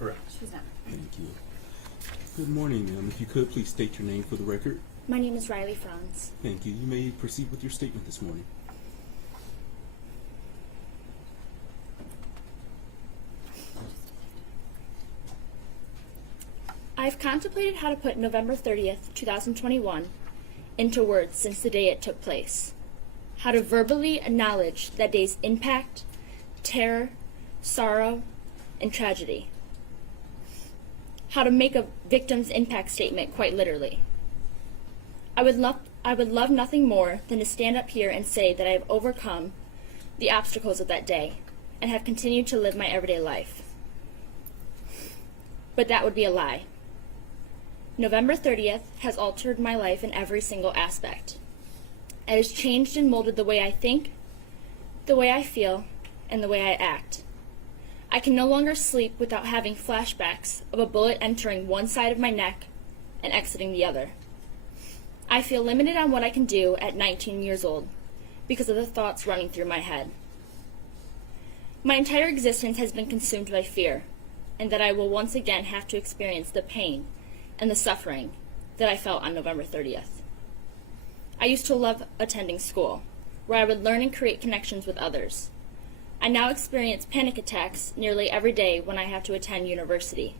Correct. She's not. Thank you. Good morning, ma'am. If you could, please state your name for the record. My name is Riley Franz. Thank you. You may proceed with your statement this morning. I've contemplated how to put November 30th, 2021 into words since the day it took place. How to verbally acknowledge that day's impact, terror, sorrow, and tragedy. How to make a victim's impact statement quite literally. I would love nothing more than to stand up here and say that I have overcome the obstacles of that day and have continued to live my everyday life. But that would be a lie. November 30th has altered my life in every single aspect. It has changed and molded the way I think, the way I feel, and the way I act. I can no longer sleep without having flashbacks of a bullet entering one side of my neck and exiting the other. I feel limited on what I can do at 19 years old because of the thoughts running through my head. My entire existence has been consumed by fear, and that I will once again have to experience the pain and the suffering that I felt on November 30th. I used to love attending school, where I would learn and create connections with others. I now experience panic attacks nearly every day when I have to attend university.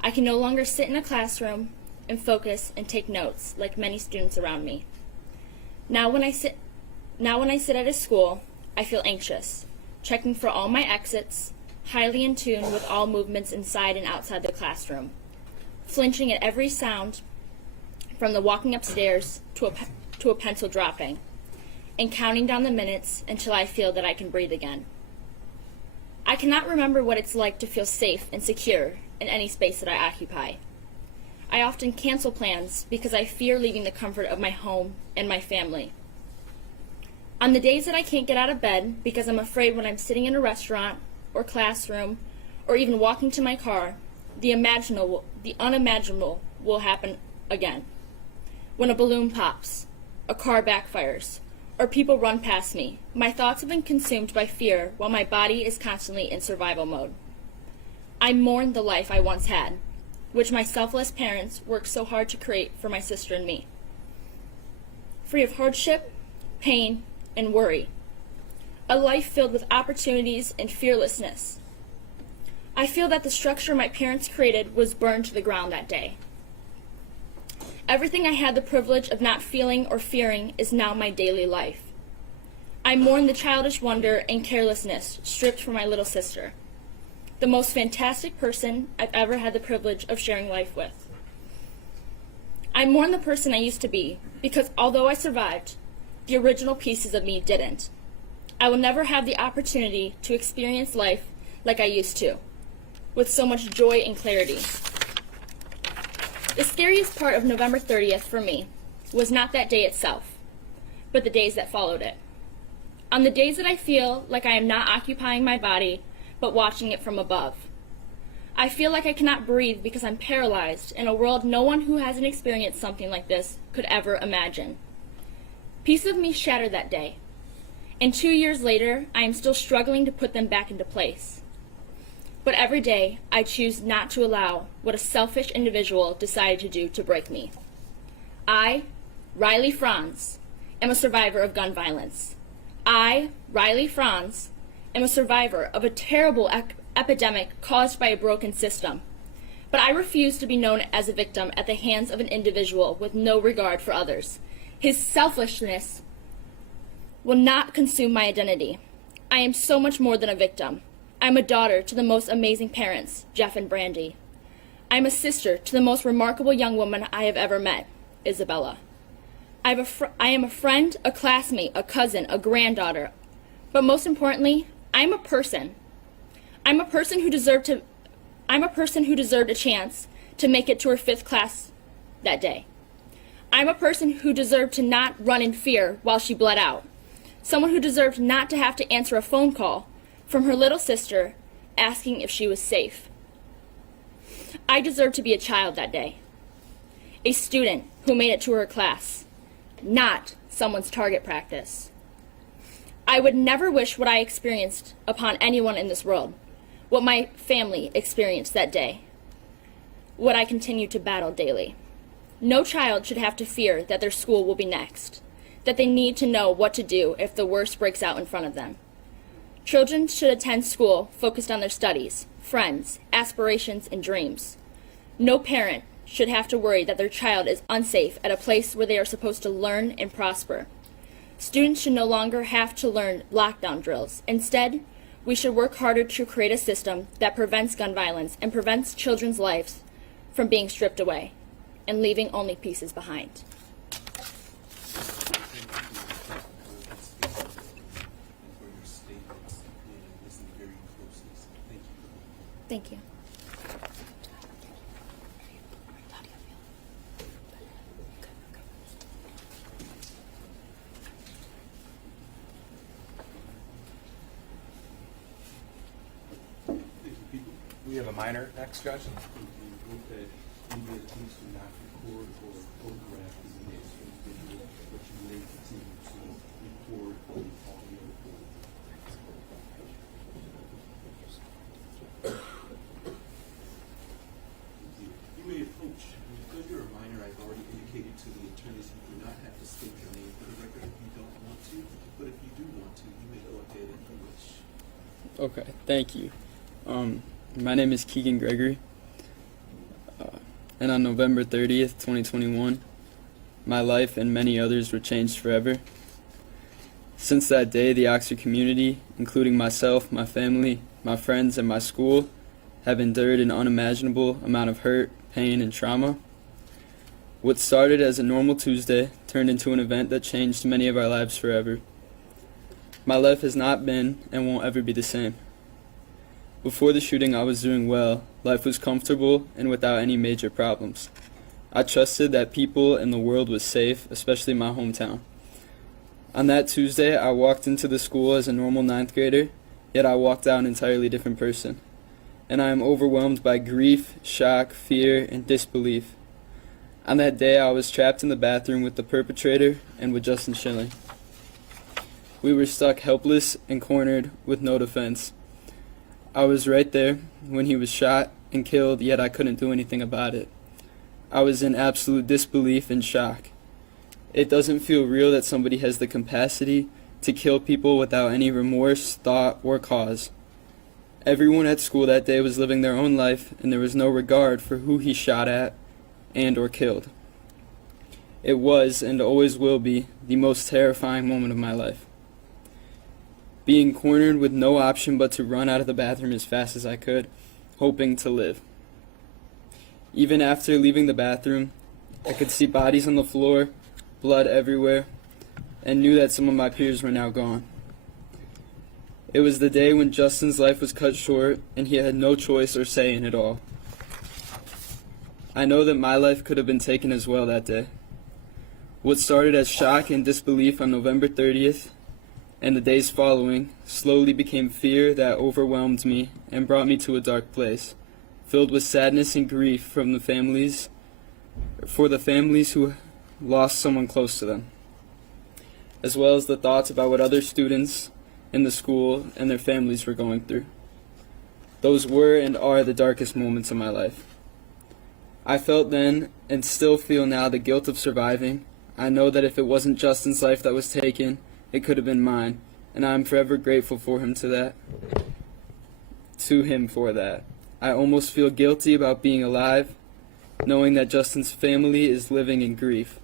I can no longer sit in a classroom and focus and take notes like many students around me. Now when I sit at a school, I feel anxious, checking for all my exits, highly in tune with all movements inside and outside the classroom, flinching at every sound from the walking upstairs to a pencil dropping, and counting down the minutes until I feel that I can breathe again. I cannot remember what it's like to feel safe and secure in any space that I occupy. I often cancel plans because I fear leaving the comfort of my home and my family. On the days that I can't get out of bed because I'm afraid when I'm sitting in a restaurant or classroom or even walking to my car, the unimaginable will happen again. When a balloon pops, a car backfires, or people run past me, my thoughts have been consumed by fear while my body is constantly in survival mode. I mourn the life I once had, which my selfless parents worked so hard to create for my sister and me. Free of hardship, pain, and worry. A life filled with opportunities and fearlessness. I feel that the structure my parents created was burned to the ground that day. Everything I had the privilege of not feeling or fearing is now my daily life. I mourn the childish wonder and carelessness stripped from my little sister, the most fantastic person I've ever had the privilege of sharing life with. I mourn the person I used to be because although I survived, the original pieces of me didn't. I will never have the opportunity to experience life like I used to, with so much joy and clarity. The scariest part of November 30th for me was not that day itself, but the days that followed it. On the days that I feel like I am not occupying my body, but watching it from above. I feel like I cannot breathe because I'm paralyzed in a world no one who hasn't experienced something like this could ever imagine. Pieces of me shattered that day, and 2 years later, I am still struggling to put them back into place. But every day, I choose not to allow what a selfish individual decided to do to break me. I, Riley Franz, am a survivor of gun violence. I, Riley Franz, am a survivor of a terrible epidemic caused by a broken system. But I refuse to be known as a victim at the hands of an individual with no regard for others. His selfishness will not consume my identity. I am so much more than a victim. I'm a daughter to the most amazing parents, Jeff and Brandy. I'm a sister to the most remarkable young woman I have ever met, Isabella. I am a friend, a classmate, a cousin, a granddaughter. But most importantly, I'm a person. I'm a person who deserved a chance to make it to her 5th class that day. I'm a person who deserved to not run in fear while she bled out. Someone who deserved not to have to answer a phone call from her little sister asking if she was safe. I deserved to be a child that day. A student who made it to her class, not someone's target practice. I would never wish what I experienced upon anyone in this world, what my family experienced that day, what I continue to battle daily. No child should have to fear that their school will be next, that they need to know what to do if the worst breaks out in front of them. Children should attend school focused on their studies, friends, aspirations, and dreams. No parent should have to worry that their child is unsafe at a place where they are supposed to learn and prosper. Students should no longer have to learn lockdown drills. Instead, we should work harder to create a system that prevents gun violence and prevents children's lives from being stripped away and leaving only pieces behind. Thank you. We have a minor next, Judge. You may approach. Because you're a minor, I've already indicated to the attorneys you do not have to state your name for the record if you don't want to, but if you do want to, you may go ahead if you wish. Okay, thank you. My name is Keegan Gregory, and on November 30th, 2021, my life and many others were changed forever. Since that day, the Oxford community, including myself, my family, my friends, and my school, have endured an unimaginable amount of hurt, pain, and trauma. What started as a normal Tuesday turned into an event that changed many of our lives forever. My life has not been and won't ever be the same. Before the shooting, I was doing well. Life was comfortable and without any major problems. I trusted that people and the world was safe, especially my hometown. On that Tuesday, I walked into the school as a normal 9th grader, yet I walked out an entirely different person. And I am overwhelmed by grief, shock, fear, and disbelief. On that day, I was trapped in the bathroom with the perpetrator and with Justin Schilling. We were stuck helpless and cornered with no defense. I was right there when he was shot and killed, yet I couldn't do anything about it. I was in absolute disbelief and shock. It doesn't feel real that somebody has the capacity to kill people without any remorse, thought, or cause. Everyone at school that day was living their own life, and there was no regard for who he shot at and or killed. It was, and always will be, the most terrifying moment of my life. Being cornered with no option but to run out of the bathroom as fast as I could, hoping to live. Even after leaving the bathroom, I could see bodies on the floor, blood everywhere, and knew that some of my peers were now gone. It was the day when Justin's life was cut short and he had no choice or say in it all. I know that my life could have been taken as well that day. What started as shock and disbelief on November 30th and the days following slowly became fear that overwhelmed me and brought me to a dark place, filled with sadness and grief for the families who lost someone close to them, as well as the thoughts about what other students in the school and their families were going through. Those were and are the darkest moments of my life. I felt then and still feel now the guilt of surviving. I know that if it wasn't Justin's life that was taken, it could have been mine, and I am forever grateful for him for that. I almost feel guilty about being alive, knowing that Justin's family is living in grief.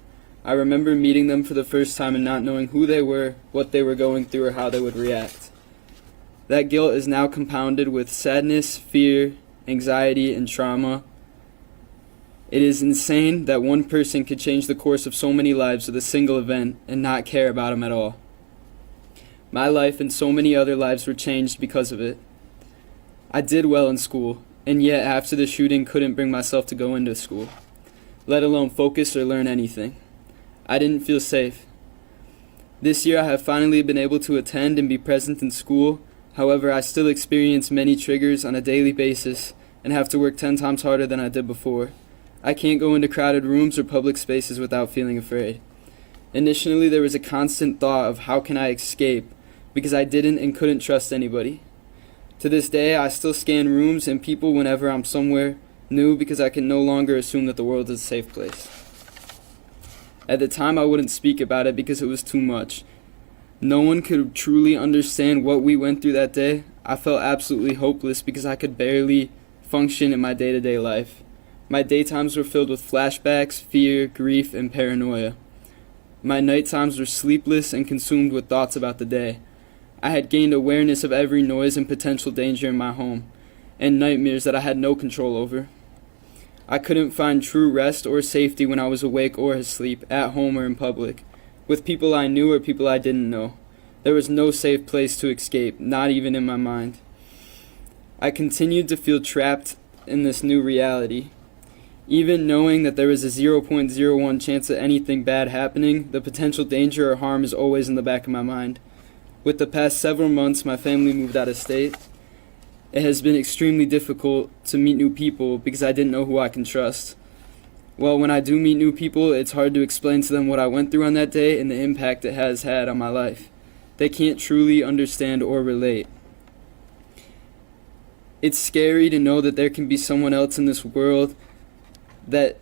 I remember meeting them for the first time and not knowing who they were, what they were going through, or how they would react. That guilt is now compounded with sadness, fear, anxiety, and trauma. It is insane that one person could change the course of so many lives with a single event and not care about them at all. My life and so many other lives were changed because of it. I did well in school, and yet after the shooting couldn't bring myself to go into school, let alone focus or learn anything. I didn't feel safe. This year I have finally been able to attend and be present in school. However, I still experience many triggers on a daily basis and have to work 10 times harder than I did before. I can't go into crowded rooms or public spaces without feeling afraid. Initially, there was a constant thought of how can I escape, because I didn't and couldn't trust anybody. To this day, I still scan rooms and people whenever I'm somewhere new because I can no longer assume that the world is a safe place. At the time, I wouldn't speak about it because it was too much. No one could truly understand what we went through that day. I felt absolutely hopeless because I could barely function in my day-to-day life. My daytimes were filled with flashbacks, fear, grief, and paranoia. My nighttimes were sleepless and consumed with thoughts about the day. I had gained awareness of every noise and potential danger in my home, and nightmares that I had no control over. I couldn't find true rest or safety when I was awake or asleep, at home or in public, with people I knew or people I didn't know. There was no safe place to escape, not even in my mind. I continued to feel trapped in this new reality. Even knowing that there was a 0.01 chance of anything bad happening, the potential danger or harm is always in the back of my mind. With the past several months, my family moved out of state. It has been extremely difficult to meet new people because I didn't know who I can trust. Well, when I do meet new people, it's hard to explain to them what I went through on that day and the impact it has had on my life. They can't truly understand or relate. It's scary to know that there can be someone else in this world that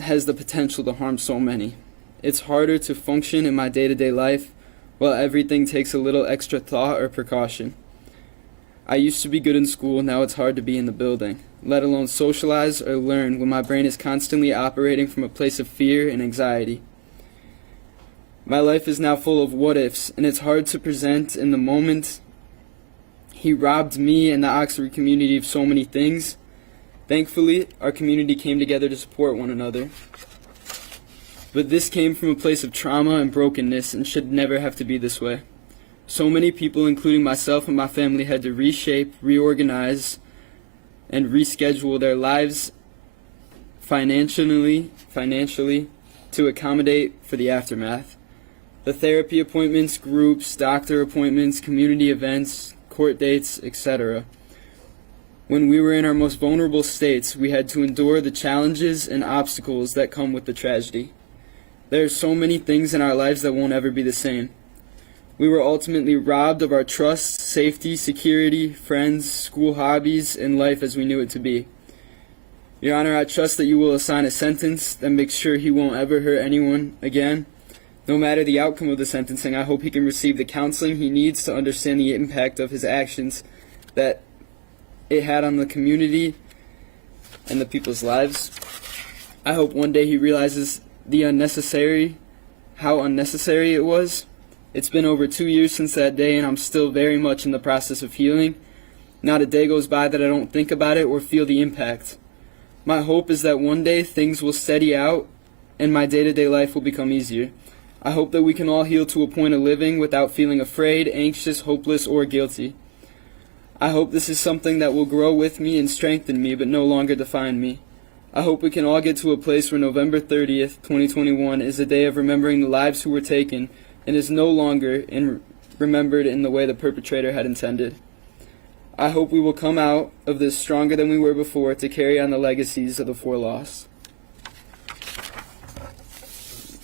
has the potential to harm so many. It's harder to function in my day-to-day life while everything takes a little extra thought or precaution. I used to be good in school, now it's hard to be in the building, let alone socialize or learn when my brain is constantly operating from a place of fear and anxiety. My life is now full of what-ifs, and it's hard to present in the moment. He robbed me and the Oxford community of so many things. Thankfully, our community came together to support one another. But this came from a place of trauma and brokenness and should never have to be this way. So many people, including myself and my family, had to reshape, reorganize, and reschedule their lives financially to accommodate for the aftermath. The therapy appointments, groups, doctor appointments, community events, court dates, etc. When we were in our most vulnerable states, we had to endure the challenges and obstacles that come with the tragedy. There are so many things in our lives that won't ever be the same. We were ultimately robbed of our trust, safety, security, friends, school hobbies, and life as we knew it to be. Your Honor, I trust that you will assign a sentence that makes sure he won't ever hurt anyone again. No matter the outcome of the sentencing, I hope he can receive the counseling he needs to understand the impact of his actions that it had on the community and the people's lives. I hope one day he realizes how unnecessary it was. It's been over 2 years since that day, and I'm still very much in the process of healing. Not a day goes by that I don't think about it or feel the impact. My hope is that one day things will steady out and my day-to-day life will become easier. I hope that we can all heal to a point of living without feeling afraid, anxious, hopeless, or guilty. I hope this is something that will grow with me and strengthen me, but no longer define me. I hope we can all get to a place where November 30th, 2021 is a day of remembering the lives who were taken and is no longer remembered in the way the perpetrator had intended. I hope we will come out of this stronger than we were before to carry on the legacies of the four lost.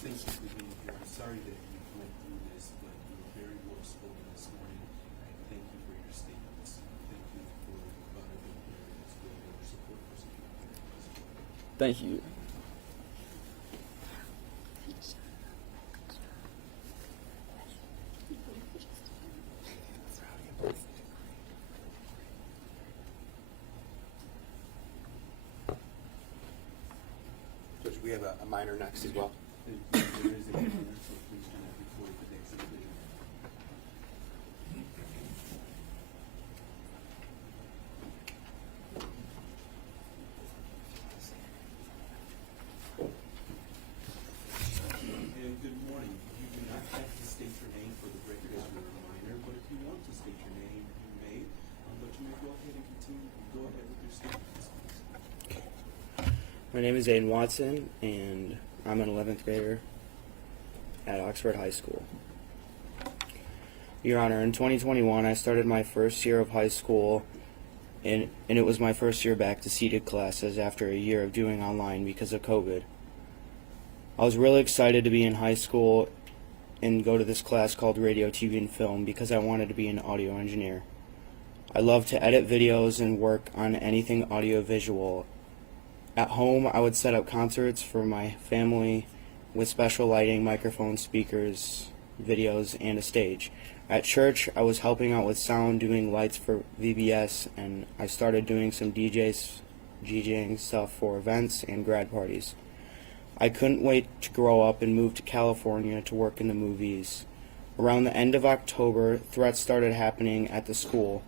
Thank you for being here. I'm sorry that you went through this, but you were very well spoken this morning. Thank you for your statements. Thank you for being here as well and your support for security. Thank you. Judge, we have a minor next as well. There is a minor, so please do not record the next individual. And good morning. You do not have to state your name for the record as you're a minor, but if you want to state your name, you may. But you may go ahead and continue. Go ahead with your statements. My name is Aiden Watson, and I'm an 11th grader at Oxford High School. Your Honor, in 2021, I started my first year of high school, and it was my first year back to seated classes after a year of doing online because of COVID. I was really excited to be in high school and go to this class called Radio, TV, and Film because I wanted to be an audio engineer. I love to edit videos and work on anything audiovisual. At home, I would set up concerts for my family with special lighting, microphones, speakers, videos, and a stage. At church, I was helping out with sound, doing lights for VBS, and I started doing some DJing stuff for events and grad parties. I couldn't wait to grow up and move to California to work in the movies. Around the end of October, threats started happening at the school.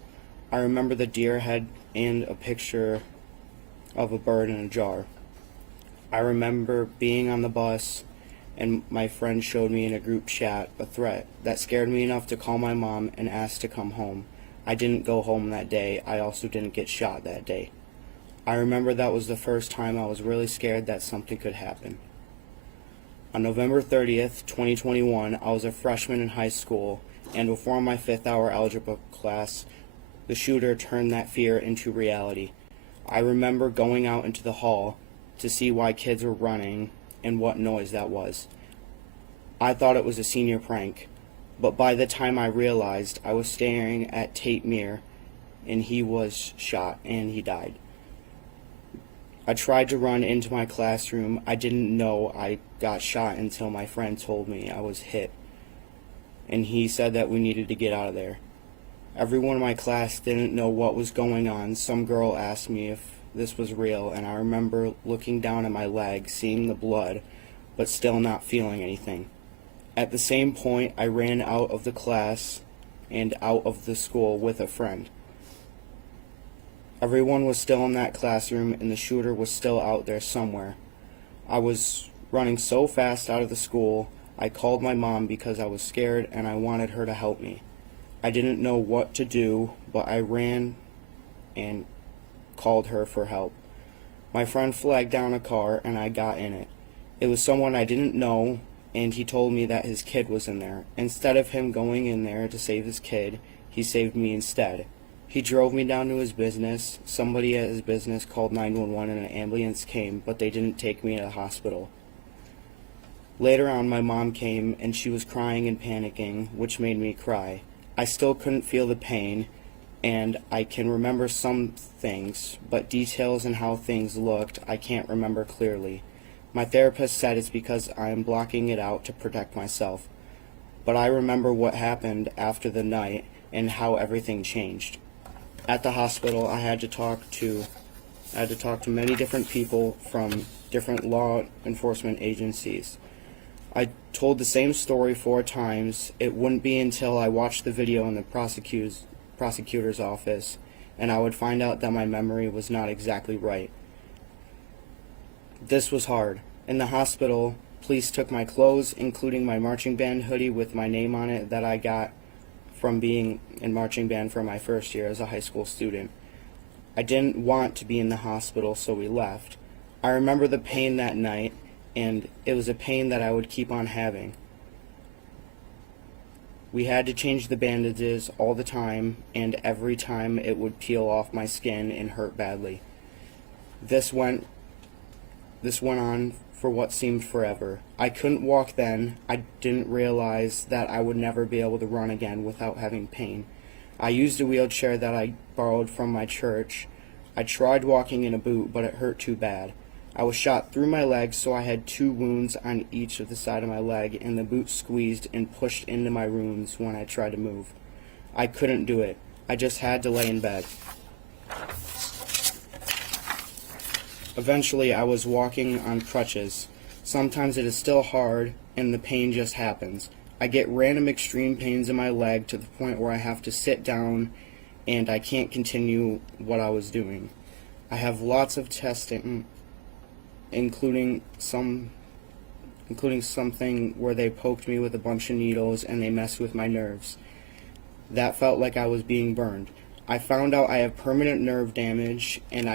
I remember the deer head and a picture of a bird in a jar. I remember being on the bus and my friend showed me in a group chat a threat that scared me enough to call my mom and ask to come home. I didn't go home that day. I also didn't get shot that day. I remember that was the first time I was really scared that something could happen. On November 30th, 2021, I was a freshman in high school, and before my 5th hour algebra class, the shooter turned that fear into reality. I remember going out into the hall to see why kids were running and what noise that was. I thought it was a senior prank, but by the time I realized, I was staring at Tate Mir, and he was shot and he died. I tried to run into my classroom. I didn't know I got shot until my friend told me I was hit, and he said that we needed to get out of there. Everyone in my class didn't know what was going on. Some girl asked me if this was real, and I remember looking down at my leg, seeing the blood, but still not feeling anything. At the same point, I ran out of the class and out of the school with a friend. Everyone was still in that classroom, and the shooter was still out there somewhere. I was running so fast out of the school, I called my mom because I was scared and I wanted her to help me. I didn't know what to do, but I ran and called her for help. My friend flagged down a car and I got in it. It was someone I didn't know, and he told me that his kid was in there. Instead of him going in there to save his kid, he saved me instead. He drove me down to his business. Somebody at his business called 911 and an ambulance came, but they didn't take me to the hospital. Later on, my mom came and she was crying and panicking, which made me cry. I still couldn't feel the pain, and I can remember some things, but details and how things looked, I can't remember clearly. My therapist said it's because I am blocking it out to protect myself, but I remember what happened after the night and how everything changed. At the hospital, I had to talk to many different people from different law enforcement agencies. I told the same story 4 times. It wouldn't be until I watched the video in the prosecutor's office and I would find out that my memory was not exactly right. This was hard. In the hospital, police took my clothes, including my marching band hoodie with my name on it that I got from being in marching band for my first year as a high school student. I didn't want to be in the hospital, so we left. I remember the pain that night, and it was a pain that I would keep on having. We had to change the bandages all the time, and every time it would peel off my skin and hurt badly. This went on for what seemed forever. I couldn't walk then. I didn't realize that I would never be able to run again without having pain. I used a wheelchair that I borrowed from my church. I tried walking in a boot, but it hurt too bad. I was shot through my leg, so I had 2 wounds on each of the side of my leg, and the boot squeezed and pushed into my wounds when I tried to move. I couldn't do it. I just had to lay in bed. Eventually, I was walking on crutches. Sometimes it is still hard, and the pain just happens. I get random extreme pains in my leg to the point where I have to sit down, and I can't continue what I was doing. I have lots of testing, including something where they poked me with a bunch of needles and they messed with my nerves. That felt like I was being burned. I found out I have permanent nerve damage, and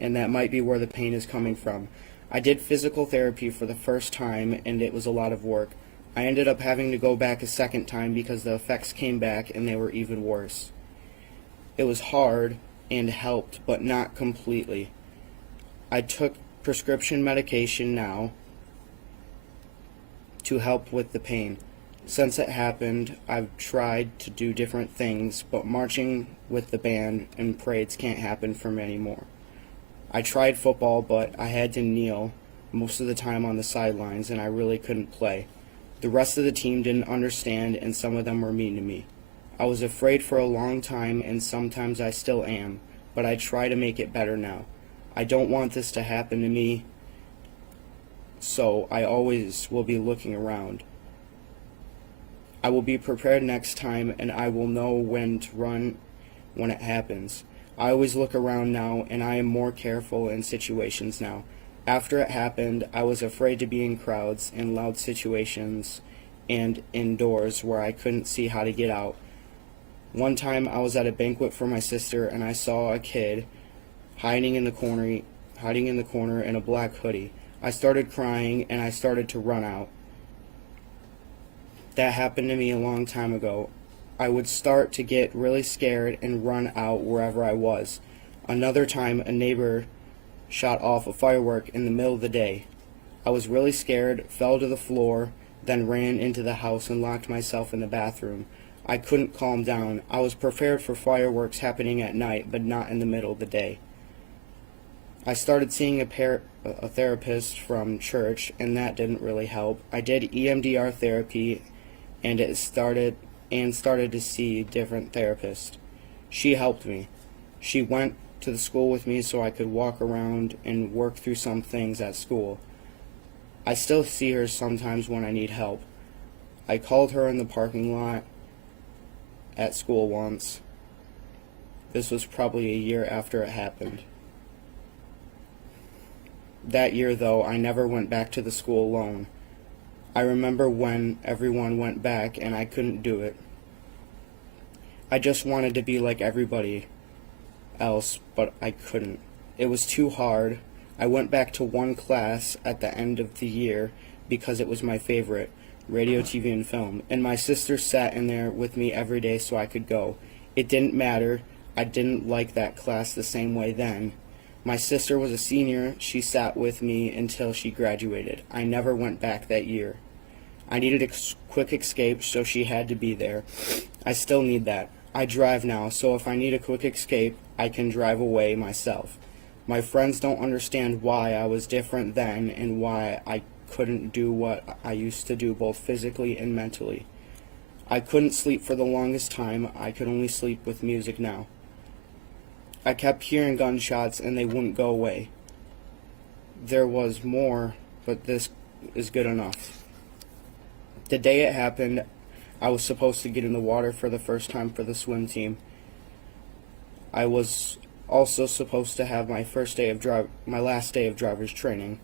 that might be where the pain is coming from. I did physical therapy for the first time, and it was a lot of work. I ended up having to go back a second time because the effects came back and they were even worse. It was hard and helped, but not completely. I took prescription medication now to help with the pain. Since it happened, I've tried to do different things, but marching with the band and parades can't happen for me anymore. I tried football, but I had to kneel most of the time on the sidelines, and I really couldn't play. The rest of the team didn't understand, and some of them were mean to me. I was afraid for a long time, and sometimes I still am, but I try to make it better now. I don't want this to happen to me, so I always will be looking around. I will be prepared next time, and I will know when to run when it happens. I always look around now, and I am more careful in situations now. After it happened, I was afraid to be in crowds, in loud situations, and indoors where I couldn't see how to get out. One time I was at a banquet for my sister, and I saw a kid hiding in the corner in a black hoodie. I started crying, and I started to run out. That happened to me a long time ago. I would start to get really scared and run out wherever I was. Another time, a neighbor shot off a firework in the middle of the day. I was really scared, fell to the floor, then ran into the house and locked myself in the bathroom. I couldn't calm down. I was prepared for fireworks happening at night, but not in the middle of the day. I started seeing a therapist from church, and that didn't really help. I did EMDR therapy, and started to see different therapists. She helped me. She went to the school with me so I could walk around and work through some things at school. I still see her sometimes when I need help. I called her in the parking lot at school once. This was probably a year after it happened. That year, though, I never went back to the school alone. I remember when everyone went back and I couldn't do it. I just wanted to be like everybody else, but I couldn't. It was too hard. I went back to one class at the end of the year because it was my favorite, radio, TV, and film, and my sister sat in there with me every day so I could go. It didn't matter. I didn't like that class the same way then. My sister was a senior. She sat with me until she graduated. I never went back that year. I needed a quick escape, so she had to be there. I still need that. I drive now, so if I need a quick escape, I can drive away myself. My friends don't understand why I was different then and why I couldn't do what I used to do both physically and mentally. I couldn't sleep for the longest time. I could only sleep with music now. I kept hearing gunshots and they wouldn't go away. There was more, but this is good enough. The day it happened, I was supposed to get in the water for the first time for the swim team. I was also supposed to have my last day of driver's training.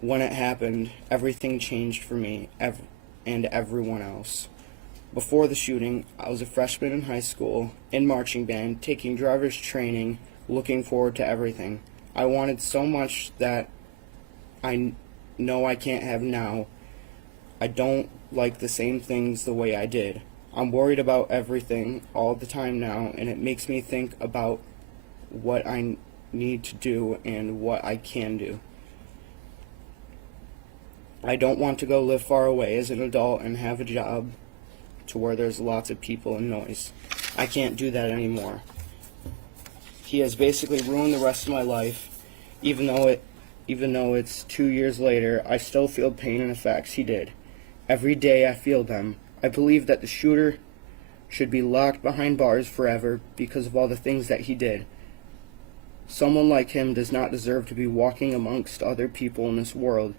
When it happened, everything changed for me and everyone else. Before the shooting, I was a freshman in high school, in marching band, taking driver's training, looking forward to everything. I wanted so much that I know I can't have now. I don't like the same things the way I did. I'm worried about everything all the time now, and it makes me think about what I need to do and what I can do. I don't want to go live far away as an adult and have a job to where there's lots of people and noise. I can't do that anymore. He has basically ruined the rest of my life. Even though it's 2 years later, I still feel pain and effects he did. Every day I feel them. I believe that the shooter should be locked behind bars forever because of all the things that he did. Someone like him does not deserve to be walking amongst other people in this world.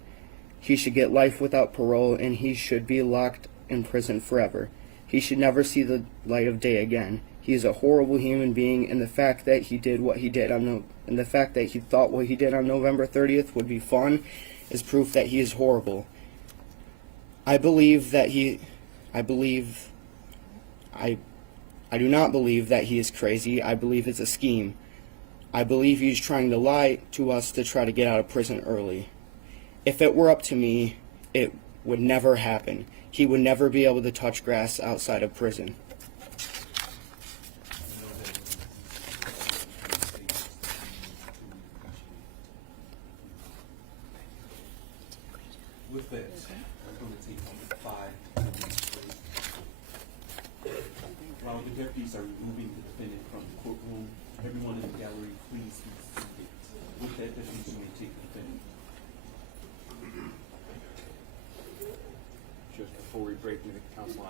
He should get life without parole, and he should be locked in prison forever. He should never see the light of day again. He is a horrible human being, and the fact that he did what he did and the fact that he thought what he did on November 30th would be fun is proof that he is horrible. I do not believe that he is crazy. I believe it's a scheme. I believe he's trying to lie to us to try to get out of prison early. If it were up to me, it would never happen. He would never be able to touch grass outside of prison. With that, I'm going to take 5 minutes While the deputies are removing the defendant from the courtroom, everyone in the gallery, please be seated. With that, deputies, you may take the defendant. Just before we break into council,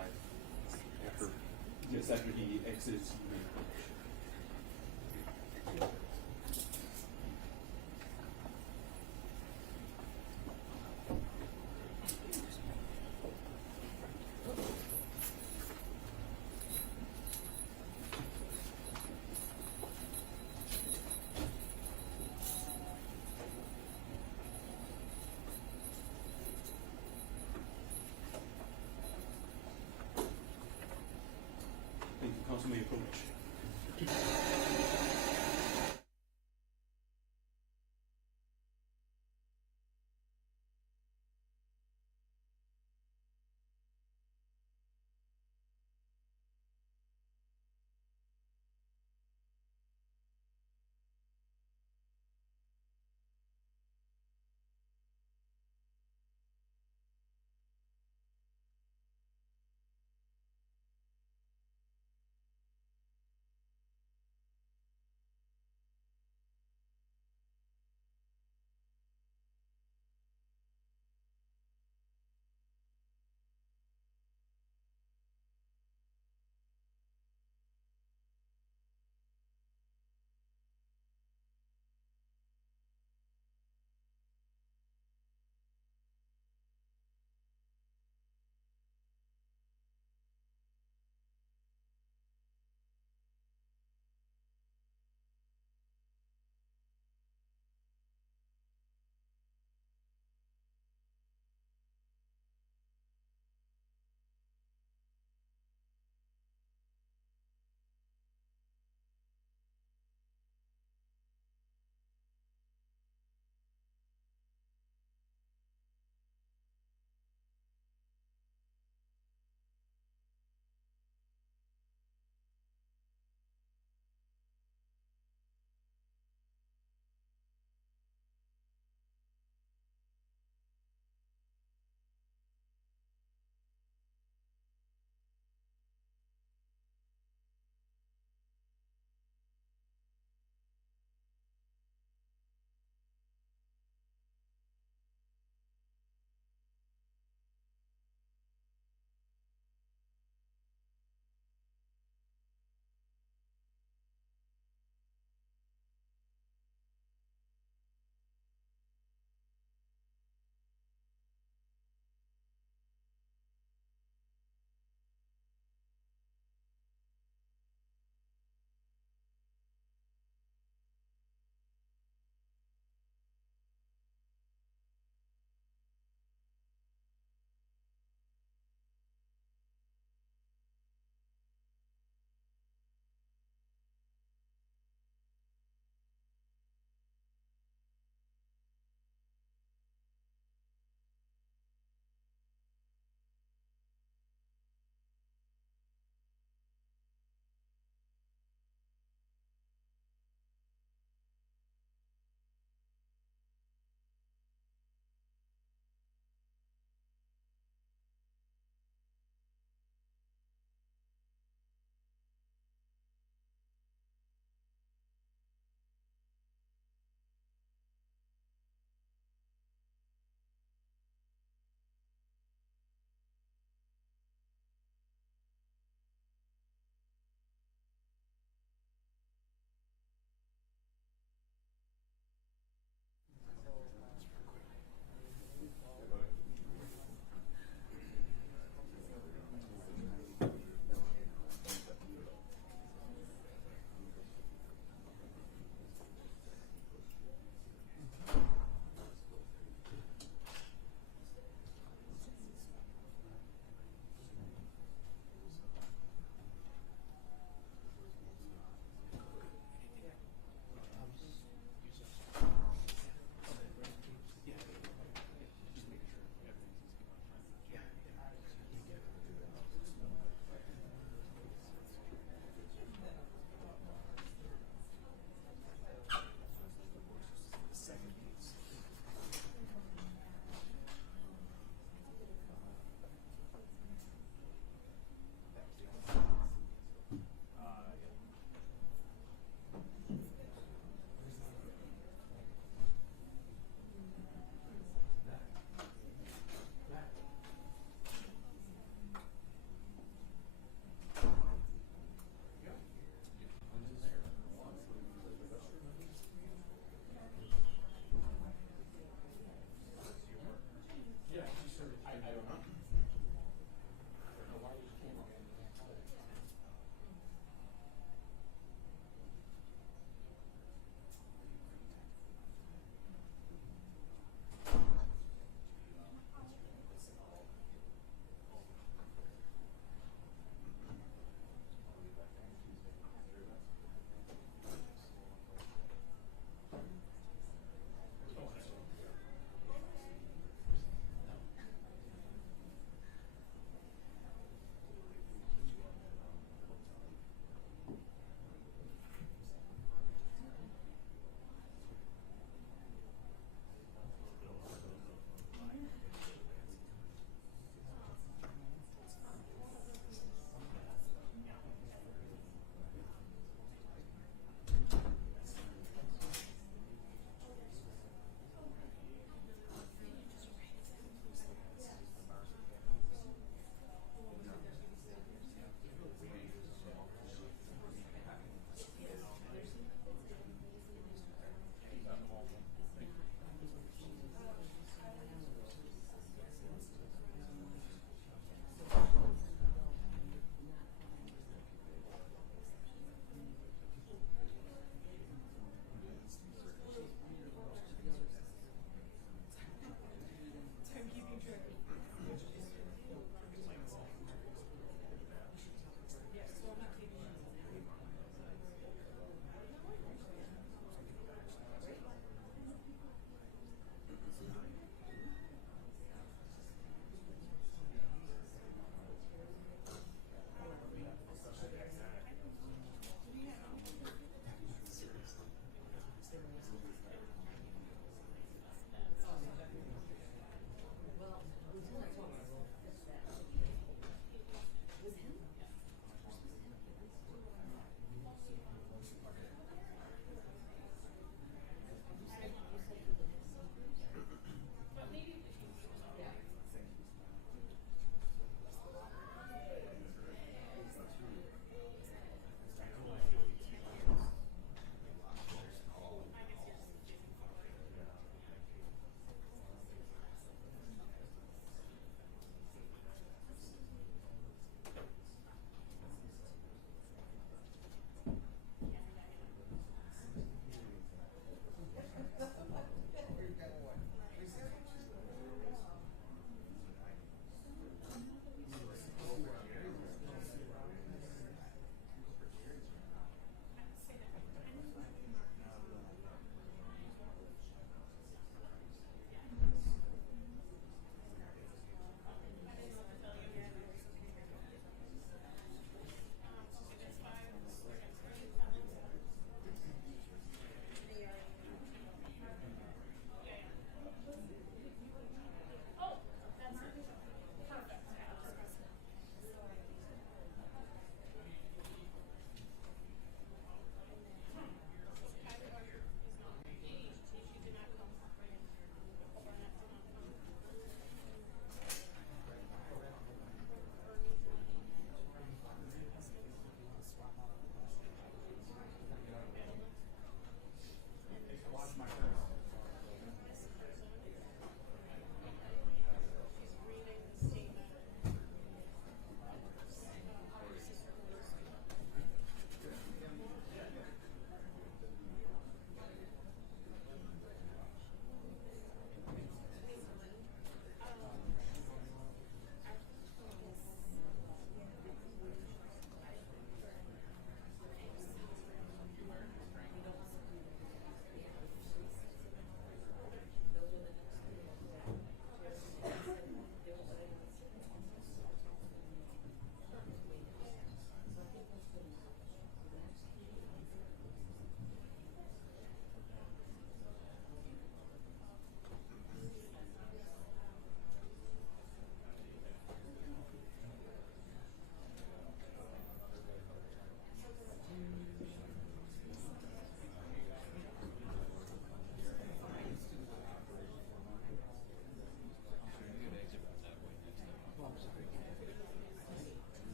Yes, after he exits, you may approach. Thank you, council may approach.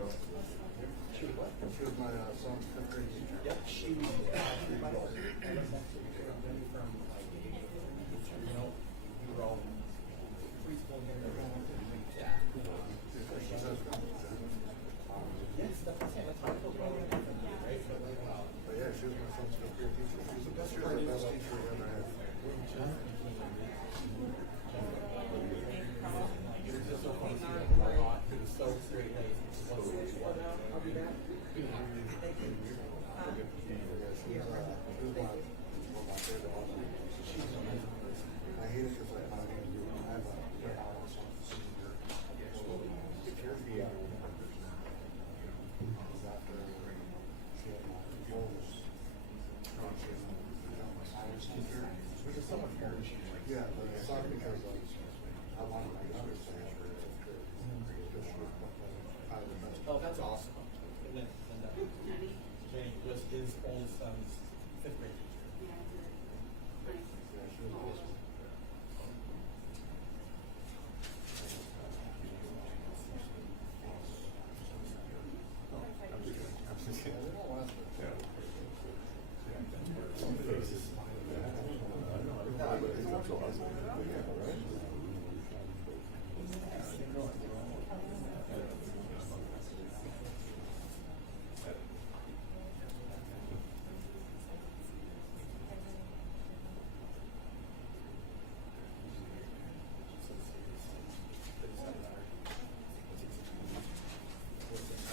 She was my son's fifth grade teacher. Yep, she was actually my daughter. I was next to her from like, you know, we were all preschool here. Yeah. Yes, that's what I'm saying. Right? But yeah, she was my son's fifth grade teacher. She was the best teacher we ever had. It was just so funny to see her. It was so straight laced. I'll be back. I hate it because I have a house. Which is so much more. Yeah, but it's not because I wanted my younger son to have Oh, that's awesome. And then Jenny was his oldest son's fifth grade teacher.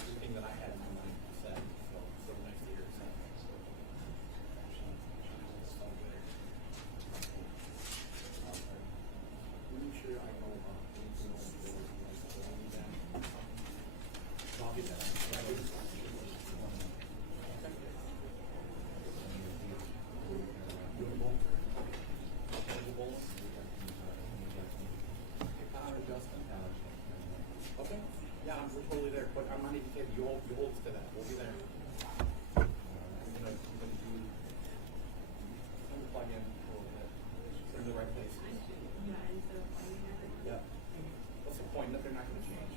Everything that I had in my mind said, so nice to hear it said. I'm sure I know about anything else that was like I'll be there. Okay. Yeah, we're totally there. But I'm not even kidding. You hold us to that. We'll be there. I'm gonna plug in a little bit. They're in the right place. Yeah. What's the point? That they're not gonna change.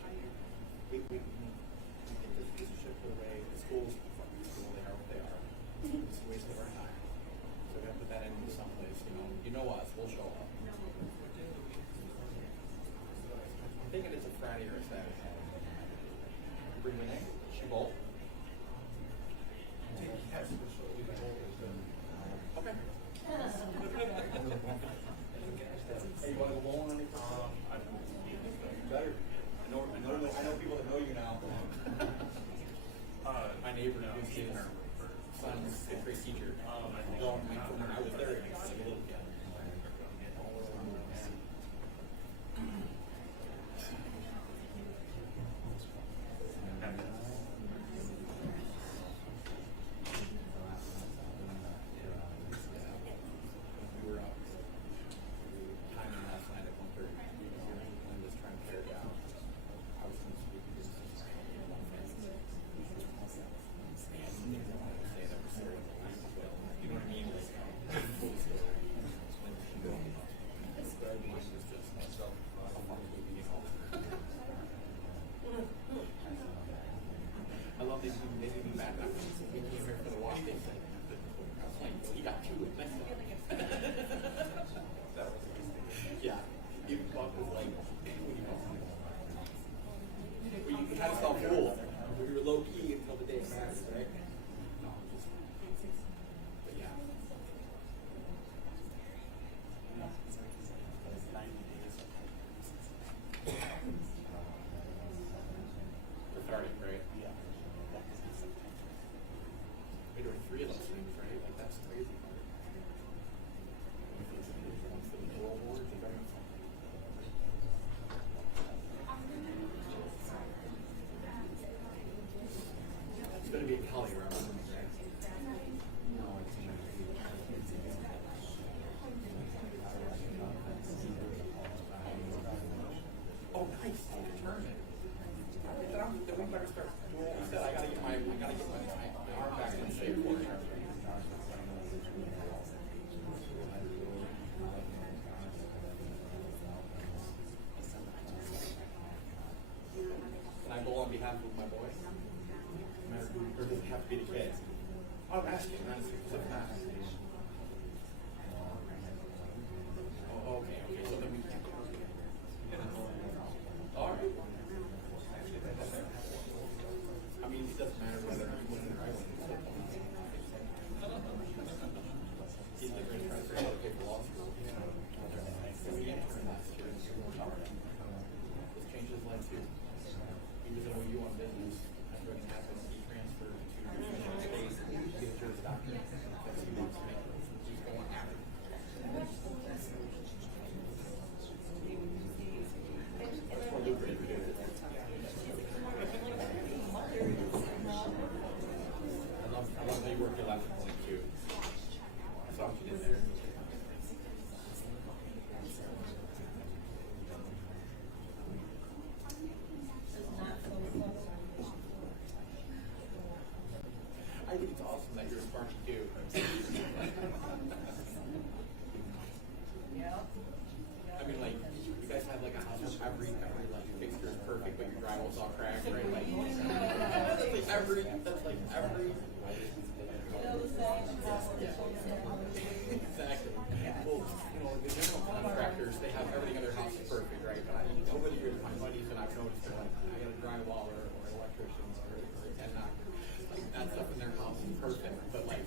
We take this shit away. The schools, fucking school, they are what they are. It's a waste of our time. So we have to put that into someplace, you know us, we'll show up. I'm thinking it's a Friday or a Saturday. Bring Renee, she both. Yes. Okay. Hey, you want to go bowling on it? Better. I know people that know you now. My neighbor now, his son's fifth grade teacher. When I was there, I was a little kid. We were out timing last night at 1:30. And just trying to tear it down. I was going to speak to this. You know what I mean? I love these they do mad. We came here for the walk. They said, he got two with next yeah. Even Buck was like, we had to stop fool. We were low key until the day it matters, right? No, just, but yeah. 90 days. Cathartic, right? Yeah. We're doing 3 of those things, right? Like, that's crazy. World Wars, it's going to be a Cali round. Oh, nice. Determined. Then we better start. You said I gotta get my arm back in shape for it. Can I go on behalf happen with my boy? No matter who, or does it have to be the kid? I'm asking, not if not. Oh, okay, so then we can't. All right. I mean, it doesn't matter whether I'm winning or I win. He's the great transfer to pay for law school. We interned last year. This changed his life too. He was an OU on business. After it happened, he transferred to United States to get a Juris Doctor. Because he wants to make it. He's going after it. Much more lucrative to do it. I love how you work your last point too. I saw what you did there. I think it's awesome that you're a Sparky too. I mean, like, you guys have like a house where every like fixture is perfect, but your drywall's all cracked, right? Like, every. Exactly. Well, you know, the general contractors, they have everything in their house is perfect, right? But over the years, my buddies and I've noticed they're like, I got a drywall or electricians or a ten knocker. Like, that stuff in their house is perfect. But like,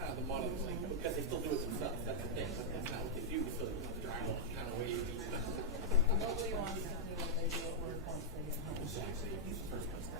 kind of the model is like, because they still do it themselves, that's the thing. But that's not what they do. So the drywall is kind of wavy. Nobody wants to do what they do at work once they get home. Exactly. He's the first person.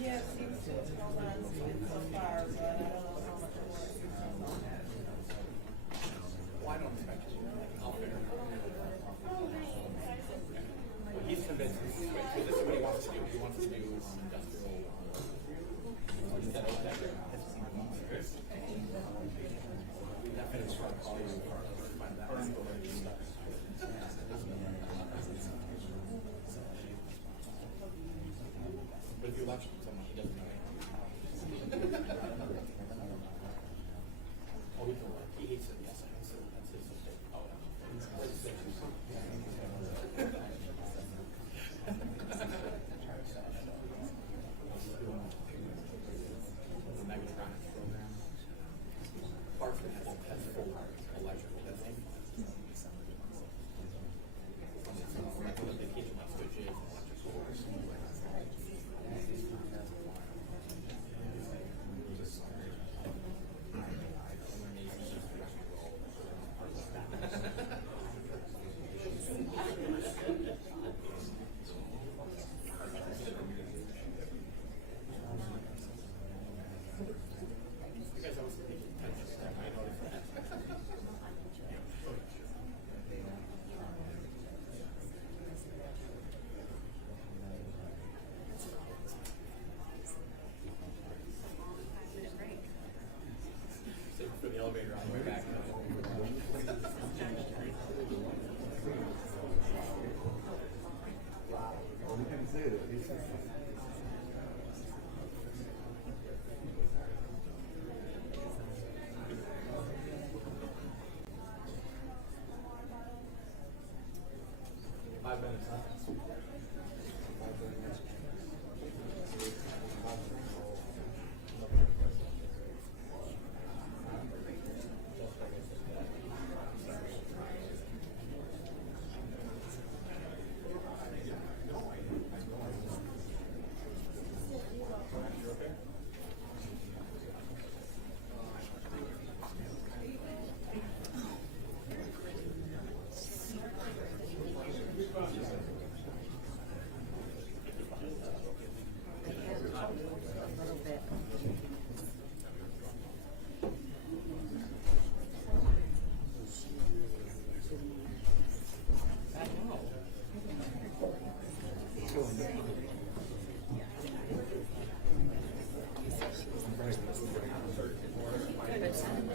Yeah, it seems to have gone on so far, but I don't know how much more. Well, I don't expect you. I'll figure it out. Well, he's convinced this is what he wants to do. He wants to do industrial. Instead of that. Definitely try to call you or find that stuff. But if you lecture someone, he doesn't know anything. Oh, we can work. He hates it. Yes, that's his mistake. Oh, the Megatronics program. Barton has full electrical. That's it. That's what they teach him on switches and electrical. For the elevator on the way back. Well, we can say it. Five minutes.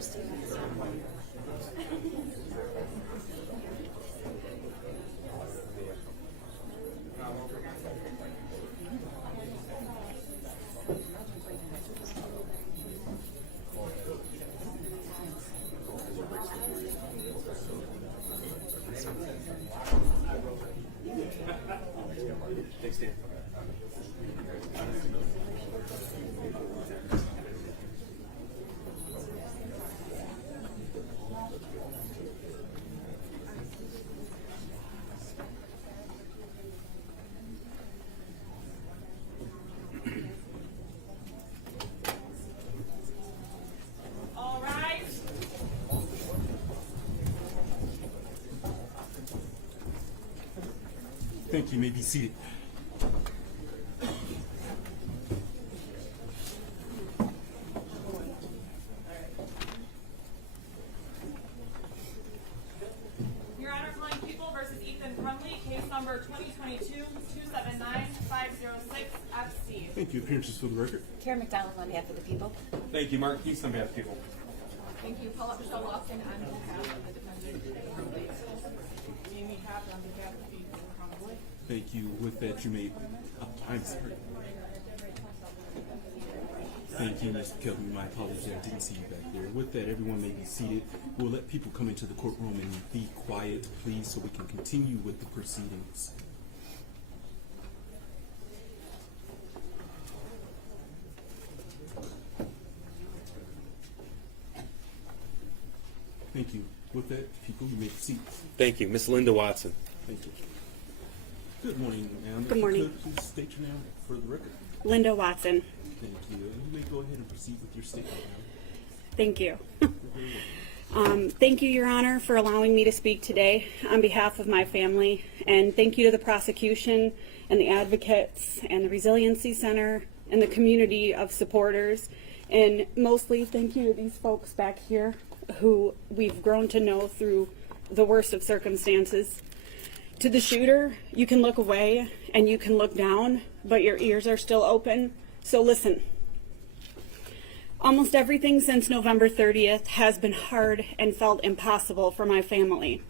Thanks, Dan. All right. Thank you. You may be seated. Your Honor, calling People versus Ethan Crumbley, case number 2022-279-506-FC. Thank you. Appearances for the record. Karen McDonald on behalf of the people. Thank you, Mark Keith, on behalf of people. Thank you. Paula Michelle Lawson on behalf of the defendant, Crumbley. Amy Cobb on behalf of Ethan Crumbley. Thank you. With that, you may. I'm sorry. Thank you, Mr. Kelvin. My apologies, I didn't see you back there. With that, everyone may be seated. We'll let people come into the courtroom and be quiet, please, so we can continue with the proceedings. Thank you. With that, people, you may proceed. Thank you. Miss Linda Watson. Thank you. Good morning, ma'am. Good morning. If you could, please state your name for the record. Linda Watson. Thank you. You may go ahead and proceed with your statement, ma'am. Thank you. You're very welcome. Thank you, Your Honor, for allowing me to speak today on behalf of my family. And thank you to the prosecution and the advocates and the Resiliency Center and the community of supporters. And mostly thank you to these folks back here who we've grown to know through the worst of circumstances. To the shooter, you can look away and you can look down, but your ears are still open. So listen. Almost everything since November 30th has been hard and felt impossible for my family.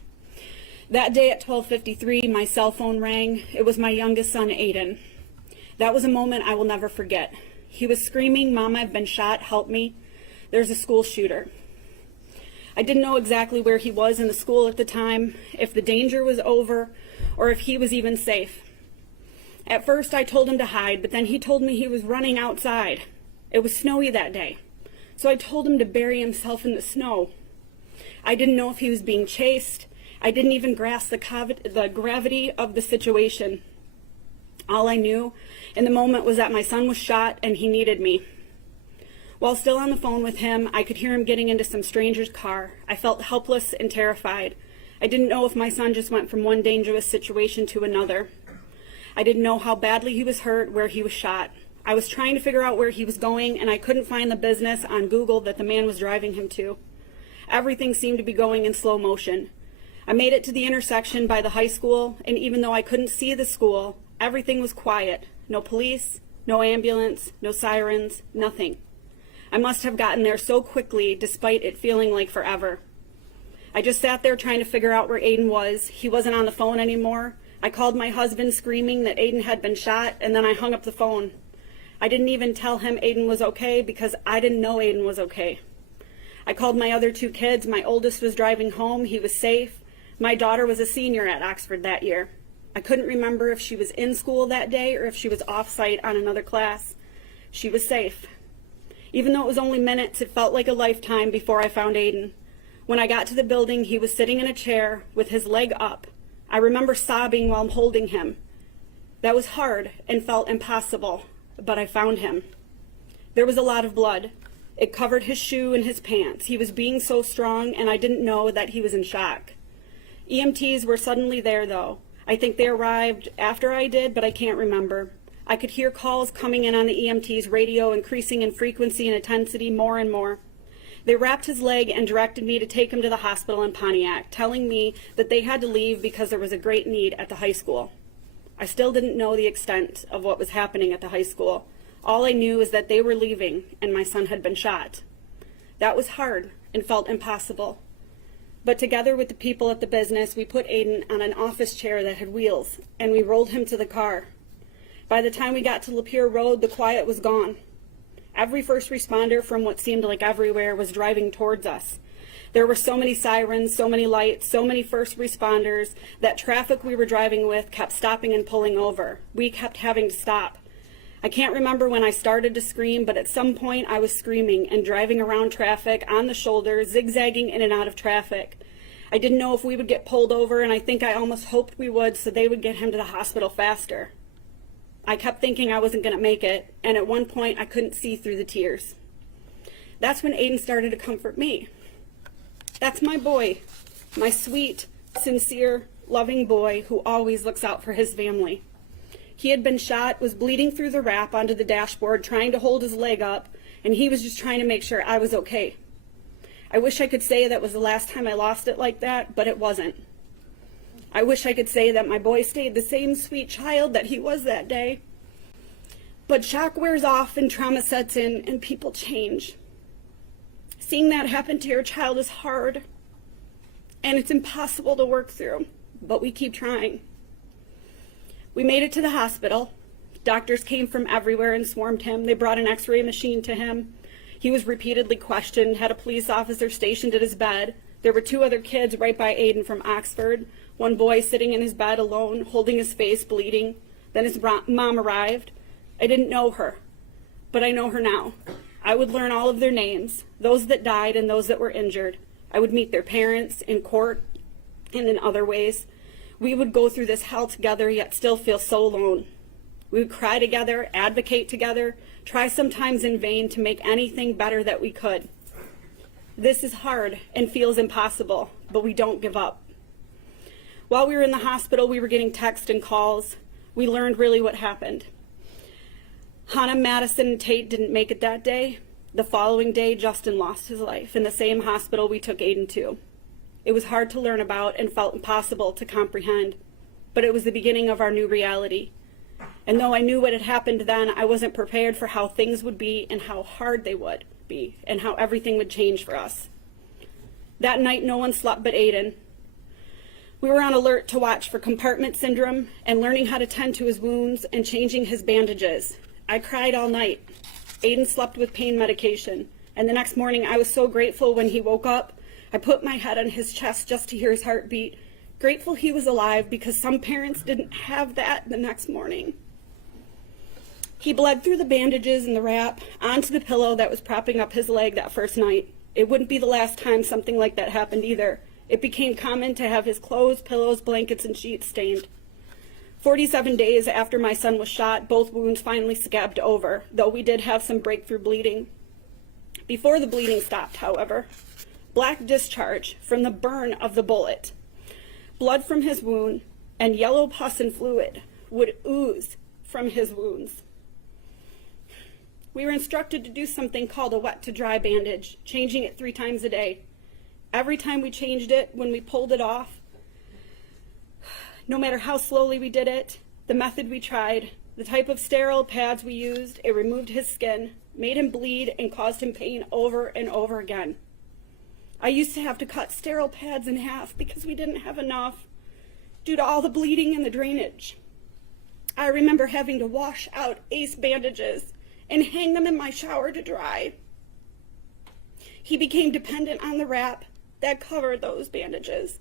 That day at 12:53, my cell phone rang. It was my youngest son, Aiden. That was a moment I will never forget. He was screaming, "Mom, I've been shot, help me. There's a school shooter." I didn't know exactly where he was in the school at the time, if the danger was over, or if he was even safe. At first I told him to hide, but then he told me he was running outside. It was snowy that day, so I told him to bury himself in the snow. I didn't know if he was being chased. I didn't even grasp the gravity of the situation. All I knew in the moment was that my son was shot and he needed me. While still on the phone with him, I could hear him getting into some stranger's car. I felt helpless and terrified. I didn't know if my son just went from one dangerous situation to another. I didn't know how badly he was hurt, where he was shot. I was trying to figure out where he was going, and I couldn't find the business on Google that the man was driving him to. Everything seemed to be going in slow motion. I made it to the intersection by the high school, and even though I couldn't see the school, everything was quiet. No police, no ambulance, no sirens, nothing. I must have gotten there so quickly, despite it feeling like forever. I just sat there trying to figure out where Aiden was. He wasn't on the phone anymore. I called my husband screaming that Aiden had been shot, and then I hung up the phone. I didn't even tell him Aiden was okay because I didn't know Aiden was okay. I called my other two kids. My oldest was driving home. He was safe. My daughter was a senior at Oxford that year. I couldn't remember if she was in school that day or if she was off-site on another class. She was safe. Even though it was only minutes, it felt like a lifetime before I found Aiden. When I got to the building, he was sitting in a chair with his leg up. I remember sobbing while holding him. That was hard and felt impossible, but I found him. There was a lot of blood. It covered his shoe and his pants. He was being so strong, and I didn't know that he was in shock. EMTs were suddenly there, though. I think they arrived after I did, but I can't remember. I could hear calls coming in on the EMT's radio, increasing in frequency and intensity more and more. They wrapped his leg and directed me to take him to the hospital in Pontiac, telling me that they had to leave because there was a great need at the high school. I still didn't know the extent of what was happening at the high school. All I knew is that they were leaving and my son had been shot. That was hard and felt impossible. But together with the people at the business, we put Aiden on an office chair that had wheels, and we rolled him to the car. By the time we got to Lapeer Road, the quiet was gone. Every first responder from what seemed like everywhere was driving towards us. There were so many sirens, so many lights, so many first responders that traffic we were driving with kept stopping and pulling over. We kept having to stop. I can't remember when I started to scream, but at some point I was screaming and driving around traffic on the shoulder, zigzagging in and out of traffic. I didn't know if we would get pulled over, and I think I almost hoped we would so they would get him to the hospital faster. I kept thinking I wasn't going to make it, and at one point I couldn't see through the tears. That's when Aiden started to comfort me. That's my boy, my sweet, sincere, loving boy who always looks out for his family. He had been shot, was bleeding through the wrap onto the dashboard, trying to hold his leg up, and he was just trying to make sure I was okay. I wish I could say that was the last time I lost it like that, but it wasn't. I wish I could say that my boy stayed the same sweet child that he was that day. But shock wears off and trauma sets in and people change. Seeing that happen to your child is hard, and it's impossible to work through, but we keep trying. We made it to the hospital. Doctors came from everywhere and swarmed him. They brought an x-ray machine to him. He was repeatedly questioned, had a police officer stationed at his bed. There were 2 other kids right by Aiden from Oxford. One boy sitting in his bed alone, holding his face, bleeding. Then his mom arrived. I didn't know her, but I know her now. I would learn all of their names, those that died and those that were injured. I would meet their parents in court and in other ways. We would go through this hell together, yet still feel so alone. We would cry together, advocate together, try sometimes in vain to make anything better that we could. This is hard and feels impossible, but we don't give up. While we were in the hospital, we were getting texts and calls. We learned really what happened. Hannah, Madison, and Tate didn't make it that day. The following day, Justin lost his life in the same hospital we took Aiden to. It was hard to learn about and felt impossible to comprehend, but it was the beginning of our new reality. And though I knew what had happened then, I wasn't prepared for how things would be and how hard they would be and how everything would change for us. That night, no one slept but Aiden. We were on alert to watch for compartment syndrome and learning how to tend to his wounds and changing his bandages. I cried all night. Aiden slept with pain medication, and the next morning I was so grateful when he woke up. I put my head on his chest just to hear his heartbeat, grateful he was alive because some parents didn't have that the next morning. He bled through the bandages and the wrap onto the pillow that was propping up his leg that first night. It wouldn't be the last time something like that happened either. It became common to have his clothes, pillows, blankets, and sheets stained. 47 days after my son was shot, both wounds finally scabbed over, though we did have some breakthrough bleeding. Before the bleeding stopped, however, black discharge from the burn of the bullet, blood from his wound, and yellow pus and fluid would ooze from his wounds. We were instructed to do something called a wet to dry bandage, changing it 3 times a day. Every time we changed it, when we pulled it off, no matter how slowly we did it, the method we tried, the type of sterile pads we used, it removed his skin, made him bleed, and caused him pain over and over again. I used to have to cut sterile pads in half because we didn't have enough due to all the bleeding and the drainage. I remember having to wash out ace bandages and hang them in my shower to dry. He became dependent on the wrap that covered those bandages.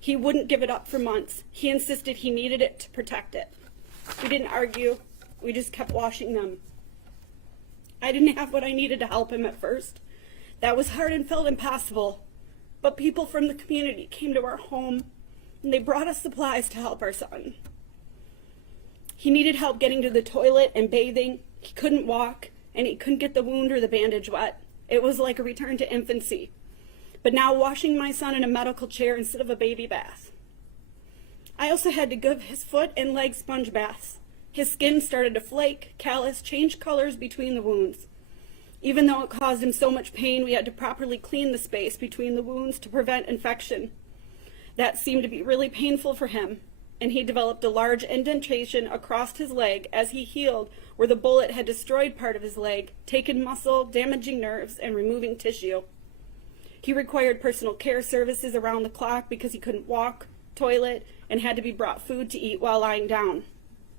He wouldn't give it up for months. He insisted he needed it to protect it. We didn't argue. We just kept washing them. I didn't have what I needed to help him at first. That was hard and felt impossible. But people from the community came to our home, and they brought us supplies to help our son. He needed help getting to the toilet and bathing. He couldn't walk, and he couldn't get the wound or the bandage wet. It was like a return to infancy. But now washing my son in a medical chair instead of a baby bath. I also had to give his foot and leg sponge baths. His skin started to flake, callous, change colors between the wounds. Even though it caused him so much pain, we had to properly clean the space between the wounds to prevent infection. That seemed to be really painful for him, and he developed a large indentation across his leg as he healed where the bullet had destroyed part of his leg, taken muscle, damaging nerves, and removing tissue. He required personal care services around the clock because he couldn't walk, toilet, and had to be brought food to eat while lying down.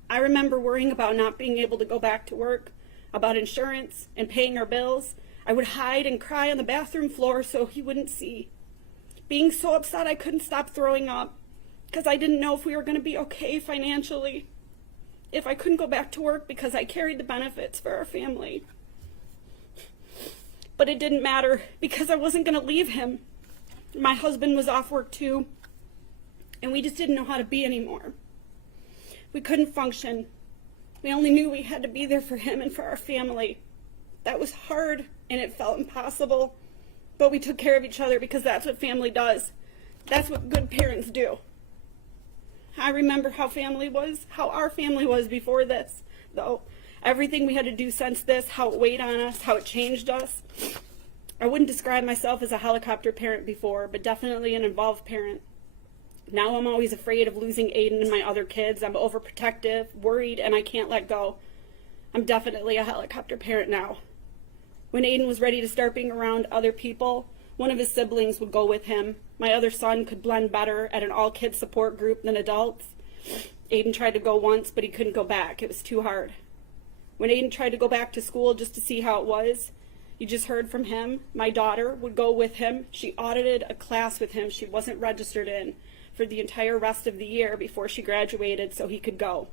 I remember worrying about not being able to go back to work, about insurance and paying our bills. I would hide and cry on the bathroom floor so he wouldn't see. Being so upset I couldn't stop throwing up because I didn't know if we were going to be okay financially, if I couldn't go back to work because I carried the benefits for our family. But it didn't matter because I wasn't going to leave him. My husband was off work too, and we just didn't know how to be anymore. We couldn't function. We only knew we had to be there for him and for our family. That was hard and it felt impossible, but we took care of each other because that's what family does. That's what good parents do. I remember how our family was before this, though. Everything we had to do since this, how it weighed on us, how it changed us. I wouldn't describe myself as a helicopter parent before, but definitely an involved parent. Now I'm always afraid of losing Aiden and my other kids. I'm overprotective, worried, and I can't let go. I'm definitely a helicopter parent now. When Aiden was ready to start being around other people, one of his siblings would go with him. My other son could blend better at an all-kids support group than adults. Aiden tried to go once, but he couldn't go back. It was too hard. When Aiden tried to go back to school just to see how it was, you just heard from him. My daughter would go with him. She audited a class with him she wasn't registered in for the entire rest of the year before she graduated so he could go.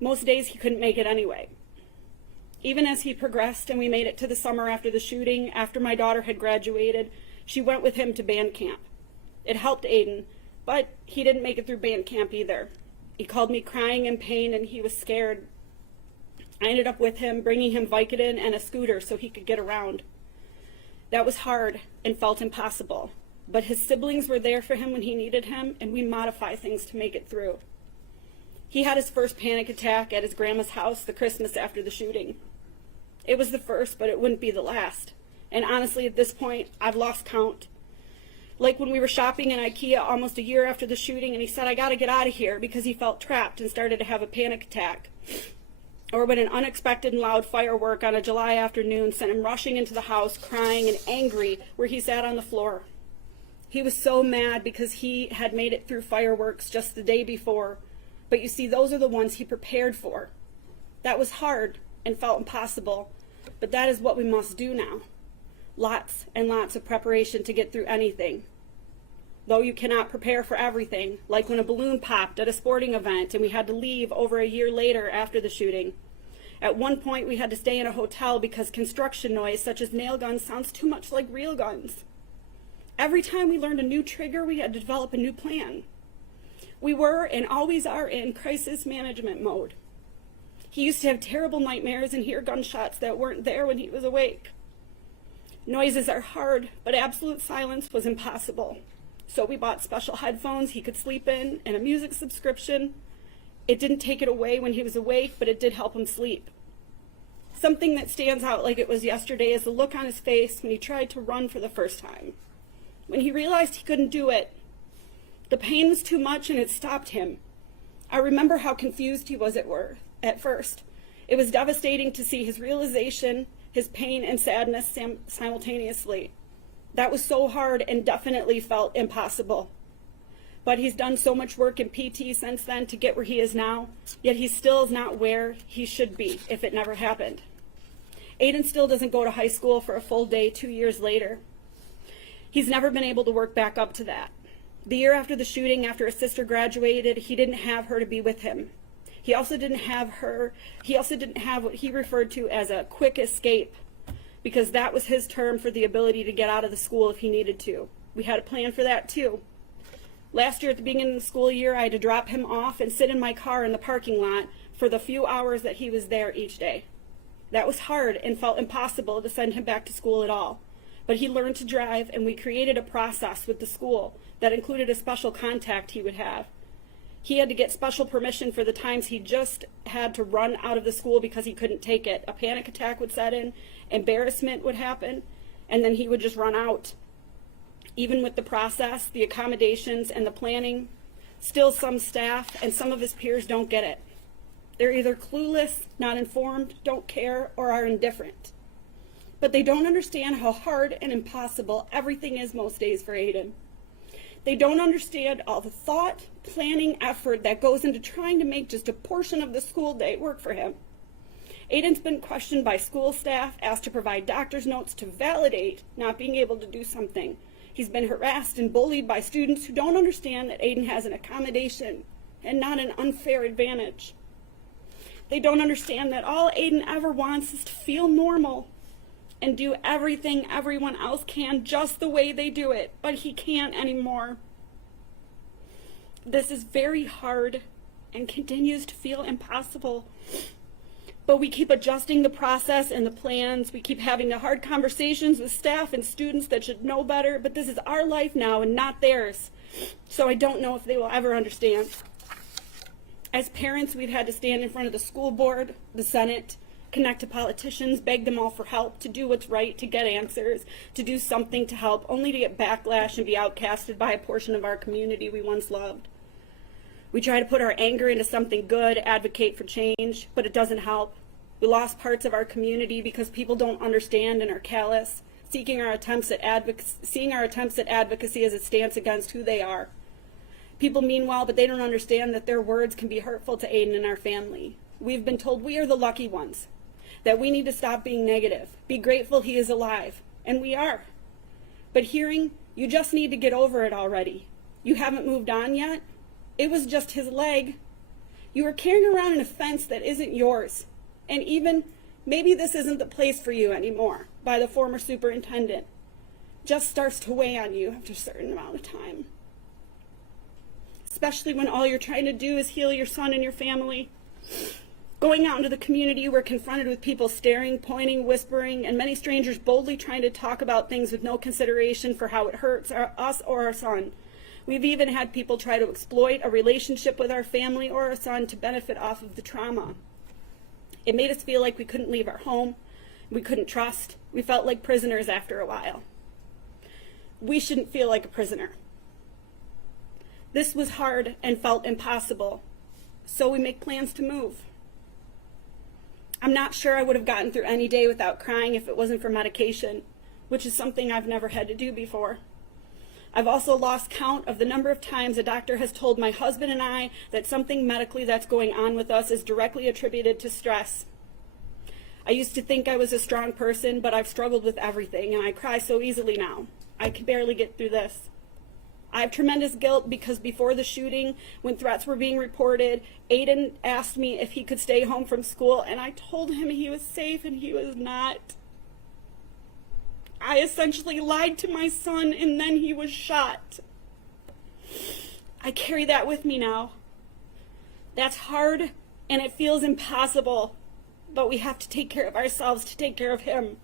Most days he couldn't make it anyway. Even as he progressed and we made it to the summer after the shooting, after my daughter had graduated, she went with him to band camp. It helped Aiden, but he didn't make it through band camp either. He called me crying in pain and he was scared. I ended up with him, bringing him Vicodin and a scooter so he could get around. That was hard and felt impossible, but his siblings were there for him when he needed him, and we modify things to make it through. He had his first panic attack at his grandma's house the Christmas after the shooting. It was the first, but it wouldn't be the last. And honestly, at this point, I've lost count. Like when we were shopping in IKEA almost a year after the shooting, and he said, "I gotta get out of here," because he felt trapped and started to have a panic attack. Or when an unexpected and loud firework on a July afternoon sent him rushing into the house, crying and angry, where he sat on the floor. He was so mad because he had made it through fireworks just the day before. But you see, those are the ones he prepared for. That was hard and felt impossible, but that is what we must do now. Lots and lots of preparation to get through anything. Though you cannot prepare for everything, like when a balloon popped at a sporting event and we had to leave over a year later after the shooting. At one point we had to stay in a hotel because construction noise such as nail guns sounds too much like real guns. Every time we learned a new trigger, we had to develop a new plan. We were and always are in crisis management mode. He used to have terrible nightmares and hear gunshots that weren't there when he was awake. Noises are hard, but absolute silence was impossible. So we bought special headphones he could sleep in and a music subscription. It didn't take it away when he was awake, but it did help him sleep. Something that stands out like it was yesterday is the look on his face when he tried to run for the first time. When he realized he couldn't do it, the pain was too much and it stopped him. I remember how confused he was at first. It was devastating to see his realization, his pain and sadness simultaneously. That was so hard and definitely felt impossible. But he's done so much work in PT since then to get where he is now, yet he still is not where he should be if it never happened. Aiden still doesn't go to high school for a full day 2 years later. He's never been able to work back up to that. The year after the shooting, after his sister graduated, he didn't have her to be with him. He also didn't have what he referred to as a quick escape, because that was his term for the ability to get out of the school if he needed to. We had a plan for that too. Last year at the beginning of the school year, I had to drop him off and sit in my car in the parking lot for the few hours that he was there each day. That was hard and felt impossible to send him back to school at all. But he learned to drive, and we created a process with the school that included a special contact he would have. He had to get special permission for the times he just had to run out of the school because he couldn't take it. A panic attack would set in, embarrassment would happen, and then he would just run out. Even with the process, the accommodations, and the planning, still some staff and some of his peers don't get it. They're either clueless, not informed, don't care, or are indifferent. but they don't understand how hard and impossible everything is most days for Aiden. They don't understand all the thought, planning, effort that goes into trying to make just a portion of the school day work for him. Aiden's been questioned by school staff, asked to provide doctor's notes to validate not being able to do something. He's been harassed and bullied by students who don't understand that Aiden has an accommodation and not an unfair advantage. They don't understand that all Aiden ever wants is to feel normal and do everything everyone else can just the way they do it, but he can't anymore. This is very hard and continues to feel impossible. But we keep adjusting the process and the plans. We keep having the hard conversations with staff and students that should know better, but this is our life now and not theirs. So I don't know if they will ever understand. As parents, we've had to stand in front of the school board, the Senate, connect to politicians, beg them all for help, to do what's right, to get answers, to do something to help, only to get backlash and be outcasted by a portion of our community we once loved. We try to put our anger into something good, advocate for change, but it doesn't help. We lost parts of our community because people don't understand and are callous, seeing our attempts at advocacy as a stance against who they are. People mean well, but they don't understand that their words can be hurtful to Aiden and our family. We've been told we are the lucky ones, that we need to stop being negative, be grateful he is alive, and we are. But hearing, you just need to get over it already. You haven't moved on yet? It was just his leg. You are carrying around an offense that isn't yours. And even, maybe this isn't the place for you anymore, by the former superintendent. Just starts to weigh on you after a certain amount of time. Especially when all you're trying to do is heal your son and your family. Going out into the community, we're confronted with people staring, pointing, whispering, and many strangers boldly trying to talk about things with no consideration for how it hurts us or our son. We've even had people try to exploit a relationship with our family or our son to benefit off of the trauma. It made us feel like we couldn't leave our home, we couldn't trust, we felt like prisoners after a while. We shouldn't feel like a prisoner. This was hard and felt impossible, so we make plans to move. I'm not sure I would have gotten through any day without crying if it wasn't for medication, which is something I've never had to do before. I've also lost count of the number of times a doctor has told my husband and I that something medically that's going on with us is directly attributed to stress. I used to think I was a strong person, but I've struggled with everything, and I cry so easily now. I can barely get through this. I have tremendous guilt because before the shooting, when threats were being reported, Aiden asked me if he could stay home from school, and I told him he was safe, and he was not. I essentially lied to my son, and then he was shot. I carry that with me now. That's hard, and it feels impossible, but we have to take care of ourselves to take care of him.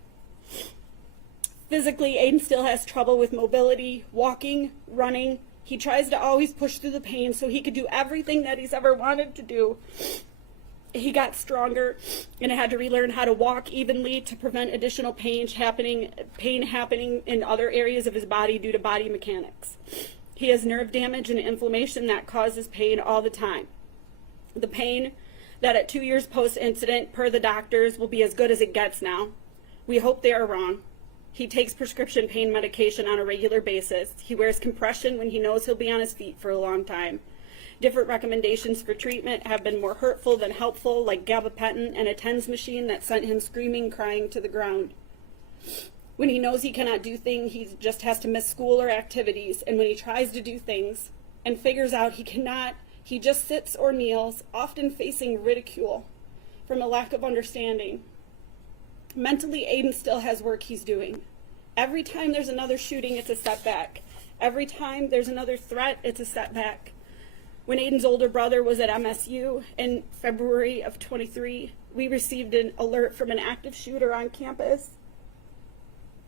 Physically, Aiden still has trouble with mobility, walking, running. He tries to always push through the pain so he could do everything that he's ever wanted to do. He got stronger and had to relearn how to walk evenly to prevent additional pain happening in other areas of his body due to body mechanics. He has nerve damage and inflammation that causes pain all the time. The pain that at 2 years post-incident, per the doctors, will be as good as it gets now. We hope they are wrong. He takes prescription pain medication on a regular basis. He wears compression when he knows he'll be on his feet for a long time. Different recommendations for treatment have been more hurtful than helpful, like gabapentin and a TENS machine that sent him screaming, crying to the ground. When he knows he cannot do things, he just has to miss school or activities, and when he tries to do things and figures out he cannot, he just sits or kneels, often facing ridicule from a lack of understanding. Mentally, Aiden still has work he's doing. Every time there's another shooting, it's a setback. Every time there's another threat, it's a setback. When Aiden's older brother was at MSU in February of 23, we received an alert from an active shooter on campus.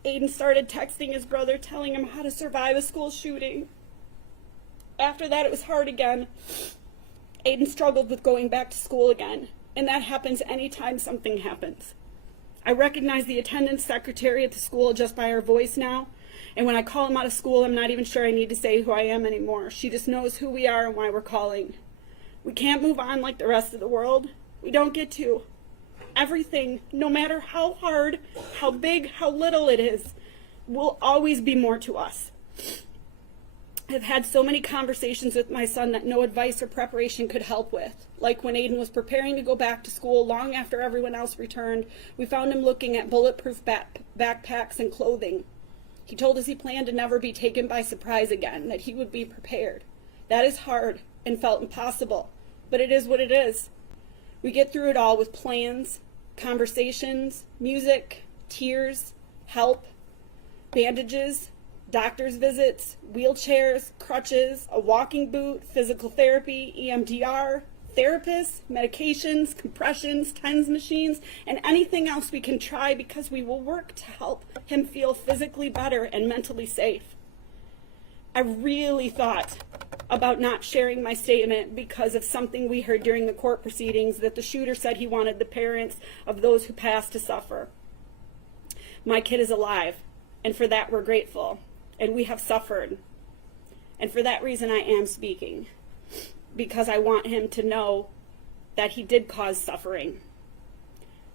Aiden started texting his brother, telling him how to survive a school shooting. After that, it was hard again. Aiden struggled with going back to school again, and that happens anytime something happens. I recognize the attendance secretary at the school just by her voice now, and when I call him out of school, I'm not even sure I need to say who I am anymore. She just knows who we are and why we're calling. We can't move on like the rest of the world. We don't get to. everything, no matter how hard, how big, how little it is, will always be more to us. I've had so many conversations with my son that no advice or preparation could help with. Like when Aiden was preparing to go back to school long after everyone else returned, we found him looking at bulletproof backpacks and clothing. He told us he planned to never be taken by surprise again, that he would be prepared. That is hard and felt impossible, but it is what it is. We get through it all with plans, conversations, music, tears, help, bandages, doctor's visits, wheelchairs, crutches, a walking boot, physical therapy, EMDR, therapists, medications, compressions, TENS machines, and anything else we can try, because we will work to help him feel physically better and mentally safe. I really thought about not sharing my statement because of something we heard during the court proceedings, that the shooter said he wanted the parents of those who passed to suffer. My kid is alive, and for that we're grateful. And we have suffered. And for that reason I am speaking, because I want him to know that he did cause suffering.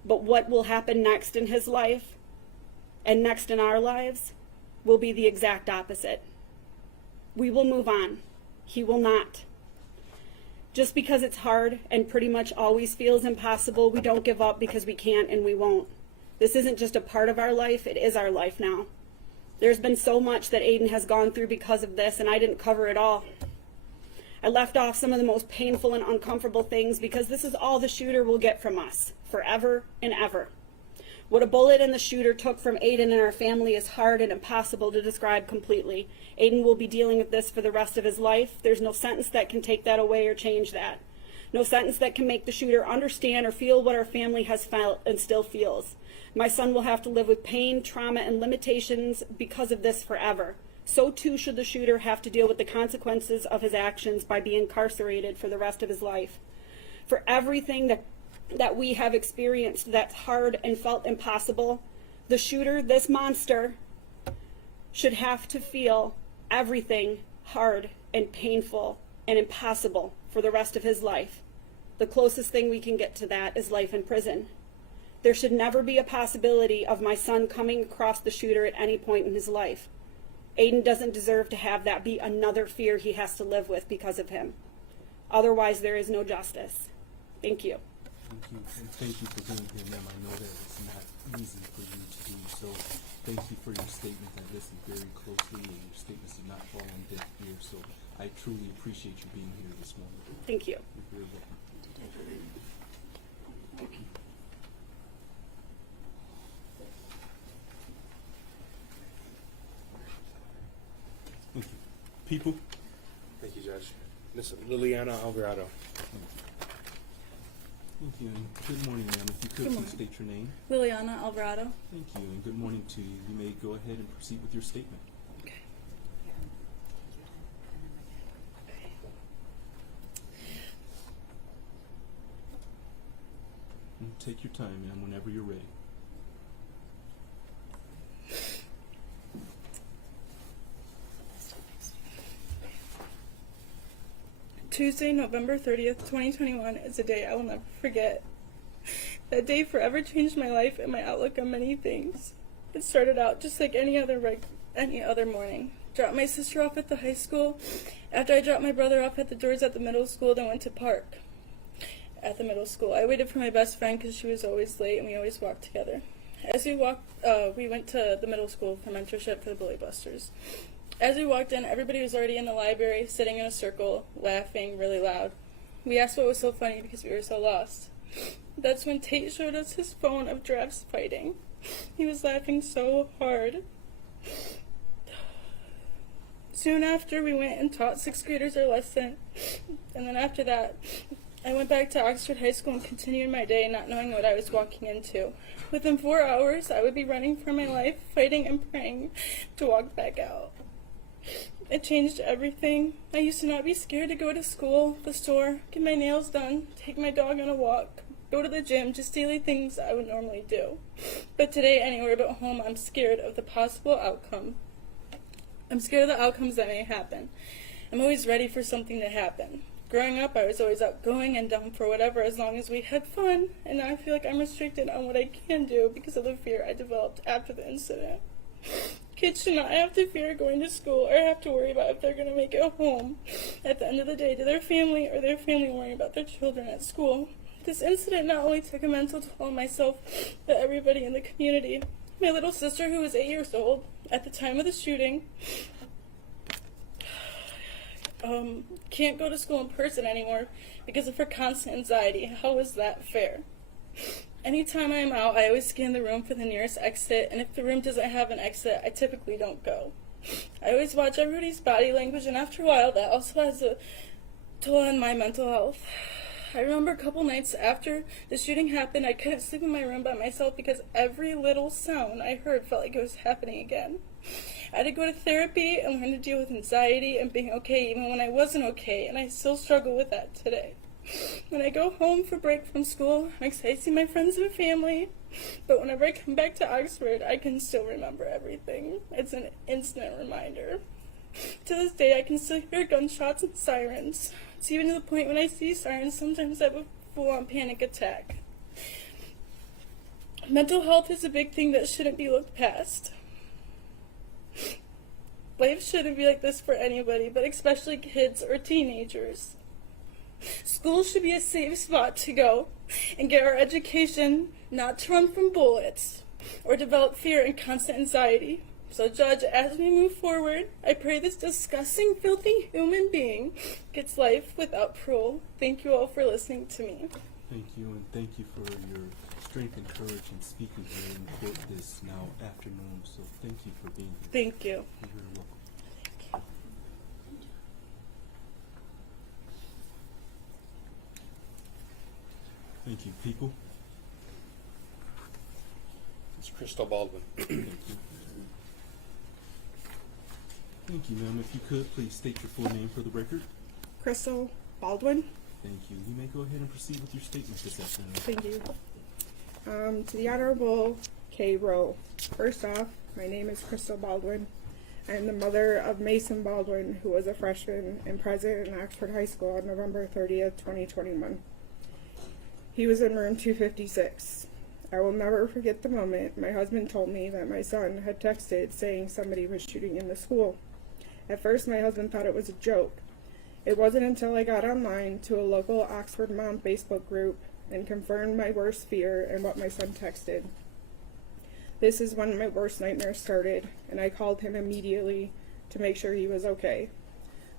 But what will happen next in his life and next in our lives will be the exact opposite. We will move on. He will not. Just because it's hard and pretty much always feels impossible, we don't give up because we can't and we won't. This isn't just a part of our life, it is our life now. There's been so much that Aiden has gone through because of this, and I didn't cover it all. I left off some of the most painful and uncomfortable things because this is all the shooter will get from us, forever and ever. What a bullet and the shooter took from Aiden and our family is hard and impossible to describe completely. Aiden will be dealing with this for the rest of his life. There's no sentence that can take that away or change that. No sentence that can make the shooter understand or feel what our family has felt and still feels. My son will have to live with pain, trauma, and limitations because of this forever. So too should the shooter have to deal with the consequences of his actions by being incarcerated for the rest of his life. For everything that we have experienced that's hard and felt impossible, the shooter, this monster, should have to feel everything hard and painful and impossible for the rest of his life. The closest thing we can get to that is life in prison. There should never be a possibility of my son coming across the shooter at any point in his life. Aiden doesn't deserve to have that be another fear he has to live with because of him. Otherwise, there is no justice. Thank you. Thank you, and thank you for being here, ma'am. I know that it's not easy for you to do, so thank you for your statement. I listened very closely, and your statements did not fall on deaf ears, so I truly appreciate you being here this morning. Thank you. You're very welcome. Thank you. People? Thank you, Judge. Miss Liliana Alvarado. Thank you, and good morning, ma'am. If you could please state your name. Liliana Alvarado. Thank you, and good morning to you. You may go ahead and proceed with your statement. And take your time, ma'am, whenever you're ready. Tuesday, November 30th, 2021 is a day I will never forget. That day forever changed my life and my outlook on many things. It started out just like any other morning. Dropped my sister off at the high school. After I dropped my brother off at the doors at the middle school, then went to park at the middle school. I waited for my best friend because she was always late and we always walked together. As we walked, we went to the middle school for mentorship for the Bully Busters. As we walked in, everybody was already in the library, sitting in a circle, laughing really loud. We asked what was so funny because we were so lost. That's when Tate showed us his phone of giraffes fighting. He was laughing so hard. Soon after, we went and taught 6th graders our lesson. And then after that, I went back to Oxford High School and continued my day not knowing what I was walking into. Within 4 hours, I would be running for my life, fighting and praying to walk back out. It changed everything. I used to not be scared to go to school, the store, get my nails done, take my dog on a walk, go to the gym, just daily things I would normally do. But today, anywhere but home, I'm scared of the possible outcome. I'm scared of the outcomes that may happen. I'm always ready for something to happen. Growing up, I was always outgoing and down for whatever as long as we had fun, and now I feel like I'm restricted on what I can do because of the fear I developed after the incident. Kids should not have to fear going to school or have to worry about if they're going to make it home at the end of the day to their family, or their family worrying about their children at school. This incident not only took a mental toll on myself, but everybody in the community. My little sister, who was 8 years old at the time of the shooting, can't go to school in person anymore because of her constant anxiety. How is that fair? Anytime I'm out, I always scan the room for the nearest exit, and if the room doesn't have an exit, I typically don't go. I always watch everybody's body language, and after a while, that also has a toll on my mental health. I remember a couple nights after the shooting happened, I couldn't sleep in my room by myself because every little sound I heard felt like it was happening again. I had to go to therapy and learn to deal with anxiety and being okay even when I wasn't okay, and I still struggle with that today. When I go home for break from school, I'm excited to see my friends and family, but whenever I come back to Oxford, I can still remember everything. It's an instant reminder. To this day, I can still hear gunshots and sirens. It's even to the point when I see sirens, sometimes I have a full-on panic attack. Mental health is a big thing that shouldn't be looked past. Life shouldn't be like this for anybody, but especially kids or teenagers. School should be a safe spot to go and get our education, not to run from bullets or develop fear and constant anxiety. So, Judge, as we move forward, I pray this disgusting, filthy human being gets life without parole. Thank you all for listening to me. Thank you, and thank you for your strength and courage in speaking here in court this now afternoon. So thank you for being here. Thank you. You're very welcome. Thank you. People? It's Crystal Baldwin. Thank you. Thank you, ma'am. If you could, please state your full name for the record. Crystal Baldwin. Thank you. You may go ahead and proceed with your statement this afternoon. Thank you. To the Honorable K. Rowe. First off, my name is Crystal Baldwin. I am the mother of Mason Baldwin, who was a freshman and present in Oxford High School on November 30th, 2021. He was in room 256. I will never forget the moment my husband told me that my son had texted saying somebody was shooting in the school. At first, my husband thought it was a joke. It wasn't until I got online to a local Oxford Mom Facebook group and confirmed my worst fear and what my son texted. This is when my worst nightmare started, and I called him immediately to make sure he was okay.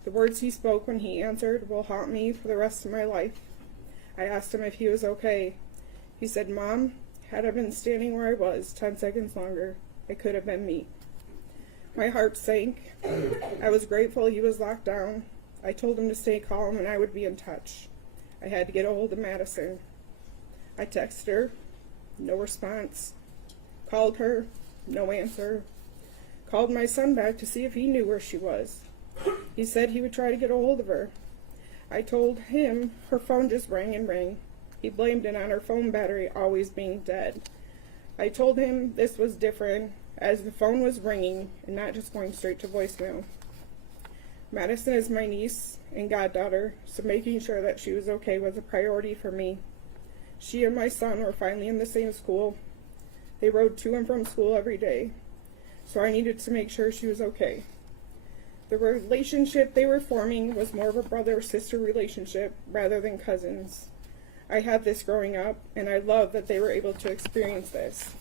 The words he spoke when he answered will haunt me for the rest of my life. I asked him if he was okay. He said, "Mom, had I been standing where I was 10 seconds longer, it could have been me." My heart sank. I was grateful he was locked down. I told him to stay calm and I would be in touch. I had to get a hold of Madison. I texted her, no response. Called her, no answer. Called my son back to see if he knew where she was. He said he would try to get a hold of her. I told him her phone just rang and rang. He blamed it on her phone battery always being dead. I told him this was different, as the phone was ringing and not just going straight to voicemail. Madison is my niece and goddaughter, so making sure that she was okay was a priority for me. She and my son were finally in the same school. They rode to and from school every day, so I needed to make sure she was okay. The relationship they were forming was more of a brother-sister relationship rather than cousins. I had this growing up, and I love that they were able to experience this.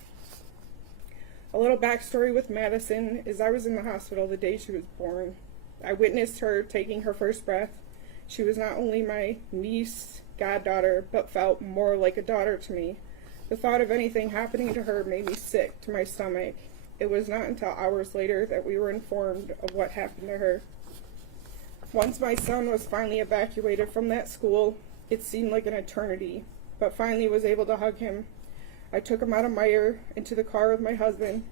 A little backstory with Madison is I was in the hospital the day she was born. I witnessed her taking her first breath. She was not only my niece, goddaughter, but felt more like a daughter to me. The thought of anything happening to her made me sick to my stomach. It was not until hours later that we were informed of what happened to her. Once my son was finally evacuated from that school, it seemed like an eternity, but finally was able to hug him. I took him out of Meyer into the car with my husband.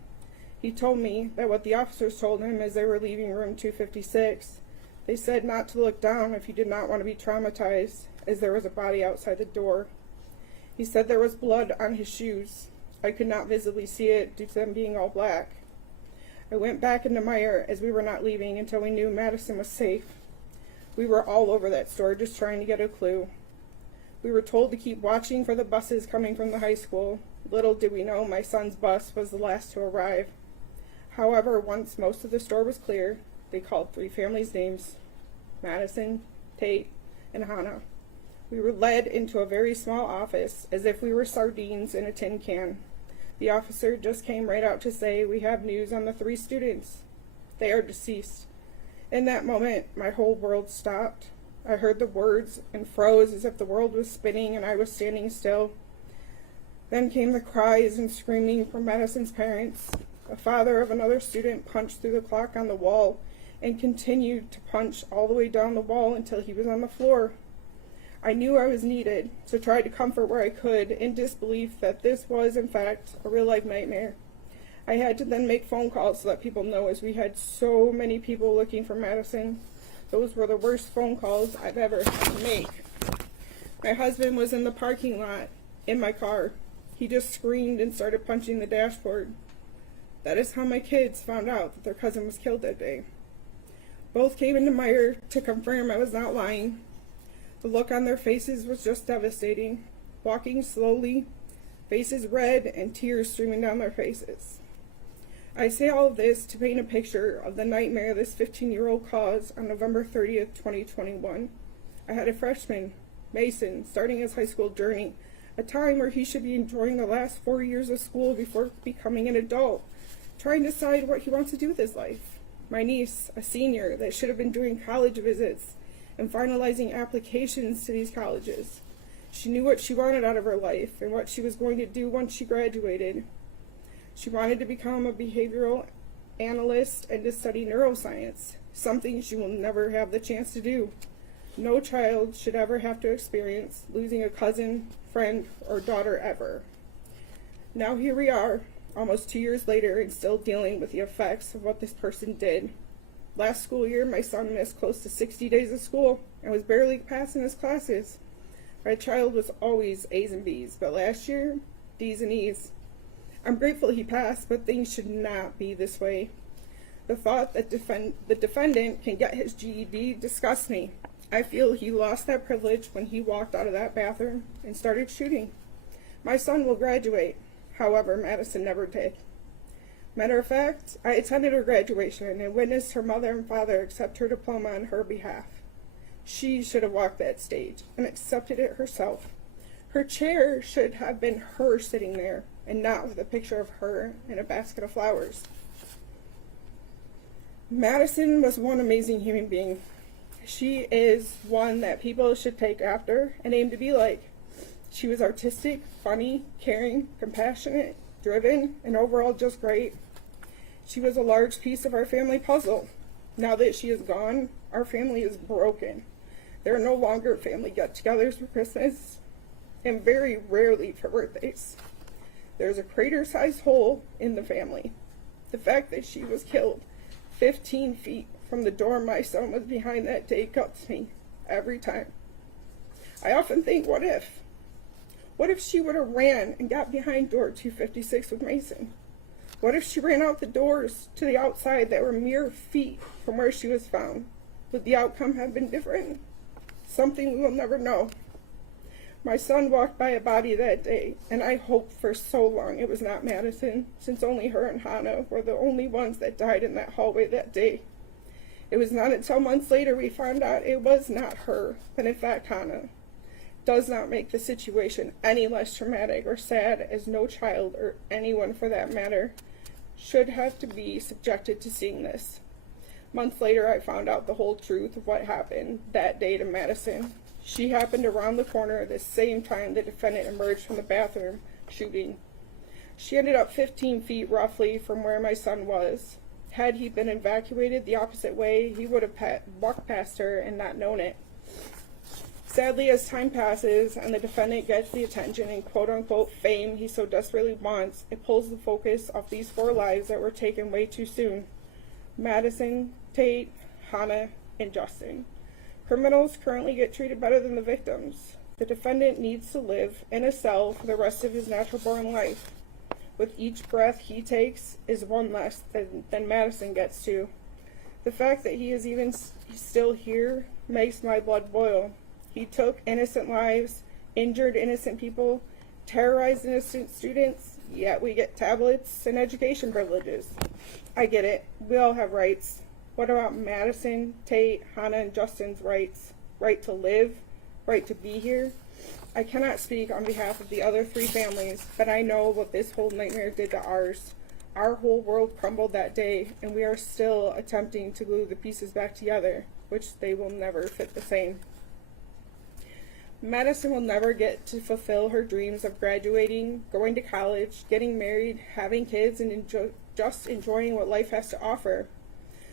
He told me that what the officers told him as they were leaving room 256, they said not to look down if he did not want to be traumatized, as there was a body outside the door. He said there was blood on his shoes. I could not visibly see it due to them being all black. I went back into Meyer as we were not leaving until we knew Madison was safe. We were all over that store just trying to get a clue. We were told to keep watching for the buses coming from the high school. Little did we know my son's bus was the last to arrive. However, once most of the store was clear, they called 3 families' names: Madison, Tate, and Hannah. We were led into a very small office as if we were sardines in a tin can. The officer just came right out to say, "We have news on the 3 students. They are deceased." In that moment, my whole world stopped. I heard the words and froze as if the world was spinning and I was standing still. Then came the cries and screaming from Madison's parents. A father of another student punched through the clock on the wall and continued to punch all the way down the wall until he was on the floor. I knew I was needed, so tried to comfort where I could, in disbelief that this was, in fact, a real-life nightmare. I had to then make phone calls to let people know, as we had so many people looking for Madison. Those were the worst phone calls I've ever had to make. My husband was in the parking lot, in my car. He just screamed and started punching the dashboard. That is how my kids found out that their cousin was killed that day. Both came into Meyer to confirm I was not lying. The look on their faces was just devastating. Walking slowly, faces red and tears streaming down their faces. I say all of this to paint a picture of the nightmare this 15-year-old caused on November 30th, 2021. I had a freshman, Mason, starting his high school journey, a time where he should be enjoying the last 4 years of school before becoming an adult, trying to decide what he wants to do with his life. My niece, a senior, that should have been doing college visits and finalizing applications to these colleges. She knew what she wanted out of her life and what she was going to do once she graduated. She wanted to become a behavioral analyst and to study neuroscience, something she will never have the chance to do. No child should ever have to experience losing a cousin, friend, or daughter ever. Now here we are, almost 2 years later, and still dealing with the effects of what this person did. Last school year, my son missed close to 60 days of school and was barely passing his classes. My child was always A's and B's, but last year, D's and E's. I'm grateful he passed, but things should not be this way. The thought that the defendant can get his GED disgusts me. I feel he lost that privilege when he walked out of that bathroom and started shooting. My son will graduate. However, Madison never did. Matter of fact, I attended her graduation and witnessed her mother and father accept her diploma on her behalf. She should have walked that stage and accepted it herself. Her chair should have been her sitting there and not with a picture of her and a basket of flowers. Madison was one amazing human being. She is one that people should take after and aim to be like. She was artistic, funny, caring, compassionate, driven, and overall just great. She was a large piece of our family puzzle. Now that she is gone, our family is broken. There are no longer family get-togethers for Christmas, and very rarely for birthdays. There's a crater-sized hole in the family. The fact that she was killed 15 feet from the door my son was behind that day guts me every time. I often think, what if? What if she would have ran and got behind door 256 with Mason? What if she ran out the doors to the outside that were mere feet from where she was found? Would the outcome have been different? Something we will never know. My son walked by a body that day, and I hoped for so long it was not Madison, since only her and Hannah were the only ones that died in that hallway that day. It was not until months later we found out it was not her, but in fact Hannah. Does not make the situation any less traumatic or sad, as no child, or anyone for that matter, should have to be subjected to seeing this. Months later, I found out the whole truth of what happened that day to Madison. She happened around the corner at the same time the defendant emerged from the bathroom shooting. She ended up 15 feet roughly from where my son was. Had he been evacuated the opposite way, he would have walked past her and not known it. Sadly, as time passes and the defendant gets the attention and quote-unquote fame he so desperately wants, it pulls the focus off these 4 lives that were taken way too soon. Madison, Tate, Hannah, and Justin. Criminals currently get treated better than the victims. The defendant needs to live in a cell for the rest of his natural-born life. With each breath he takes is one less than Madison gets to. The fact that he is even still here makes my blood boil. He took innocent lives, injured innocent people, terrorized innocent students, yet we get tablets and education privileges. I get it. We all have rights. What about Madison, Tate, Hannah, and Justin's rights? Right to live? Right to be here? I cannot speak on behalf of the other 3 families, but I know what this whole nightmare did to ours. Our whole world crumbled that day, and we are still attempting to glue the pieces back together, which they will never fit the same. Madison will never get to fulfill her dreams of graduating, going to college, getting married, having kids, and just enjoying what life has to offer.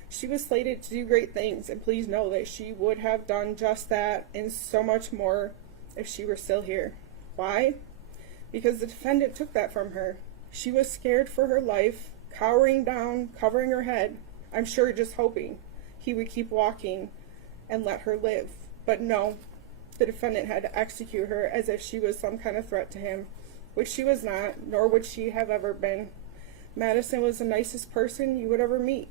She was slated to do great things, and please know that she would have done just that and so much more if she were still here. Why? Because the defendant took that from her. She was scared for her life, cowering down, covering her head, I'm sure just hoping he would keep walking and let her live. But no, the defendant had to execute her as if she was some kind of threat to him, which she was not, nor would she have ever been. Madison was the nicest person you would ever meet.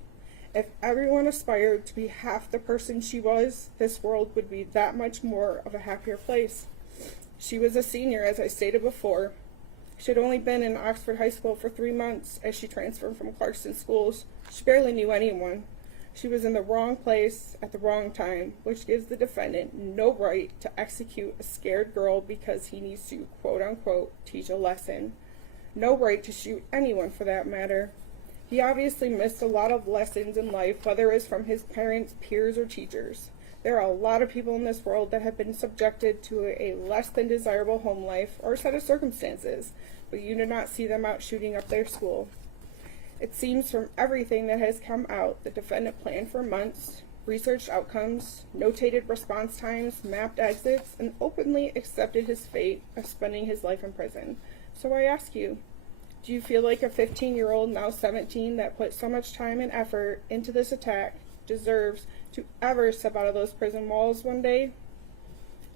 If everyone aspired to be half the person she was, this world would be that much more of a happier place. She was a senior, as I stated before. She had only been in Oxford High School for 3 months as she transferred from Clarkson schools. She barely knew anyone. She was in the wrong place at the wrong time, which gives the defendant no right to execute a scared girl because he needs to, quote-unquote, teach a lesson. No right to shoot anyone for that matter. He obviously missed a lot of lessons in life, whether it was from his parents, peers, or teachers. There are a lot of people in this world that have been subjected to a less than desirable home life or set of circumstances, but you do not see them out shooting up their school. It seems from everything that has come out, the defendant planned for months, researched outcomes, notated response times, mapped exits, and openly accepted his fate of spending his life in prison. So I ask you, do you feel like a 15-year-old, now 17, that put so much time and effort into this attack deserves to ever step out of those prison walls one day?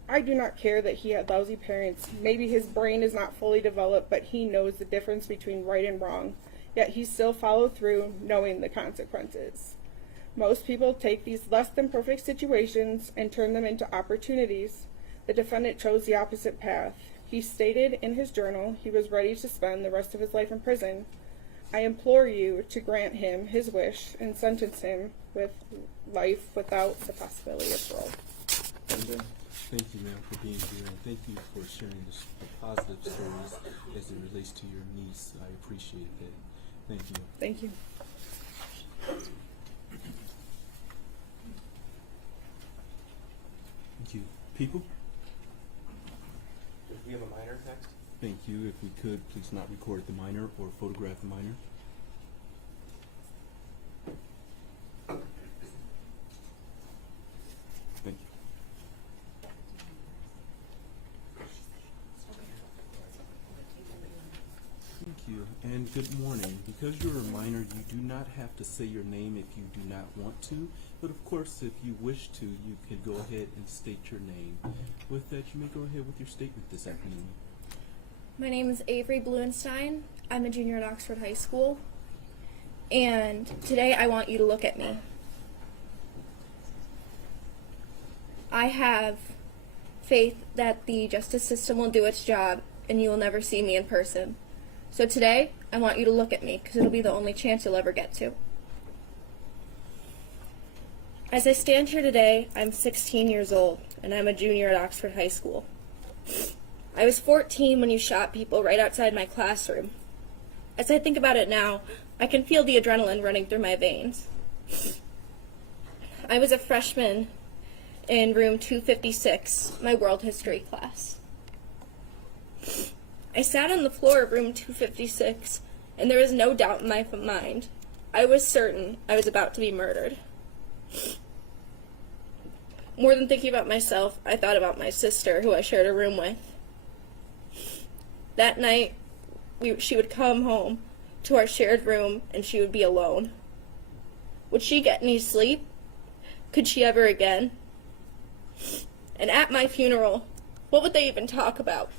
I do not care that he had lousy parents. Maybe his brain is not fully developed, but he knows the difference between right and wrong. Yet he still followed through, knowing the consequences. Most people take these less than perfect situations and turn them into opportunities. The defendant chose the opposite path. He stated in his journal he was ready to spend the rest of his life in prison. I implore you to grant him his wish and sentence him with life without the possibility of parole. Thank you, ma'am, for being here, and thank you for sharing the positive stories as it relates to your niece. I appreciate that. Thank you. Thank you. Thank you. People? Do we have a minor next? Thank you. If we could, please not record the minor or photograph the minor. Thank you. Thank you, and good morning. Because you're a minor, you do not have to say your name if you do not want to, but of course, if you wish to, you can go ahead and state your name. With that, you may go ahead with your statement this afternoon. My name is Avery Bluenstein. I'm a junior at Oxford High School, and today I want you to look at me. I have faith that the justice system will do its job, and you will never see me in person. So today, I want you to look at me, because it'll be the only chance you'll ever get to. As I stand here today, I'm 16 years old, and I'm a junior at Oxford High School. I was 14 when you shot people right outside my classroom. As I think about it now, I can feel the adrenaline running through my veins. I was a freshman in room 256, my world history class. I sat on the floor of room 256, and there was no doubt in my mind. I was certain I was about to be murdered. More than thinking about myself, I thought about my sister, who I shared a room with. That night, she would come home to our shared room, and she would be alone. Would she get any sleep? Could she ever again? And at my funeral, what would they even talk about?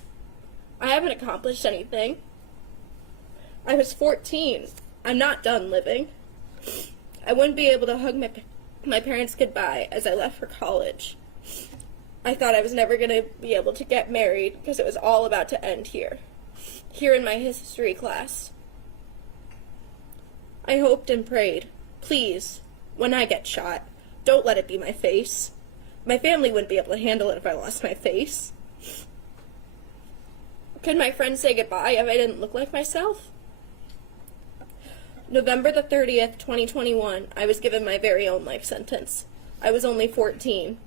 I haven't accomplished anything. I was 14. I'm not done living. I wouldn't be able to hug my parents goodbye as I left for college. I thought I was never going to be able to get married because it was all about to end here in my history class. I hoped and prayed, please, when I get shot, don't let it be my face. My family wouldn't be able to handle it if I lost my face. Could my friends say goodbye if I didn't look like myself? November the 30th, 2021, I was given my very own life sentence. I was only 14.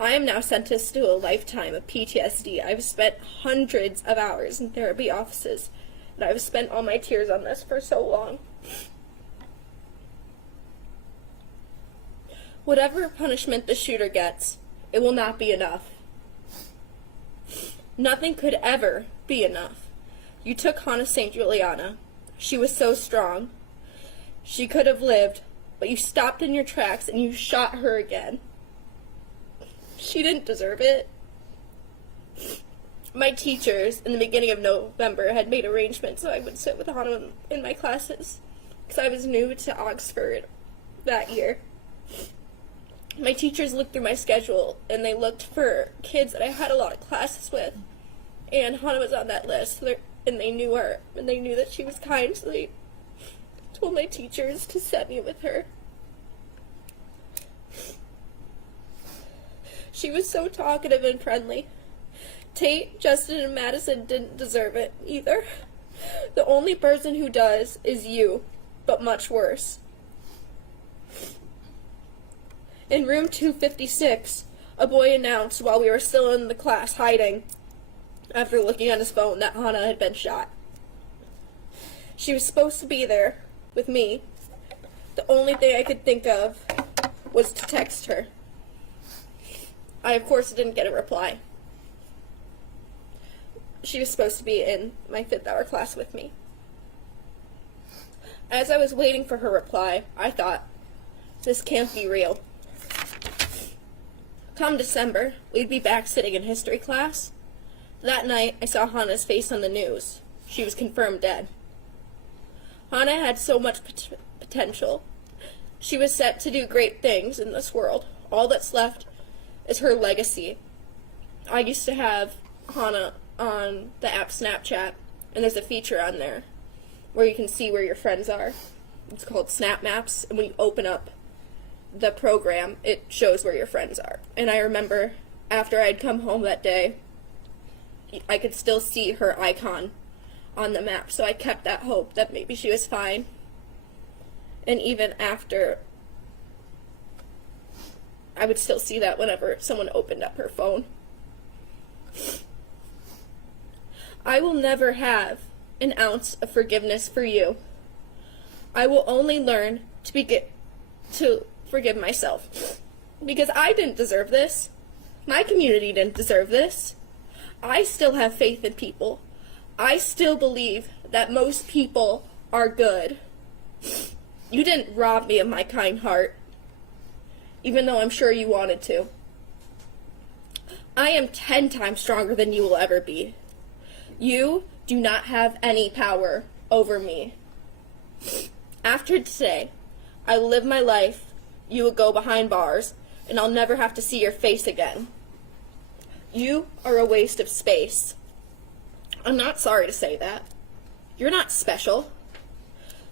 I am now sentenced to a lifetime of PTSD. I've spent hundreds of hours in therapy offices, and I've spent all my tears on this for so long. Whatever punishment the shooter gets, it will not be enough. Nothing could ever be enough. You took Hannah St. Juliana. She was so strong. She could have lived, but you stopped in your tracks and you shot her again. She didn't deserve it. My teachers, in the beginning of November, had made arrangements so I would sit with Hannah in my classes, because I was new to Oxford that year. My teachers looked through my schedule, and they looked for kids that I had a lot of classes with, and Hannah was on that list, and they knew her, and they knew that she was kind, so they told my teachers to set me with her. She was so talkative and friendly. Tate, Justin, and Madison didn't deserve it either. The only person who does is you, but much worse. In room 256, a boy announced while we were still in the class hiding, after looking on his phone, that Hannah had been shot. She was supposed to be there with me. The only thing I could think of was to text her. I, of course, didn't get a reply. She was supposed to be in my 5th hour class with me. As I was waiting for her reply, I thought, this can't be real. Come December, we'd be back sitting in history class. That night, I saw Hannah's face on the news. She was confirmed dead. Hannah had so much potential. She was set to do great things in this world. All that's left is her legacy. I used to have Hannah on the app Snapchat, and there's a feature on there where you can see where your friends are. It's called Snap Maps, and when you open up the program, it shows where your friends are. And I remember after I'd come home that day, I could still see her icon on the map, so I kept that hope that maybe she was fine. And even after, I would still see that whenever someone opened up her phone. I will never have an ounce of forgiveness for you. I will only learn to forgive myself. Because I didn't deserve this. My community didn't deserve this. I still have faith in people. I still believe that most people are good. You didn't rob me of my kind heart, even though I'm sure you wanted to. I am 10 times stronger than you will ever be. You do not have any power over me. After today, I live my life, you will go behind bars, and I'll never have to see your face again. You are a waste of space. I'm not sorry to say that. You're not special.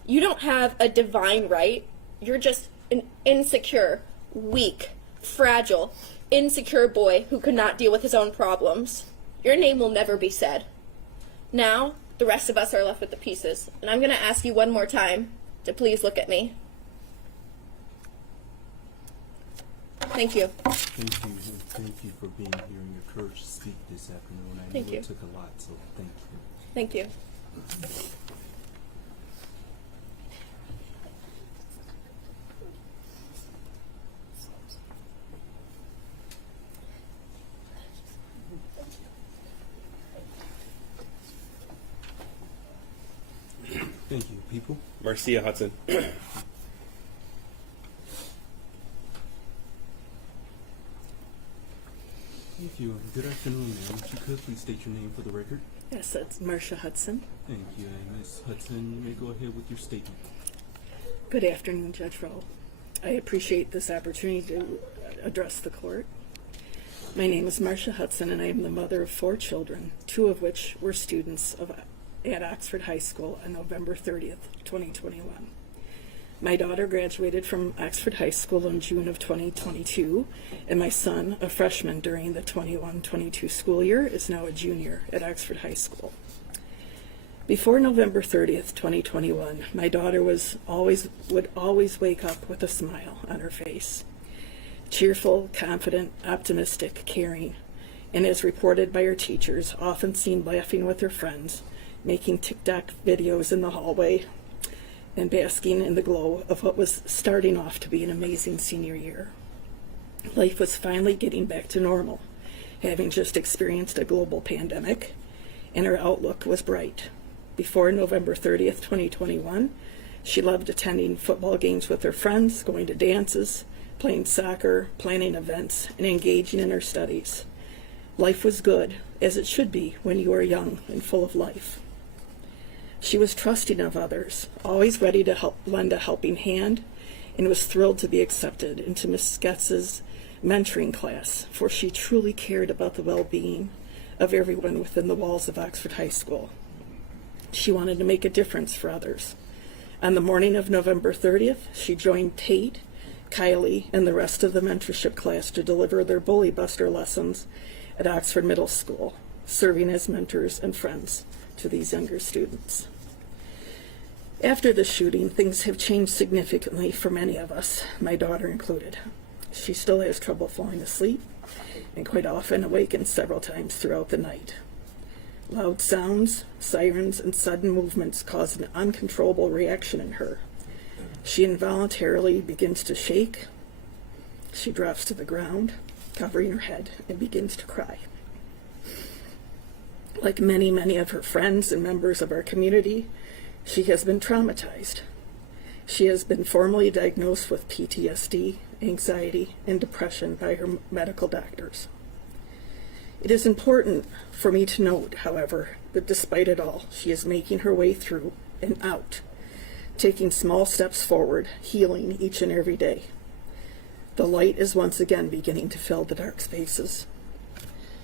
You don't have a divine right. You're just an insecure, weak, fragile, insecure boy who could not deal with his own problems. Your name will never be said. Now, the rest of us are left with the pieces, and I'm going to ask you one more time to please look at me. Thank you. Thank you, and thank you for being here and your courage to speak this afternoon. I Thank know you. it took a lot, so thank you. Thank you. Thank you, people. Marcia Hudson. Thank you. Good afternoon, ma'am. If you could please state your name for the record. Yes, it's Marcia Hudson. Thank you. And Ms. Hudson, you may go ahead with your statement. Good afternoon, Judge Rowe. I appreciate this opportunity to address the court. My name is Marcia Hudson, and I am the mother of 4 children, 2 of which were students at Oxford High School on November 30th, 2021. My daughter graduated from Oxford High School in June of 2022, and my son, a freshman during the 21-22 school year, is now a junior at Oxford High School. Before November 30th, 2021, my daughter would always wake up with a smile on her face. Cheerful, confident, optimistic, caring, and as reported by her teachers, often seen laughing with her friends, making TikTok videos in the hallway, and basking in the glow of what was starting off to be an amazing senior year. Life was finally getting back to normal, having just experienced a global pandemic, and her outlook was bright. Before November 30th, 2021, she loved attending football games with her friends, going to dances, playing soccer, planning events, and engaging in her studies. Life was good, as it should be when you are young and full of life. She was trusting of others, always ready to lend a helping hand, and was thrilled to be accepted into Miss Getz's mentoring class, for she truly cared about the well-being of everyone within the walls of Oxford High School. She wanted to make a difference for others. On the morning of November 30th, she joined Tate, Kylie, and the rest of the mentorship class to deliver their Bully Buster lessons at Oxford Middle School, serving as mentors and friends to these younger students. After the shooting, things have changed significantly for many of us, my daughter included. She still has trouble falling asleep and quite often awakens several times throughout the night. Loud sounds, sirens, and sudden movements cause an uncontrollable reaction in her. She involuntarily begins to shake. She drops to the ground, covering her head, and begins to cry. Like many of her friends and members of our community, she has been traumatized. She has been formally diagnosed with PTSD, anxiety, and depression by her medical doctors. It is important for me to note, however, that despite it all, she is making her way through and out, taking small steps forward, healing each and every day. The light is once again beginning to fill the dark spaces.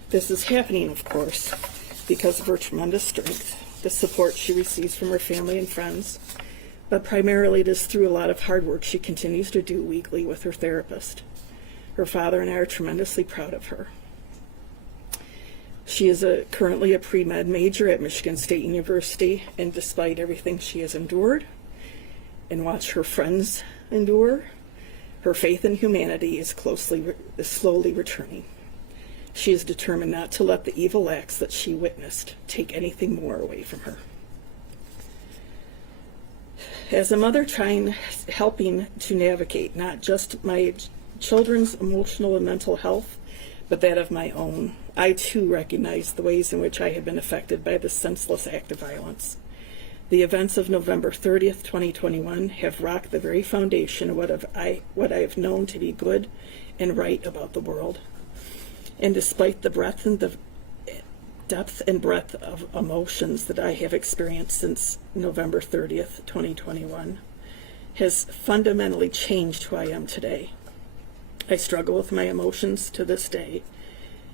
This is happening, of course, because of her tremendous strength, the support she receives from her family and friends, but primarily it is through a lot of hard work she continues to do weekly with her therapist. Her father and I are tremendously proud of her. She is currently a pre-med major at Michigan State University, and despite everything she has endured and watched her friends endure, her faith in humanity is slowly returning. She is determined not to let the evil acts that she witnessed take anything more away from her. As a mother helping to navigate not just my children's emotional and mental health, but that of my own, I too recognize the ways in which I have been affected by this senseless act of violence. The events of November 30th, 2021 have rocked the very foundation of what I have known to be good and right about the world. And despite the depth and breadth of emotions that I have experienced since November 30th, 2021, has fundamentally changed who I am today. I struggle with my emotions to this day,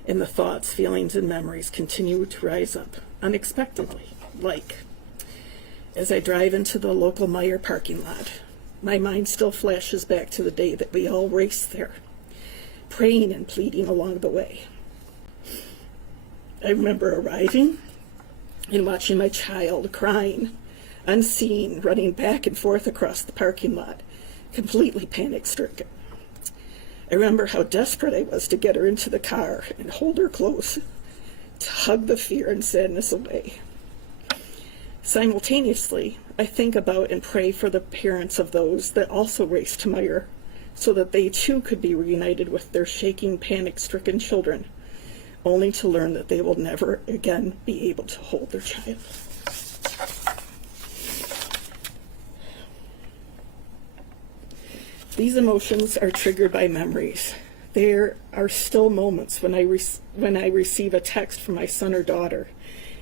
and the thoughts, feelings, and memories continue to rise up unexpectedly, like as I drive into the local Meijer parking lot, my mind still flashes back to the day that we all raced there, praying and pleading along the way. I remember arriving and watching my child crying, unseen, running back and forth across the parking lot, completely panic-stricken. I remember how desperate I was to get her into the car and hold her close, to hug the fear and sadness away. Simultaneously, I think about and pray for the parents of those that also raced to Meijer, so that they too could be reunited with their shaking, panic-stricken children, only to learn that they will never again be able to hold their child. These emotions are triggered by memories. There are still moments when I receive a text from my son or daughter,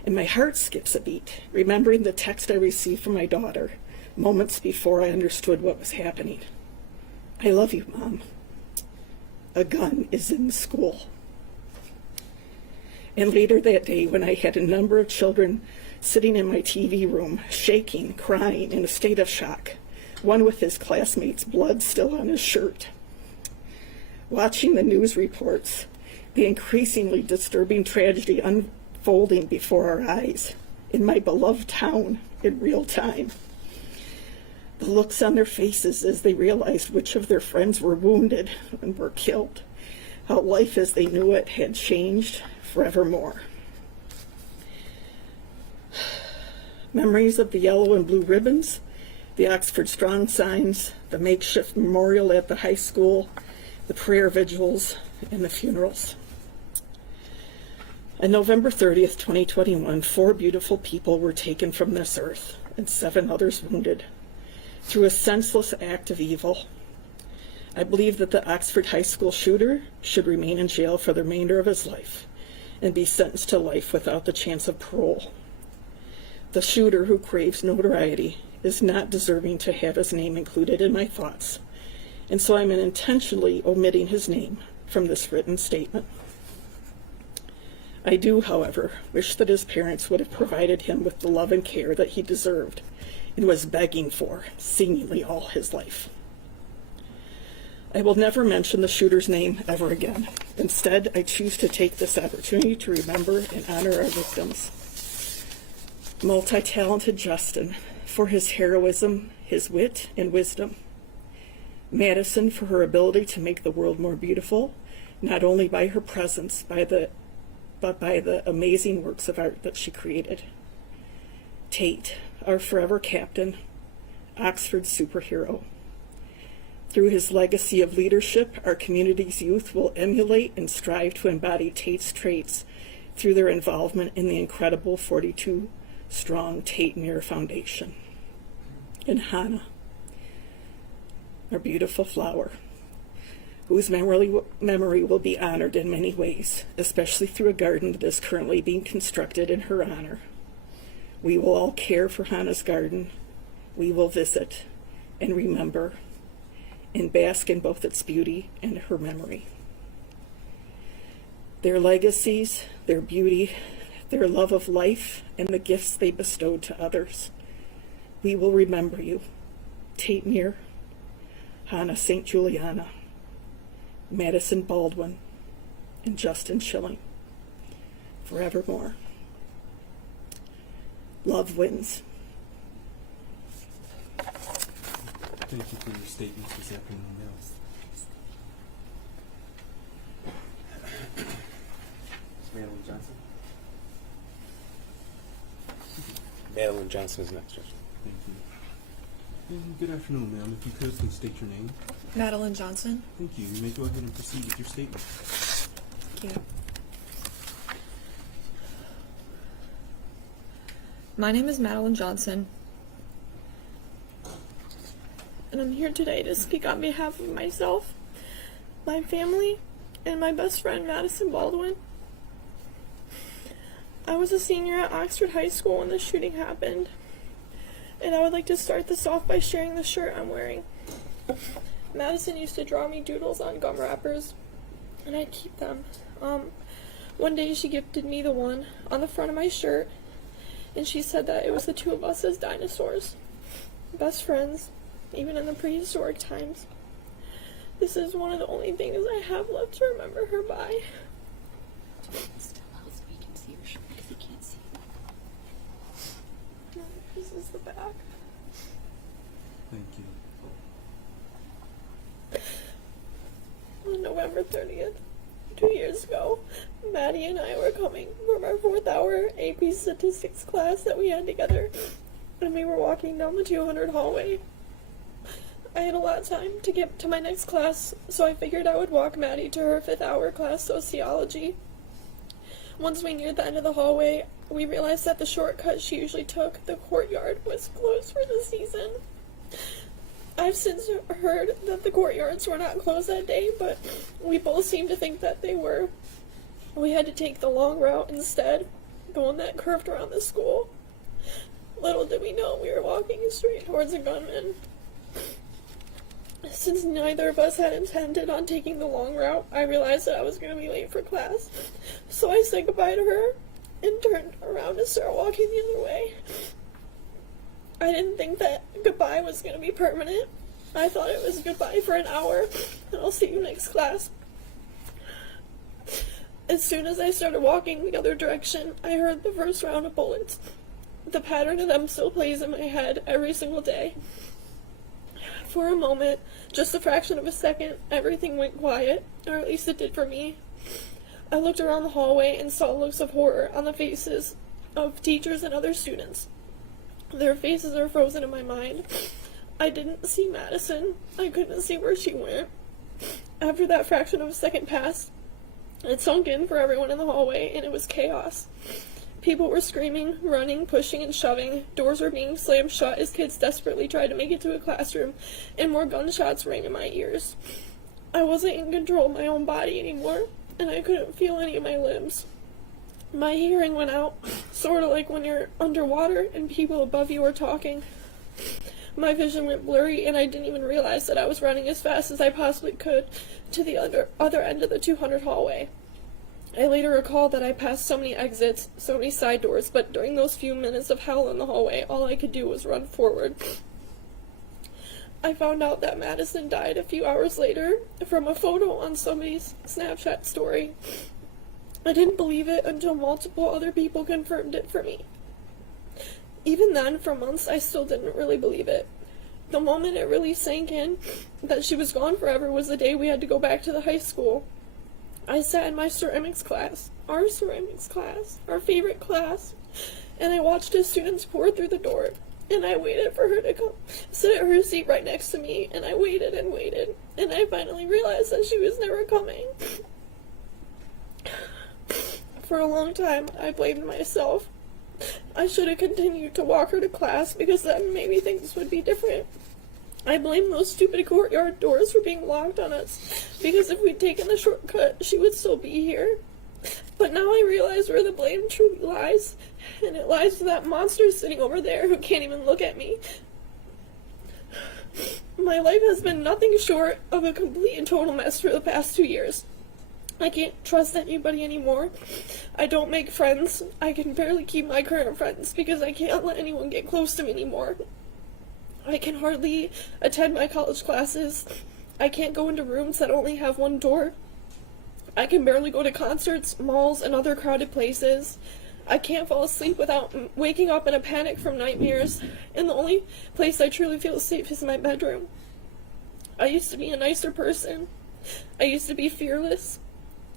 and my heart skips a beat, remembering the text I received from my daughter moments before I understood what was happening. I love you, Mom. A gun is in the school. And later that day, when I had a number of children sitting in my TV room, shaking, crying, in a state of shock, one with his classmates' blood still on his shirt, watching the news reports, the increasingly disturbing tragedy unfolding before our eyes in my beloved town in real time, the looks on their faces as they realized which of their friends were wounded and were killed, how life as they knew it had changed forevermore. Memories of the yellow and blue ribbons, the Oxford Strong signs, the makeshift memorial at the high school, the prayer vigils, and the funerals. On November 30th, 2021, 4 beautiful people were taken from this earth and 7 others wounded through a senseless act of evil. I believe that the Oxford High School shooter should remain in jail for the remainder of his life and be sentenced to life without the chance of parole. The shooter, who craves notoriety, is not deserving to have his name included in my thoughts, and so I'm intentionally omitting his name from this written statement. I do, however, wish that his parents would have provided him with the love and care that he deserved and was begging for seemingly all his life. I will never mention the shooter's name ever again. Instead, I choose to take this opportunity to remember and honor our victims. Multi-talented Justin for his heroism, his wit, and wisdom. Madison for her ability to make the world more beautiful, not only by her presence, but by the amazing works of art that she created. Tate, our forever captain, Oxford superhero. Through his legacy of leadership, our community's youth will emulate and strive to embody Tate's traits through their involvement in the incredible 42-strong Tate Muir Foundation. And Hannah, our beautiful flower, whose memory will be honored in many ways, especially through a garden that is currently being constructed in her honor. We will all care for Hannah's garden. We will visit and remember and bask in both its beauty and her memory. Their legacies, their beauty, their love of life, and the gifts they bestowed to others. We will remember you, Tate Muir, Hannah St. Juliana, Madison Baldwin, and Justin Schilling, forevermore. Love wins. Thank you for your statements this afternoon, Mel. Madeline Johnson. Madeline Johnson is next. Thank you. And good afternoon, ma'am. If you could, please state your name. Madeline Johnson. Thank you. You may go ahead and proceed with your statement. Thank you. My name is Madeline Johnson, and I'm here today to speak on behalf of myself, my family, and my best friend, Madison Baldwin. I was a senior at Oxford High School when the shooting happened, and I would like to start this off by sharing the shirt I'm wearing. Madison used to draw me doodles on gum wrappers, and I'd keep them. One day she gifted me the one on the front of my shirt, and she said that it was the two of us as dinosaurs, best friends, even in the prehistoric times. This is one of the only things I have left to remember her by. This is the back. Thank you. On November 30th, 2 years ago, Maddie and I were coming from our 4th hour AP statistics class that we had together, and we were walking down the 200 hallway. I had a lot of time to get to my next class, so I figured I would walk Maddie to her 5th hour class, sociology. Once we neared the end of the hallway, we realized that the shortcut she usually took, the courtyard, was closed for the season. I've since heard that the courtyards were not closed that day, but we both seemed to think that they were. We had to take the long route instead, the one that curved around the school. Little did we know we were walking straight towards a gunman. Since neither of us had intended on taking the long route, I realized that I was going to be late for class. So I said goodbye to her and turned around to start walking the other way. I didn't think that goodbye was going to be permanent. I thought it was goodbye for an hour, and I'll see you next class. As soon as I started walking the other direction, I heard the first round of bullets. The pattern of them still plays in my head every single day. For a moment, just a fraction of a second, everything went quiet, or at least it did for me. I looked around the hallway and saw looks of horror on the faces of teachers and other students. Their faces are frozen in my mind. I didn't see Madison. I couldn't see where she went. After that fraction of a second passed, it sunk in for everyone in the hallway, and it was chaos. People were screaming, running, pushing, and shoving. Doors were being slammed shut as kids desperately tried to make it to a classroom, and more gunshots rang in my ears. I wasn't in control of my own body anymore, and I couldn't feel any of my limbs. My hearing went out, sort of like when you're underwater and people above you are talking. My vision went blurry, and I didn't even realize that I was running as fast as I possibly could to the other end of the 200 hallway. I later recalled that I passed so many exits, so many side doors, but during those few minutes of hell in the hallway, all I could do was run forward. I found out that Madison died a few hours later from a photo on somebody's Snapchat story. I didn't believe it until multiple other people confirmed it for me. Even then, for months, I still didn't really believe it. The moment it really sank in that she was gone forever was the day we had to go back to the high school. I sat in my ceramics class, our favorite class, and I watched as students poured through the door, and I waited for her to come sit at her seat right next to me, and I waited, and I finally realized that she was never coming. For a long time, I blamed myself. I should have continued to walk her to class because then maybe things would be different. I blamed those stupid courtyard doors for being locked on us because if we'd taken the shortcut, she would still be here. But now I realize where the blame truly lies, and it lies with that monster sitting over there who can't even look at me. My life has been nothing short of a complete and total mess for the past 2 years. I can't trust anybody anymore. I don't make friends. I can barely keep my current friends because I can't let anyone get close to me anymore. I can hardly attend my college classes. I can't go into rooms that only have one door. I can barely go to concerts, malls, and other crowded places. I can't fall asleep without waking up in a panic from nightmares, and the only place I truly feel safe is my bedroom. I used to be a nicer person. I used to be fearless.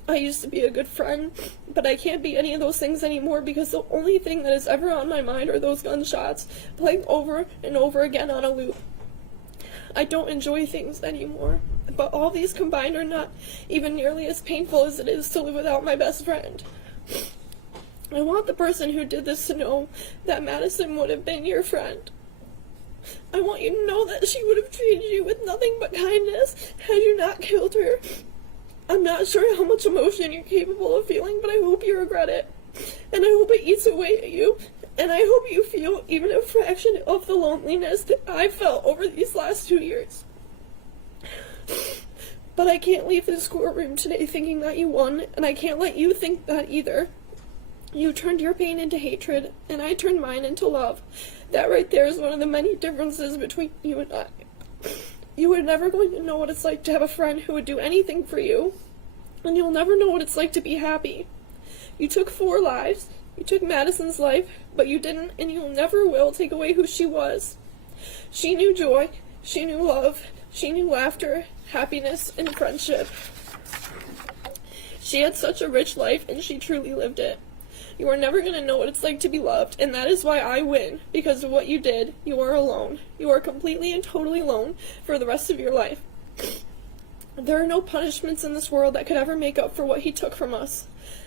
I used to be a good friend, but I can't be any of those things anymore because the only thing that is ever on my mind are those gunshots playing over and over again on a loop. I don't enjoy things anymore, but all these combined are not even nearly as painful as it is to live without my best friend. I want the person who did this to know that Madison would have been your friend. I want you to know that she would have treated you with nothing but kindness had you not killed her. I'm not sure how much emotion you're capable of feeling, but I hope you regret it. And I hope it eats away at you. And I hope you feel even a fraction of the loneliness that I felt over these last 2 years. But I can't leave this courtroom today thinking that you won, and I can't let you think that either. You turned your pain into hatred, and I turned mine into love. That right there is one of the many differences between you and I. You are never going to know what it's like to have a friend who would do anything for you, and you'll never know what it's like to be happy. You took 4 lives. You took Madison's life, but you didn't, and you never will take away who she was. She knew joy, she knew love, she knew laughter, happiness, and friendship. She had such a rich life, and she truly lived it. You are never going to know what it's like to be loved, and that is why I win. Because of what you did, you are alone. You are completely and totally alone for the rest of your life. There are no punishments in this world that could ever make up for what he took from us.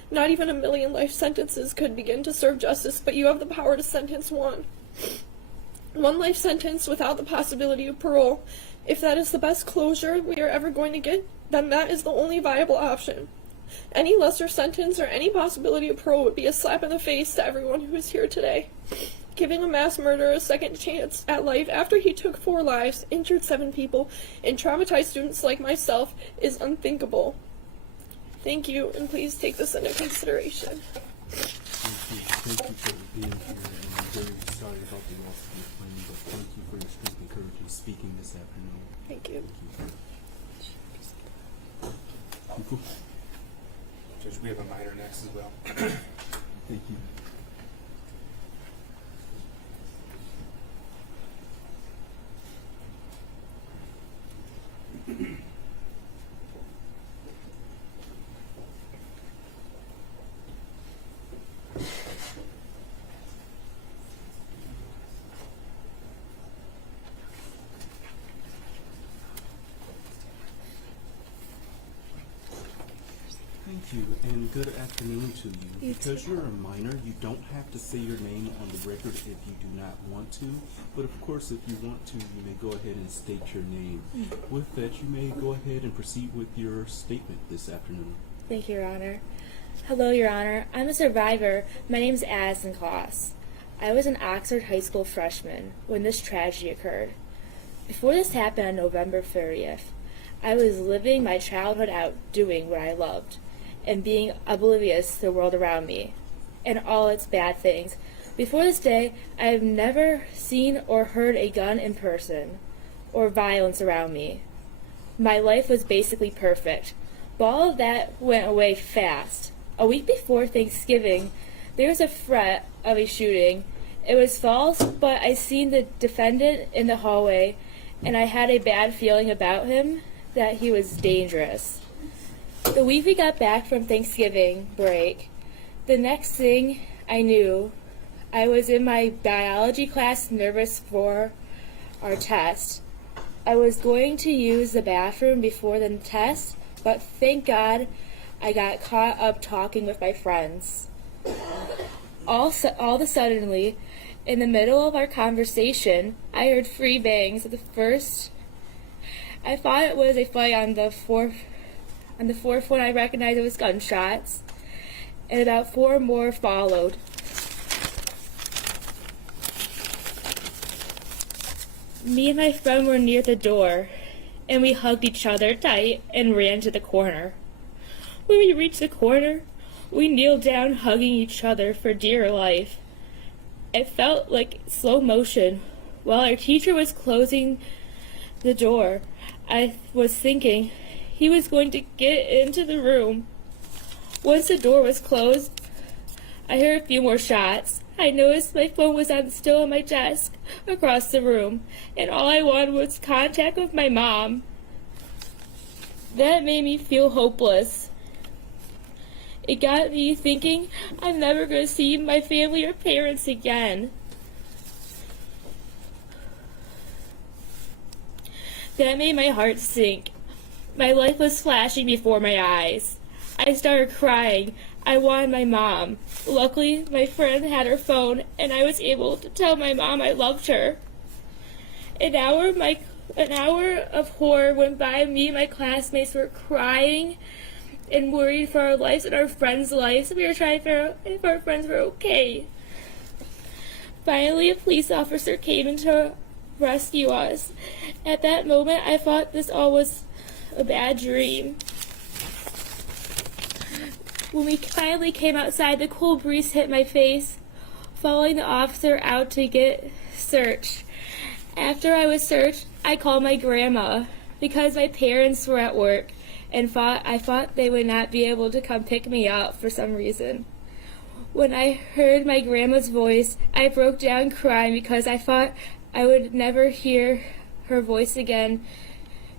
Not even 1 million life sentences could begin to serve justice, but you have the power to sentence one. 1 life sentence without the possibility of parole. If that is the best closure we are ever going to get, then that is the only viable option. Any lesser sentence or any possibility of parole would be a slap in the face to everyone who is here today. Giving a mass murderer a second chance at life after he took 4 lives, injured 7 people, and traumatized students like myself is unthinkable. Thank you, and please take this into consideration. Thank you for being here, and I'm very sorry about the loss of your friend, but thank you for your strength and courage in speaking this afternoon. Thank you. You cool? Judge, we have a minor next as well. Thank you. Thank you, and good afternoon to you. Because you're a minor, you don't have to say your name on the record if you do not want to. But of course, if you want to, you may go ahead and state your name. With that, you may go ahead and proceed with your statement this afternoon. Thank you, Your Honor. Hello, Your Honor. I'm a survivor. My name is Addison Kloss. I was an Oxford High School freshman when this tragedy occurred. Before this happened on November 30th, I was living my childhood out doing what I loved and being oblivious to the world around me and all its bad things. Before this day, I have never seen or heard a gun in person or violence around me. My life was basically perfect, but all of that went away fast. A week before Thanksgiving, there was a threat of a shooting. It was false, but I seen the defendant in the hallway, and I had a bad feeling about him, that he was dangerous. The week we got back from Thanksgiving break, the next thing I knew, I was in my biology class nervous for our test. I was going to use the bathroom before the test, but thank God I got caught up talking with my friends. All of a suddenly, in the middle of our conversation, I heard 3 bangs. The first, I thought it was a fight on the fourth one. I recognized it was gunshots, and about 4 more followed. Me and my friend were near the door, and we hugged each other tight and ran to the corner. When we reached the corner, we kneeled down hugging each other for dear life. It felt like slow motion. While our teacher was closing the door, I was thinking he was going to get into the room. Once the door was closed, I heard a few more shots. I noticed my phone was still on my desk across the room, and all I wanted was contact with my mom. That made me feel hopeless. It got me thinking I'm never going to see my family or parents again. That made my heart sink. My life was flashing before my eyes. I started crying. I wanted my mom. Luckily, my friend had her phone, and I was able to tell my mom I loved her. An hour of horror went by. Me and my classmates were crying and worried for our lives and our friends' lives. We were trying to figure out if our friends were okay. Finally, a police officer came in to rescue us. At that moment, I thought this all was a bad dream. When we finally came outside, the cold breeze hit my face, following the officer out to get searched. After I was searched, I called my grandma because my parents were at work and I thought they would not be able to come pick me up for some reason. When I heard my grandma's voice, I broke down crying because I thought I would never hear her voice again.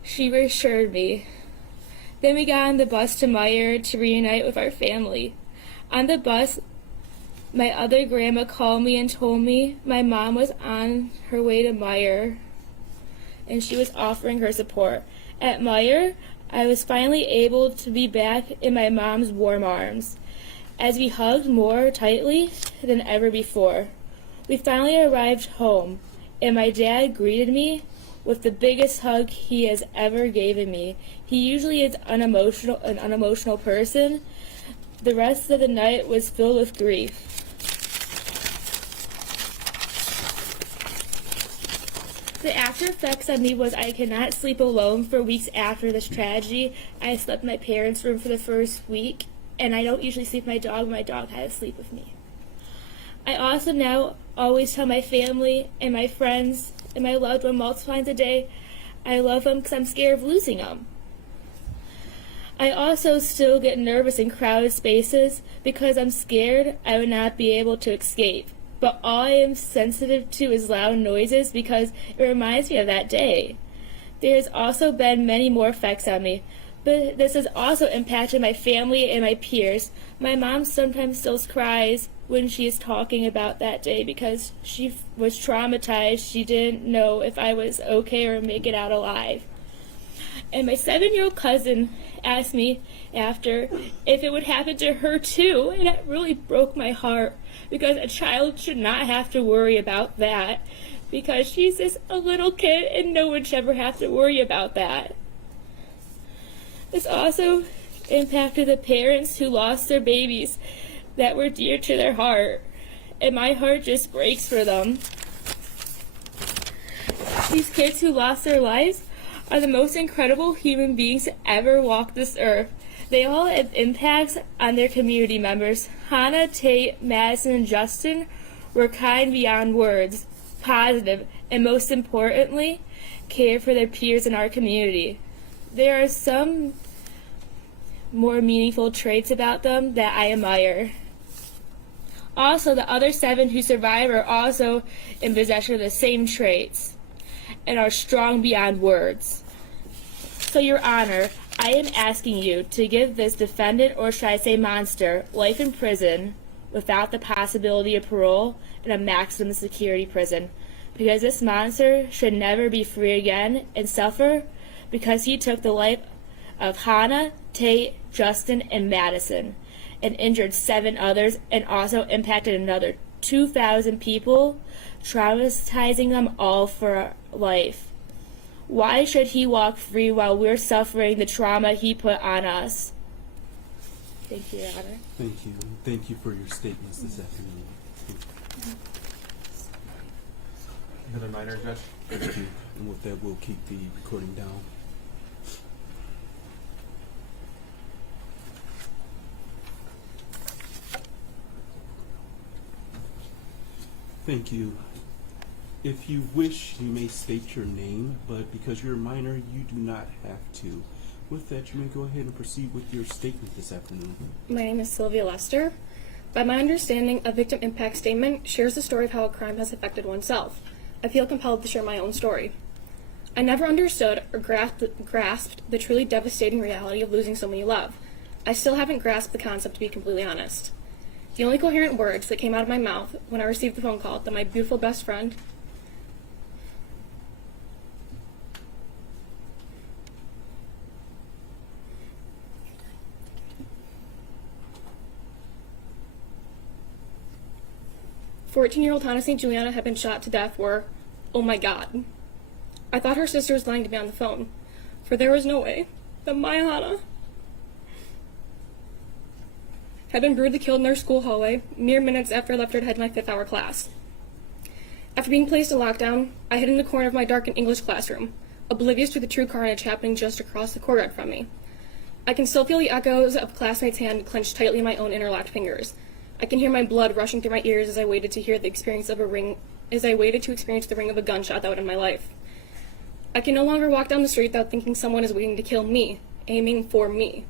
She reassured me. Then we got on the bus to Meyer to reunite with our family. On the bus, my other grandma called me and told me my mom was on her way to Meyer, and she was offering her support. At Meyer, I was finally able to be back in my mom's warm arms, as we hugged more tightly than ever before. We finally arrived home, and my dad greeted me with the biggest hug he has ever given me. He usually is an unemotional person. The rest of the night was filled with grief. The after effects on me was I could not sleep alone for weeks after this tragedy. I slept in my parents' room for the first week, and I don't usually sleep with my dog. My dog had to sleep with me. I also now always tell my family and my friends and my loved one multiple times a day I love them because I'm scared of losing them. I also still get nervous in crowded spaces because I'm scared I would not be able to escape. But all I am sensitive to is loud noises because it reminds me of that day. There has also been many more effects on me, but this has also impacted my family and my peers. My mom sometimes still cries when she is talking about that day because she was traumatized. She didn't know if I was okay or make it out alive. And my 7-year-old cousin asked me after if it would happen to her too, and it really broke my heart because a child should not have to worry about that because she's just a little kid and no one should ever have to worry about that. This also impacted the parents who lost their babies that were dear to their heart, and my heart just breaks for them. These kids who lost their lives are the most incredible human beings to ever walk this earth. They all have impacts on their community members. Hannah, Tate, Madison, and Justin were kind beyond words, positive, and most importantly, care for their peers in our community. There are some more meaningful traits about them that I admire. Also, the other 7 who survived are also in possession of the same traits and are strong beyond words. So, Your Honor, I am asking you to give this defendant, or should I say monster, life in prison without the possibility of parole in a maximum security prison, because this monster should never be free again and suffer because he took the life of Hannah, Tate, Justin, and Madison, and injured 7 others, and also impacted another 2,000 people, traumatizing them all for life. Why should he walk free while we're suffering the trauma he put on us? Thank you, Your Honor. Thank you. Thank you for your statements this afternoon. Another minor, Judge? Thank you. And with that, we'll keep the recording down. Thank you. If you wish, you may state your name, but because you're a minor, you do not have to. With that, you may go ahead and proceed with your statement this afternoon. My name is Sylvia Lester. By my understanding, a victim impact statement shares the story of how a crime has affected oneself. I feel compelled to share my own story. I never understood or grasped the truly devastating reality of losing someone you love. I still haven't grasped the concept, to be completely honest. The only coherent words that came out of my mouth when I received the phone call that my beautiful best friend "14-year-old Hannah St. Juliana had been shot to death" were, "Oh my God." I thought her sister was lying to me on the phone, for there was no way that my Hannah had been brutally killed in their school hallway mere minutes after I left her to head my 5th-hour class. After being placed in lockdown, I hid in the corner of my darkened English classroom, oblivious to the true carnage happening just across the courtyard from me. I can still feel the echoes of classmates' hand clenched tightly in my own interlocked fingers. I can hear my blood rushing through my ears as I waited to experience the ring of a gunshot that would end my life. I can no longer walk down the street without thinking someone is waiting to kill me, aiming for me.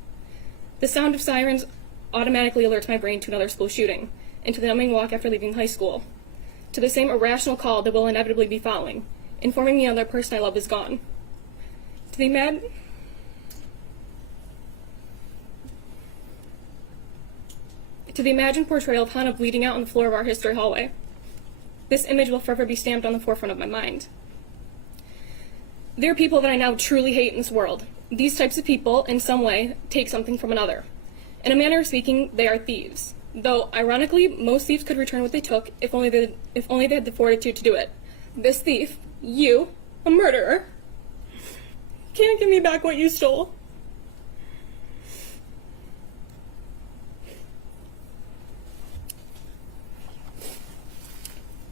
The sound of sirens automatically alerts my brain to another school shooting, and to the numbing walk after leaving high school, to the same irrational call that will inevitably be following, informing me another person I love is gone. To the imagined portrayal of Hannah bleeding out on the floor of our history hallway. This image will forever be stamped on the forefront of my mind. There are people that I now truly hate in this world. These types of people, in some way, take something from another. In a manner of speaking, they are thieves. Though, ironically, most thieves could return what they took if only they had the fortitude to do it. This thief, you, a murderer, can't give me back what you stole.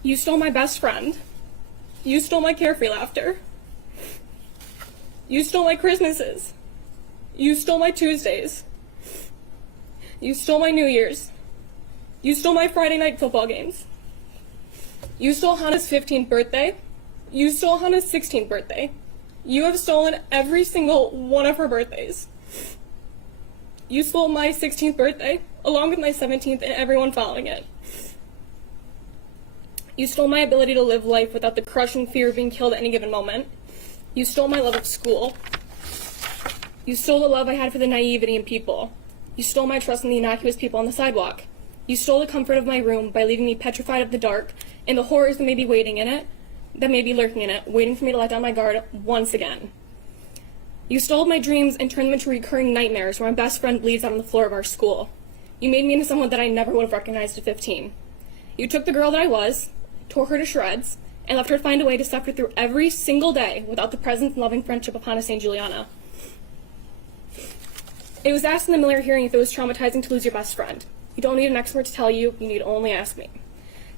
You stole my best friend. You stole my carefree laughter. You stole my Christmases. You stole my Tuesdays. You stole my New Year's. You stole my Friday night football games. You stole Hannah's 15th birthday. You stole Hannah's 16th birthday. You have stolen every single one of her birthdays. You stole my 16th birthday, along with my 17th and everyone following it. You stole my ability to live life without the crushing fear of being killed at any given moment. You stole my love of school. You stole the love I had for the naivety in people. You stole my trust in the innocuous people on the sidewalk. You stole the comfort of my room by leaving me petrified of the dark and the horrors that may be waiting in it, that may be lurking in it, waiting for me to let down my guard once again. You stole my dreams and turned them into recurring nightmares where my best friend bleeds out on the floor of our school. You made me into someone that I never would have recognized at 15. You took the girl that I was, tore her to shreds, and left her to find a way to suffer through every single day without the presence and loving friendship of Hannah St. Juliana. It was asked in the Miller hearing if it was traumatizing to lose your best friend. You don't need an expert to tell you, you need only ask me.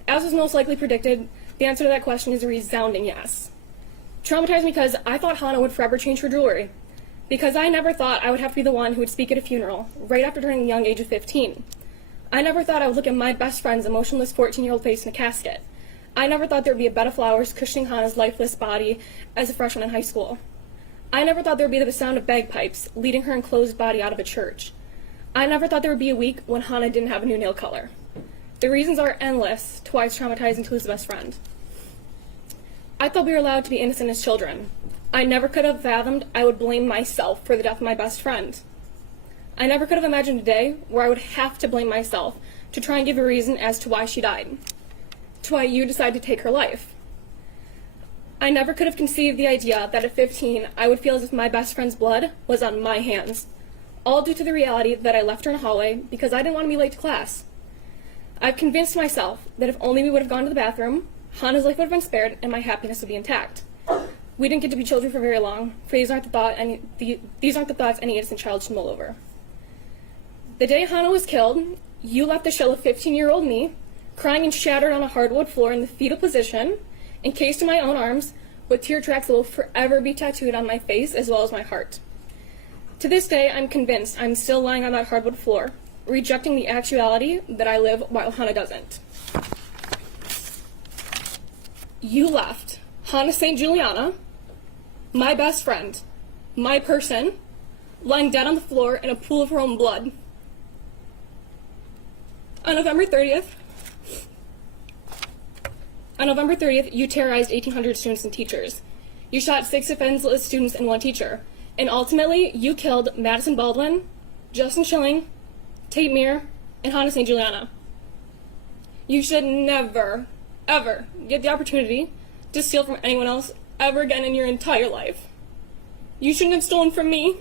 As was most likely predicted, the answer to that question is a resounding yes. Traumatized because I thought Hannah would forever change her jewelry. Because I never thought I would have to be the one who would speak at a funeral, right after turning the young age of 15. I never thought I would look at my best friend's emotionless 14-year-old face in a casket. I never thought there would be a bed of flowers cushioning Hannah's lifeless body as a freshman in high school. I never thought there would be the sound of bagpipes leading her enclosed body out of a church. I never thought there would be a week when Hannah didn't have a new nail color. The reasons are endless to why it's traumatizing to lose a best friend. I thought we were allowed to be innocent as children. I never could have fathomed I would blame myself for the death of my best friend. I never could have imagined a day where I would have to blame myself to try and give a reason as to why she died, to why you decided to take her life. I never could have conceived the idea that at 15 I would feel as if my best friend's blood was on my hands, all due to the reality that I left her in a hallway because I didn't want to be late to class. I've convinced myself that if only we would have gone to the bathroom, Hannah's life would have been spared and my happiness would be intact. We didn't get to be children for very long, for these aren't the thoughts any innocent child should mull over. The day Hannah was killed, you left the shell of 15-year-old me, crying and shattered on a hardwood floor in the fetal position, encased in my own arms, with tear tracks that will forever be tattooed on my face as well as my heart. To this day, I'm convinced I'm still lying on that hardwood floor, rejecting the actuality that I live while Hannah doesn't. You left Hannah St. Juliana, my best friend, my person, lying dead on the floor in a pool of her own blood. On November 30th, you terrorized 1,800 students and teachers. You shot 6 defenseless students and 1 teacher. And ultimately, you killed Madison Baldwin, Justin Schilling, Tate Meir, and Hannah St. Juliana. You should never, ever get the opportunity to steal from anyone else ever again in your entire life. You shouldn't have stolen from me.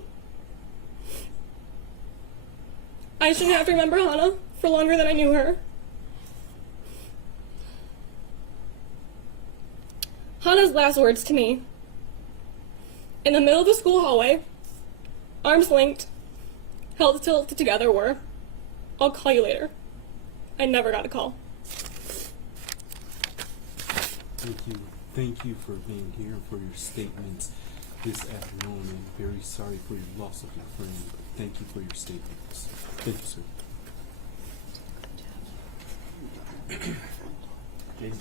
I shouldn't have to remember Hannah for longer than I knew her. Hannah's last words to me, in the middle of the school hallway, arms linked, held tilted together, were, "I'll call you later." I never got a call. Thank you. Thank you for being here and for your statements this afternoon. I'm very sorry for your loss of your friend. Thank you for your statements. Thank you, sir. Jason?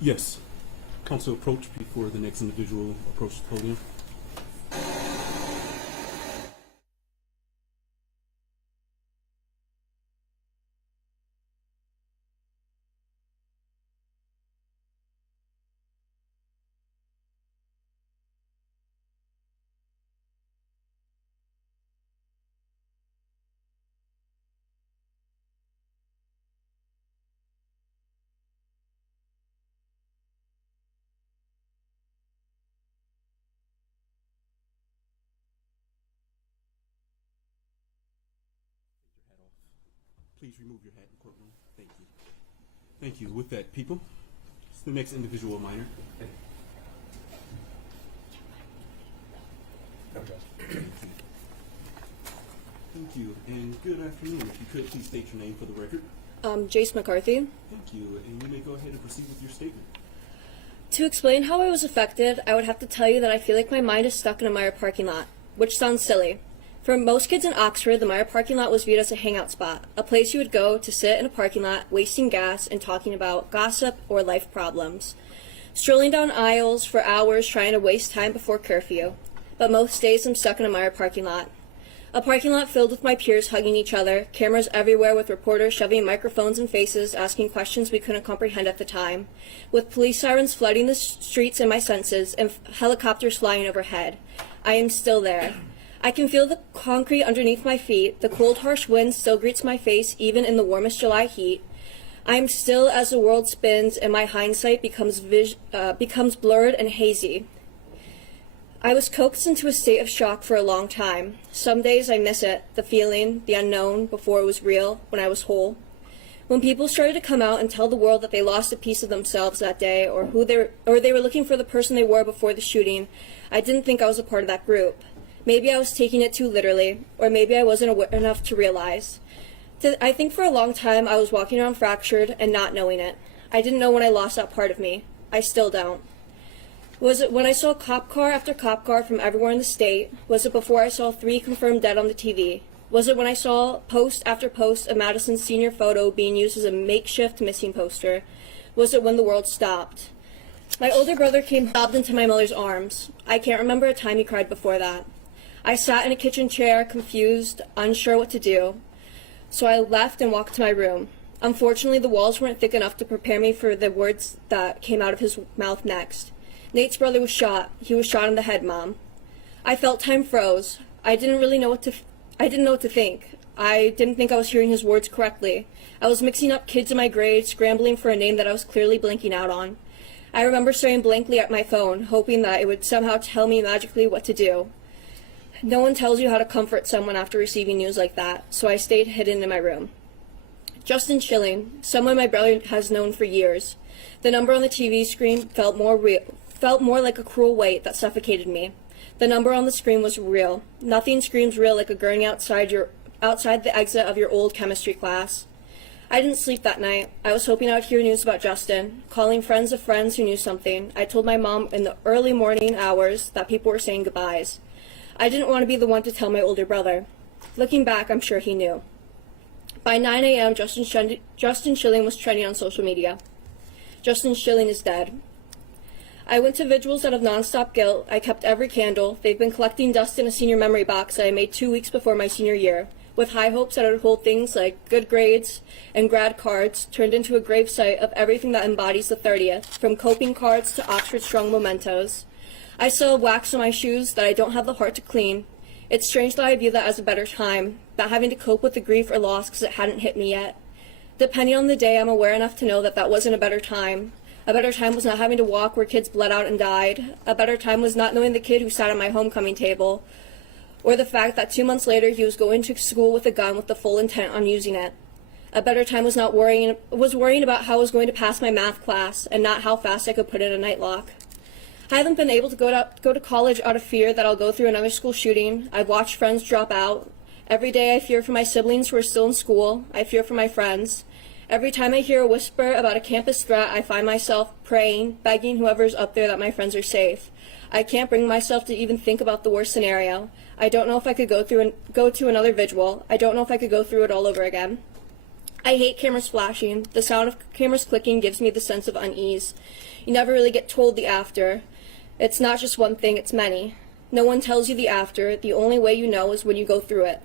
Yes. Council approach before the next individual approaches the podium. Please remove your hat in the courtroom. Thank you. Thank you. With that, people, it's the next individual minor. Thank you, and good afternoon. If you could, please state your name for the record. Jace McCarthy. Thank you, and you may go ahead and proceed with your statement. To explain how I was affected, I would have to tell you that I feel like my mind is stuck in a Meyer parking lot, which sounds silly. For most kids in Oxford, the Meyer parking lot was viewed as a hangout spot, a place you would go to sit in a parking lot, wasting gas and talking about gossip or life problems. Strolling down aisles for hours trying to waste time before curfew. But most days I'm stuck in a Meyer parking lot. A parking lot filled with my peers hugging each other, cameras everywhere with reporters shoving microphones in faces, asking questions we couldn't comprehend at the time, with police sirens flooding the streets in my senses, and helicopters flying overhead. I am still there. I can feel the concrete underneath my feet. The cold, harsh wind still greets my face, even in the warmest July heat. I am still as the world spins, and my hindsight becomes blurred and hazy. I was coaxed into a state of shock for a long time. Some days I miss it, the feeling, the unknown, before it was real, when I was whole. When people started to come out and tell the world that they lost a piece of themselves that day, or they were looking for the person they were before the shooting, I didn't think I was a part of that group. Maybe I was taking it too literally, or maybe I wasn't aware enough to realize. I think for a long time I was walking around fractured and not knowing it. I didn't know when I lost that part of me. I still don't. Was it when I saw cop car after cop car from everywhere in the state? Was it before I saw 3 confirmed dead on the TV? Was it when I saw post after post of Madison's senior photo being used as a makeshift missing poster? Was it when the world stopped? My older brother came sobbed into my mother's arms. I can't remember a time he cried before that. I sat in a kitchen chair, confused, unsure what to do. So I left and walked to my room. Unfortunately, the walls weren't thick enough to prepare me for the words that came out of his mouth next. Nate's brother was shot. He was shot in the head, Mom. I felt time froze. I didn't know what to think. I didn't think I was hearing his words correctly. I was mixing up kids in my grade, scrambling for a name that I was clearly blanking out on. I remember staring blankly at my phone, hoping that it would somehow tell me magically what to do. No one tells you how to comfort someone after receiving news like that, so I stayed hidden in my room. Justin Schilling, someone my brother has known for years. The number on the TV screen felt more like a cruel weight that suffocated me. The number on the screen was real. Nothing screams real like a gurney outside the exit of your old chemistry class. I didn't sleep that night. I was hoping I would hear news about Justin. Calling friends of friends who knew something, I told my mom in the early morning hours that people were saying goodbyes. I didn't want to be the one to tell my older brother. Looking back, I'm sure he knew. By 9 a.m., Justin Schilling was trending on social media. Justin Schilling is dead. I went to vigils out of nonstop guilt. I kept every candle. They've been collecting dust in a senior memory box that I made 2 weeks before my senior year, with high hopes that it would hold things like good grades and grad cards, turned into a gravesite of everything that embodies the 30th, from coping cards to Oxford Strong mementos. I still have wax on my shoes that I don't have the heart to clean. It's strange that I view that as a better time, not having to cope with the grief or loss because it hadn't hit me yet. Depending on the day, I'm aware enough to know that that wasn't a better time. A better time was not having to walk where kids bled out and died. A better time was not knowing the kid who sat at my homecoming table, or the fact that 2 months later he was going to school with a gun with the full intent on using it. A better time was worrying about how I was going to pass my math class and not how fast I could put in a night lock. I haven't been able to go to college out of fear that I'll go through another school shooting. I've watched friends drop out. Every day I fear for my siblings who are still in school. I fear for my friends. Every time I hear a whisper about a campus threat, I find myself praying, begging whoever's up there that my friends are safe. I can't bring myself to even think about the worst scenario. I don't know if I could go to another vigil. I don't know if I could go through it all over again. I hate cameras flashing. The sound of cameras clicking gives me the sense of unease. You never really get told the after. It's not just one thing, it's many. No one tells you the after. The only way you know is when you go through it.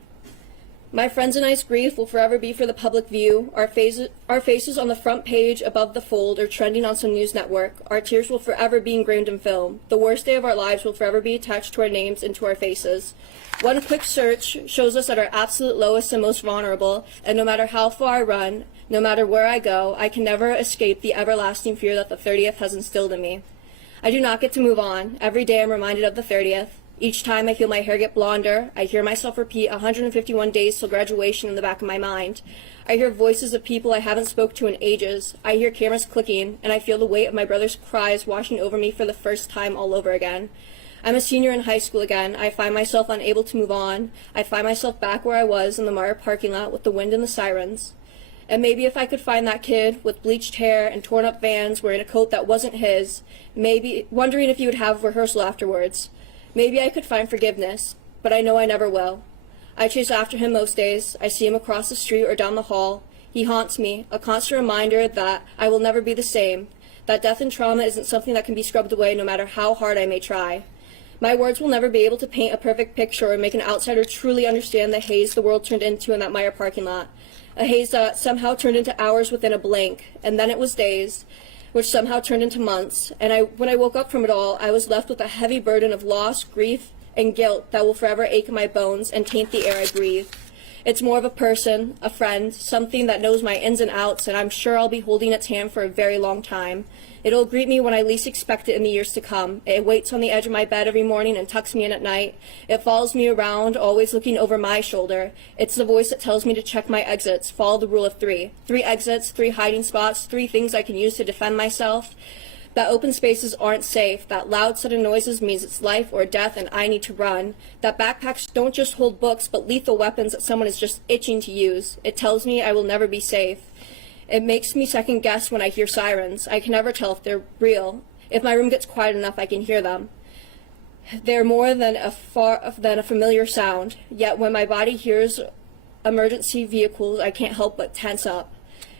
My friends and I's grief will forever be for the public view. Our faces on the front page above the fold or trending on some news network. Our tears will forever be ingrained in film. The worst day of our lives will forever be attached to our names and to our faces. One quick search shows us at our absolute lowest and most vulnerable, and no matter how far I run, no matter where I go, I can never escape the everlasting fear that the 30th has instilled in me. I do not get to move on. Every day I'm reminded of the 30th. Each time I feel my hair get blonder, I hear myself repeat 151 days till graduation in the back of my mind. I hear voices of people I haven't spoke to in ages. I hear cameras clicking, and I feel the weight of my brother's cries washing over me for the first time all over again. I'm a senior in high school again. I find myself unable to move on. I find myself back where I was in the Meyer parking lot with the wind and the sirens. And maybe if I could find that kid with bleached hair and torn up Vans wearing a coat that wasn't his, maybe wondering if he would have rehearsal afterwards. Maybe I could find forgiveness, but I know I never will. I chase after him most days. I see him across the street or down the hall. He haunts me, a constant reminder that I will never be the same, that death and trauma isn't something that can be scrubbed away no matter how hard I may try. My words will never be able to paint a perfect picture or make an outsider truly understand the haze the world turned into in that Meyer parking lot. A haze that somehow turned into hours within a blink, and then it was days, which somehow turned into months. And when I woke up from it all, I was left with a heavy burden of loss, grief, and guilt that will forever ache in my bones and taint the air I breathe. It's more of a person, a friend, something that knows my ins and outs, and I'm sure I'll be holding its hand for a very long time. It'll greet me when I least expect it in the years to come. It waits on the edge of my bed every morning and tucks me in at night. It follows me around, always looking over my shoulder. It's the voice that tells me to check my exits, follow the rule of 3. 3 exits, 3 hiding spots, 3 things I can use to defend myself. That open spaces aren't safe, that loud sudden noises means it's life or death and I need to run, that backpacks don't just hold books but lethal weapons that someone is just itching to use. It tells me I will never be safe. It makes me second guess when I hear sirens. I can never tell if they're real. If my room gets quiet enough, I can hear them. They're more than a familiar sound, yet when my body hears emergency vehicles, I can't help but tense up.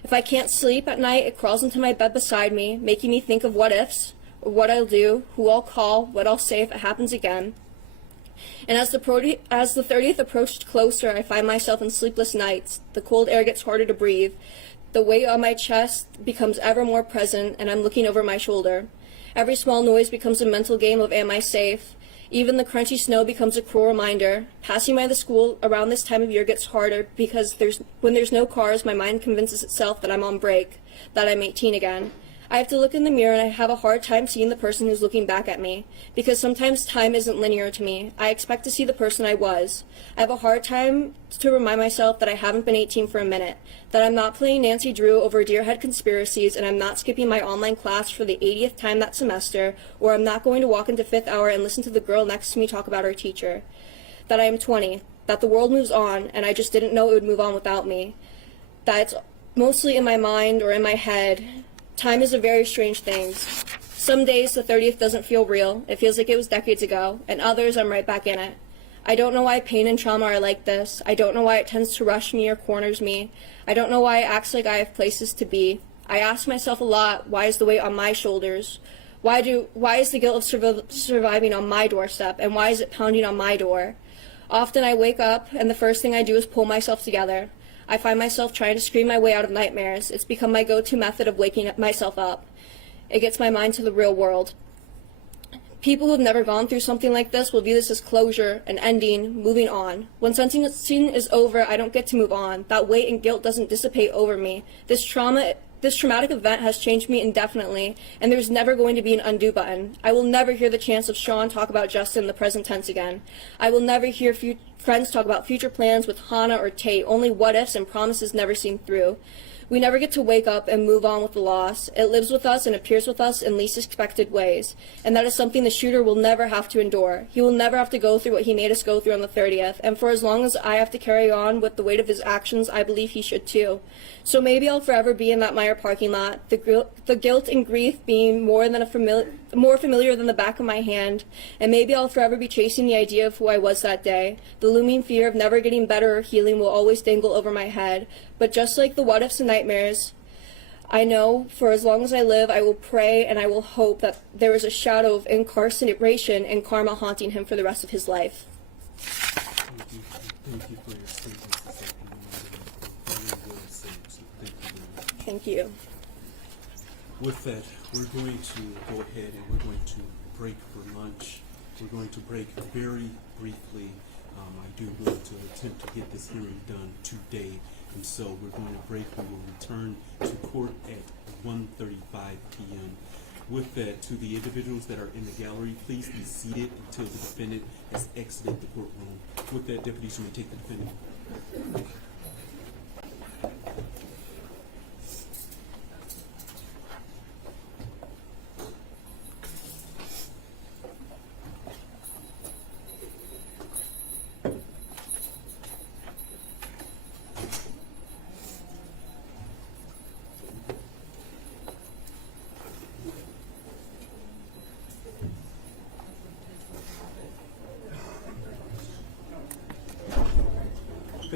If I can't sleep at night, it crawls into my bed beside me, making me think of what ifs, or what I'll do, who I'll call, what I'll say if it happens again. And as the 30th approached closer, I find myself in sleepless nights. The cold air gets harder to breathe. The weight on my chest becomes ever more present, and I'm looking over my shoulder. Every small noise becomes a mental game of am I safe? Even the crunchy snow becomes a cruel reminder. Passing by the school around this time of year gets harder because when there's no cars, my mind convinces itself that I'm on break, that I'm 18 again. I have to look in the mirror and I have a hard time seeing the person who's looking back at me, because sometimes time isn't linear to me. I expect to see the person I was. I have a hard time to remind myself that I haven't been 18 for a minute, that I'm not playing Nancy Drew over deerhead conspiracies, and I'm not skipping my online class for the 80th time that semester, or I'm not going to walk into 5th hour and listen to the girl next to me talk about her teacher. That I am 20, that the world moves on, and I just didn't know it would move on without me. That it's mostly in my mind or in my head. Time is a very strange thing. Some days the 30th doesn't feel real. It feels like it was decades ago, and others I'm right back in it. I don't know why pain and trauma are like this. I don't know why it tends to rush me or corners me. I don't know why it acts like I have places to be. I ask myself a lot, why is the weight on my shoulders? Why is the guilt of surviving on my doorstep, and why is it pounding on my door? Often I wake up, and the first thing I do is pull myself together. I find myself trying to scream my way out of nightmares. It's become my go-to method of waking myself up. It gets my mind to the real world. People who have never gone through something like this will view this as closure, an ending, moving on. When something is over, I don't get to move on. That weight and guilt doesn't dissipate over me. This traumatic event has changed me indefinitely, and there's never going to be an undo button. I will never hear the chance of Sean talk about Justin in the present tense again. I will never hear friends talk about future plans with Hannah or Tate, only what-ifs and promises never seen through. We never get to wake up and move on with the loss. It lives with us and appears with us in least expected ways. And that is something the shooter will never have to endure. He will never have to go through what he made us go through on the 30th. And for as long as I have to carry on with the weight of his actions, I believe he should too. So maybe I'll forever be in that Meyer parking lot, the guilt and grief being more familiar than the back of my hand. And maybe I'll forever be chasing the idea of who I was that day. The looming fear of never getting better or healing will always dangle over my head. But just like the what-ifs and nightmares, I know for as long as I live, I will pray and I will hope that there is a shadow of incarceration and karma haunting him for the rest of his life. Thank you for your statements this afternoon. Very well said, so thank you very much. Thank you. With that, we're going to go ahead and we're going to break for lunch. We're going to break very briefly. I do want to attempt to get this hearing done today. And so we're going to break. We will return to court at 1:35 p.m. With that, to the individuals that are in the gallery, please be seated until the defendant has exited the courtroom. With that, deputies, you may take the defendant.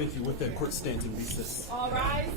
Thank you. With that, court stands in recess. All rise.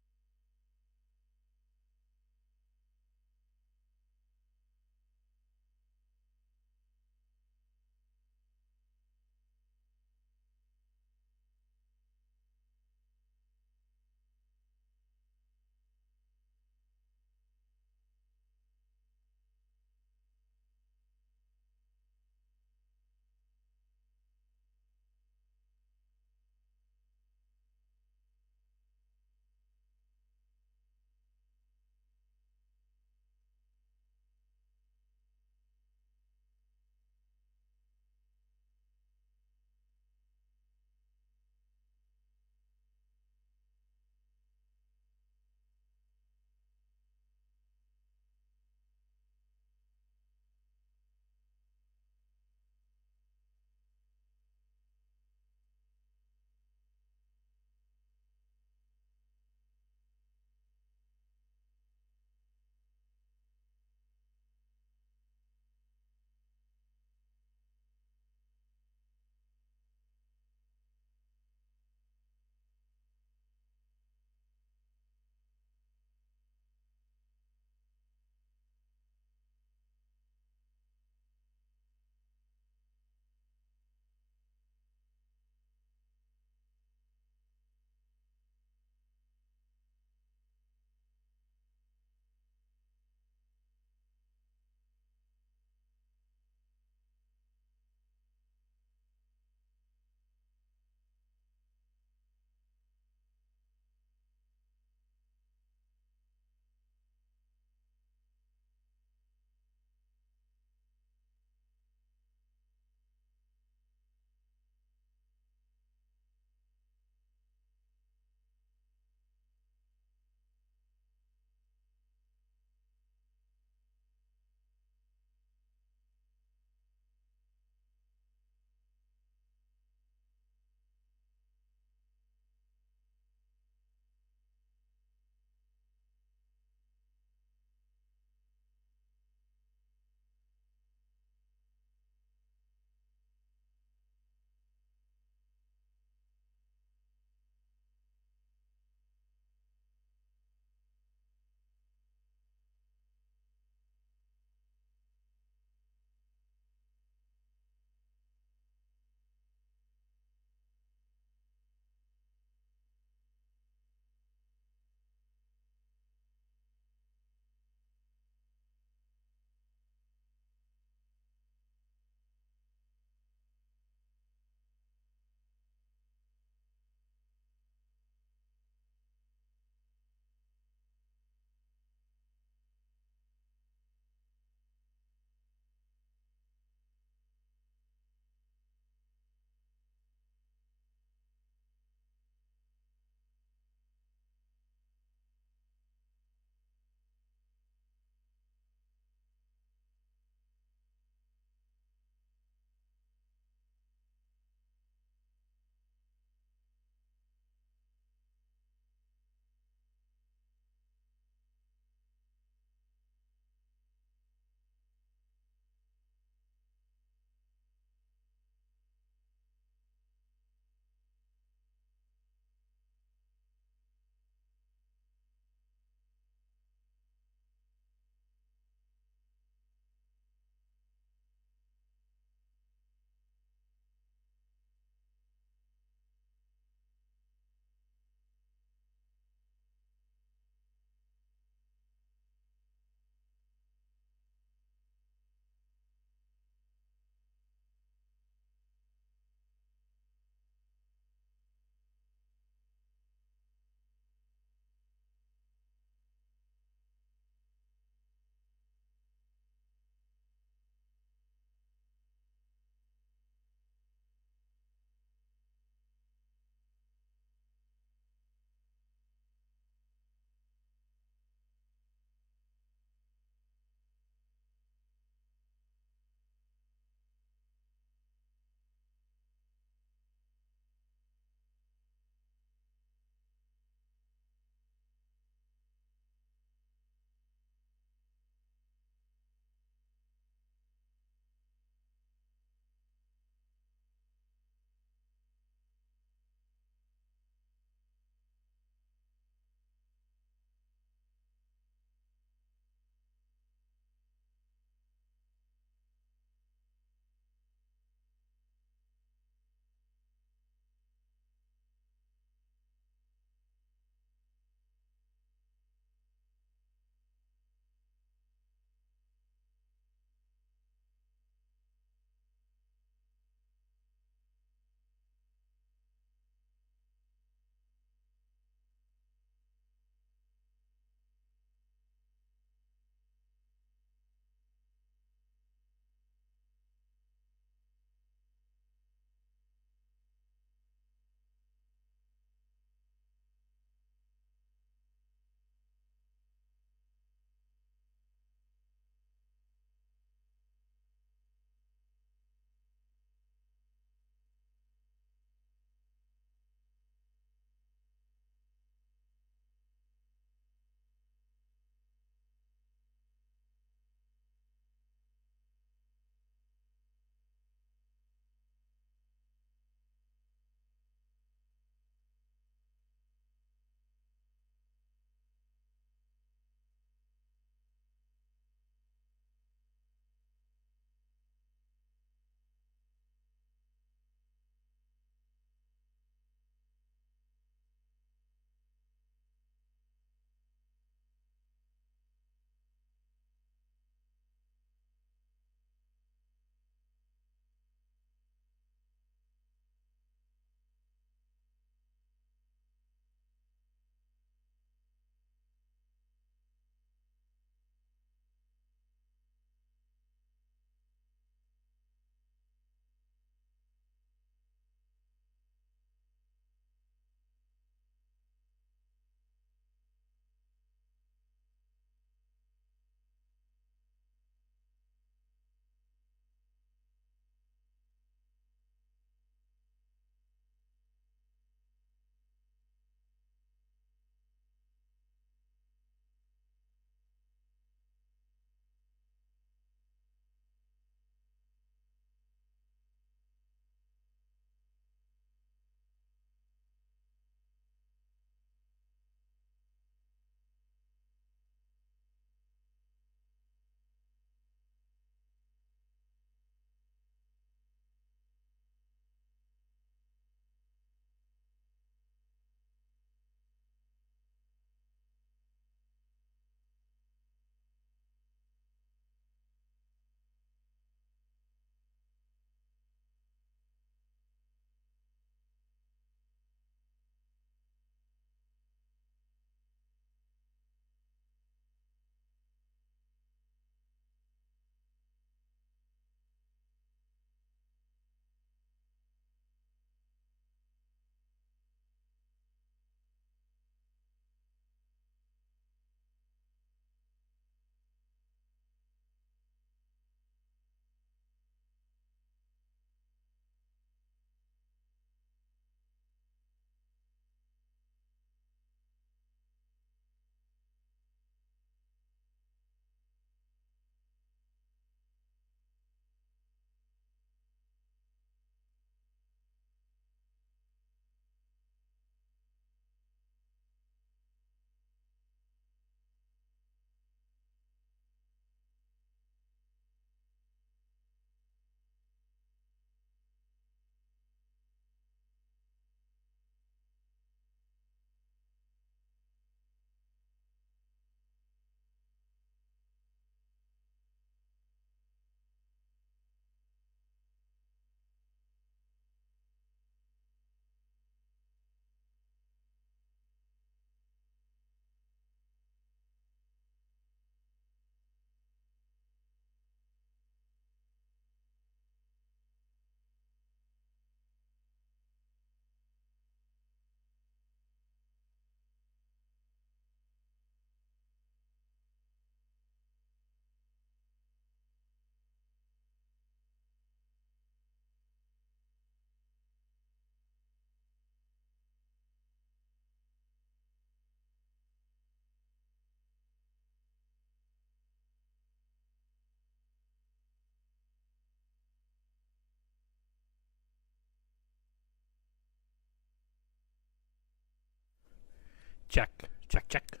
Check, check, check. All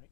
right.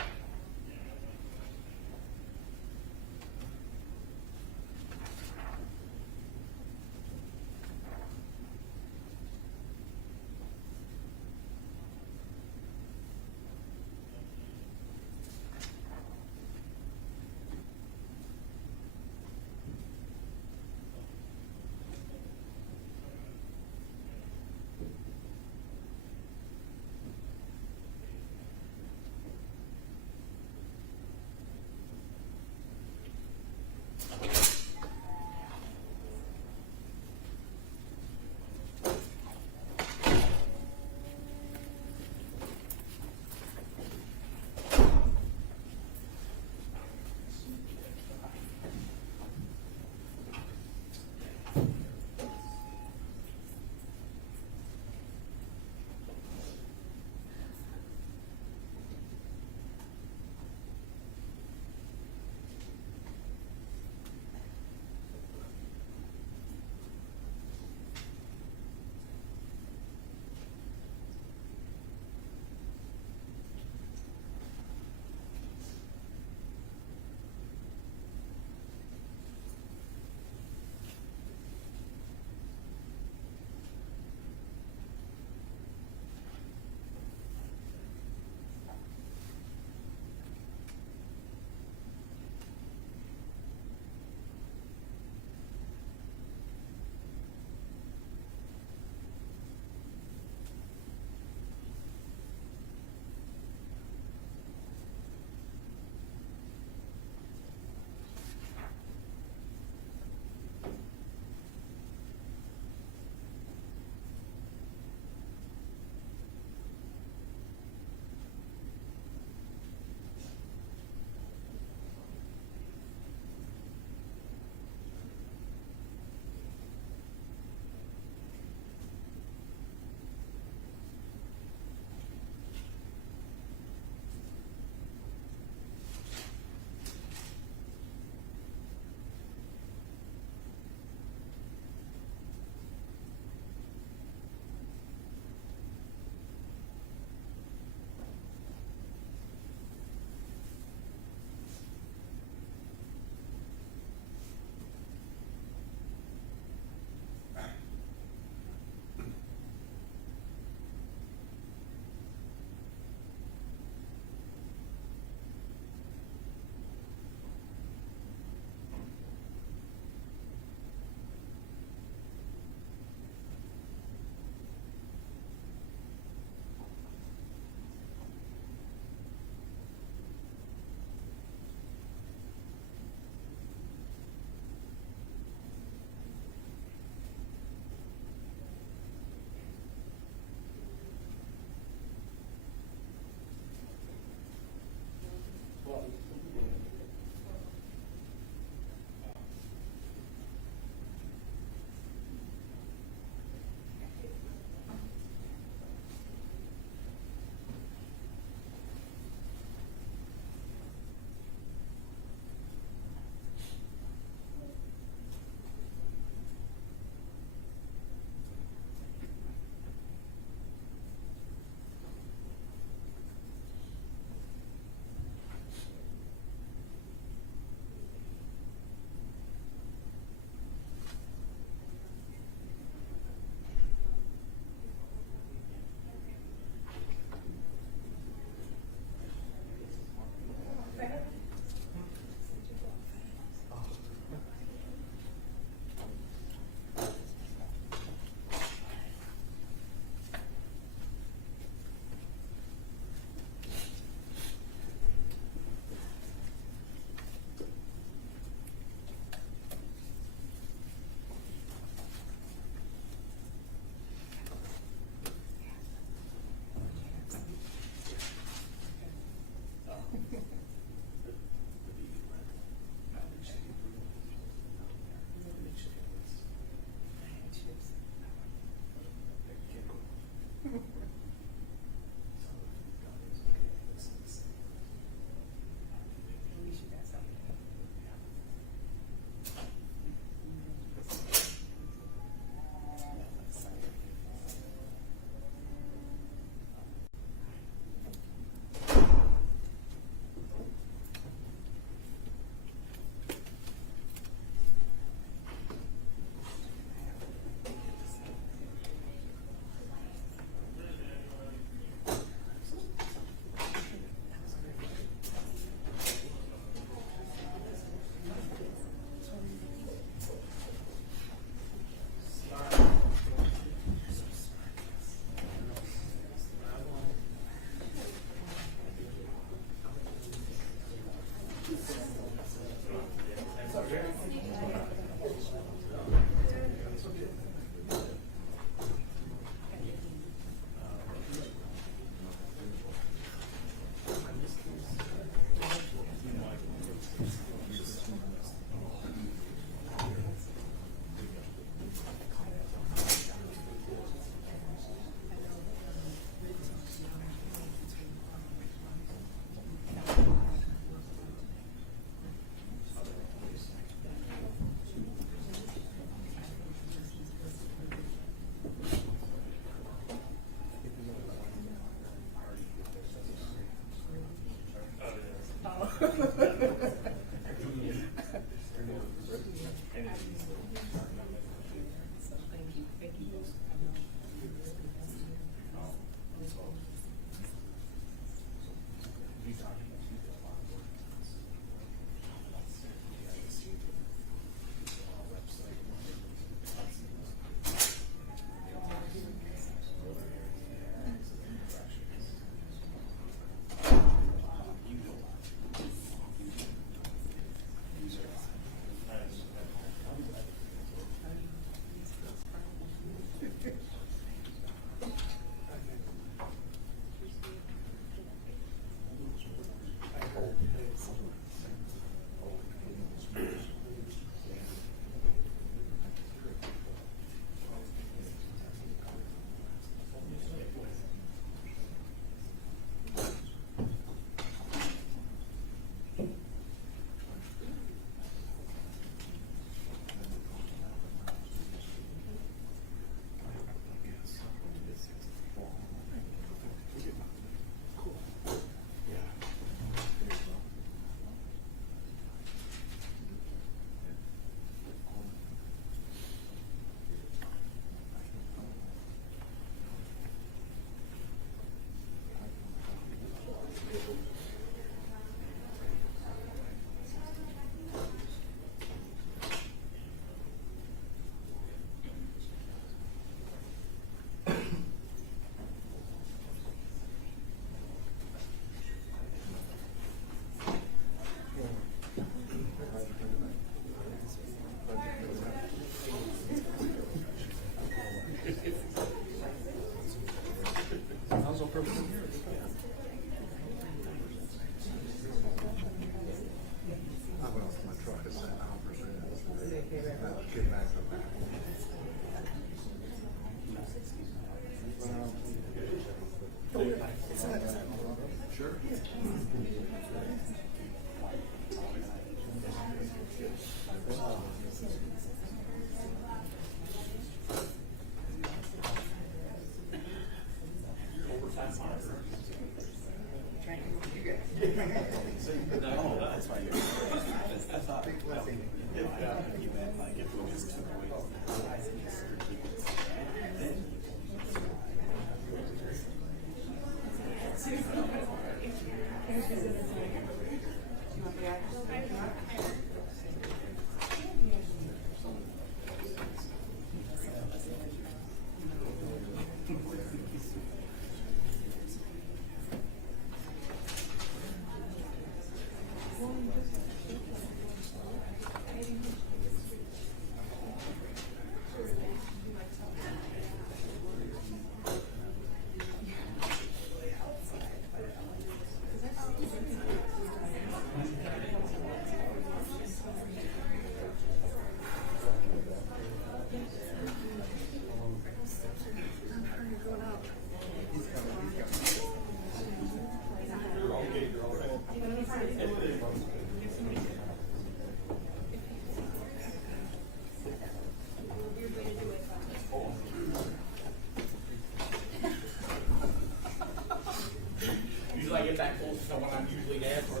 Usually I get that close to someone I'm usually there for.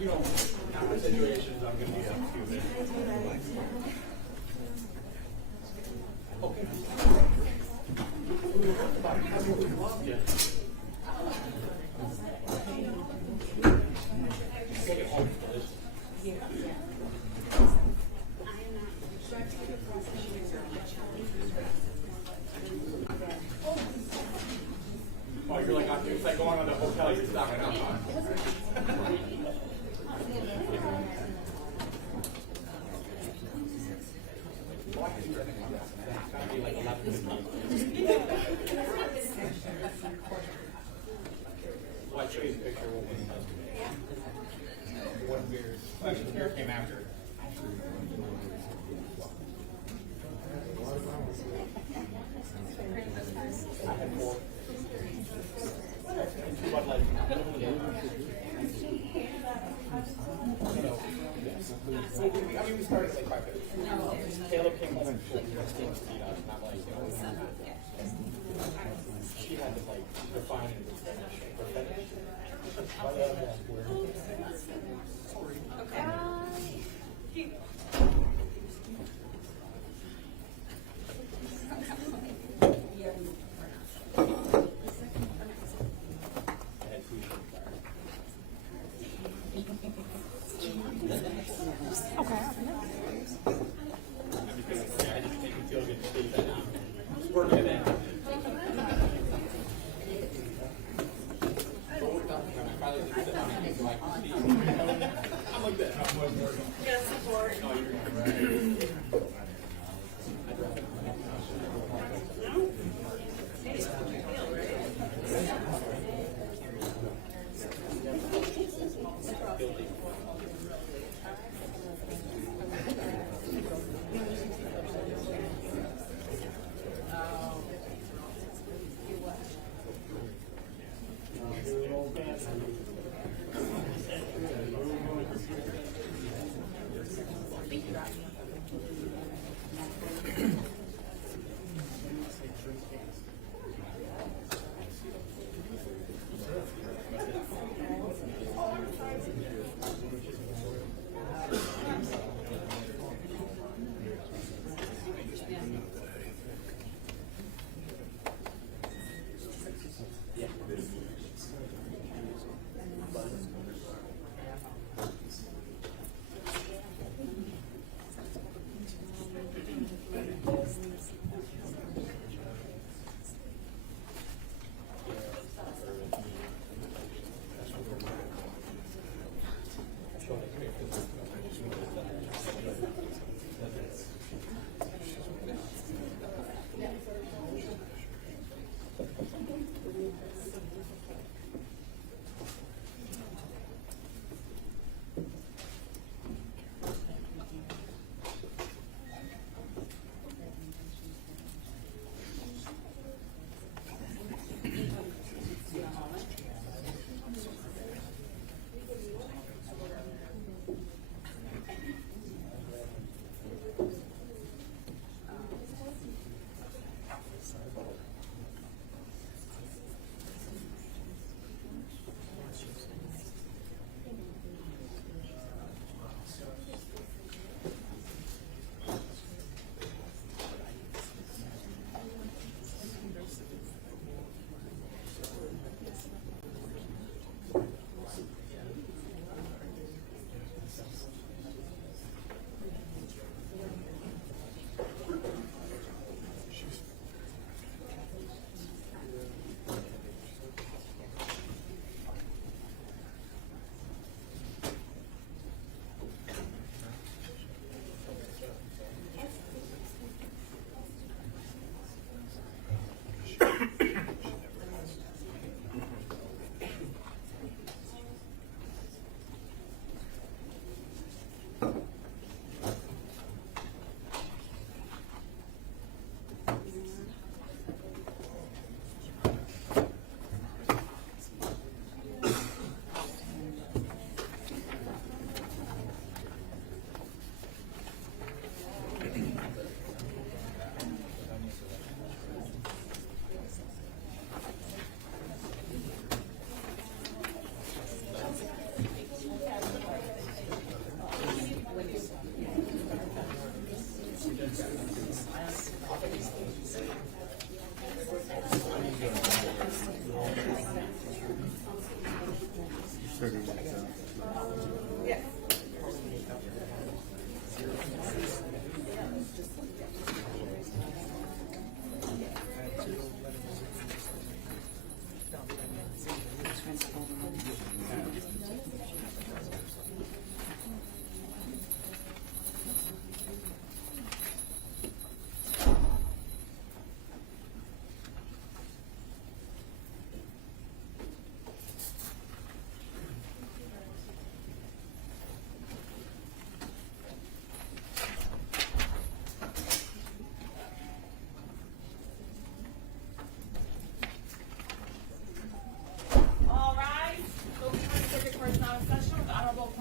You know, not the situations I'm going to be up to. Okay. Yeah. Take it home. Oh, you're like, it's like going on the hotel, you're stocking up on. Well, I'll show you the picture of what beer. Actually, the beer came after. I had 4. But like, I mean, we started at like 5:30. Taylor came home and 16 feet up, not like, she had to like refine and finish.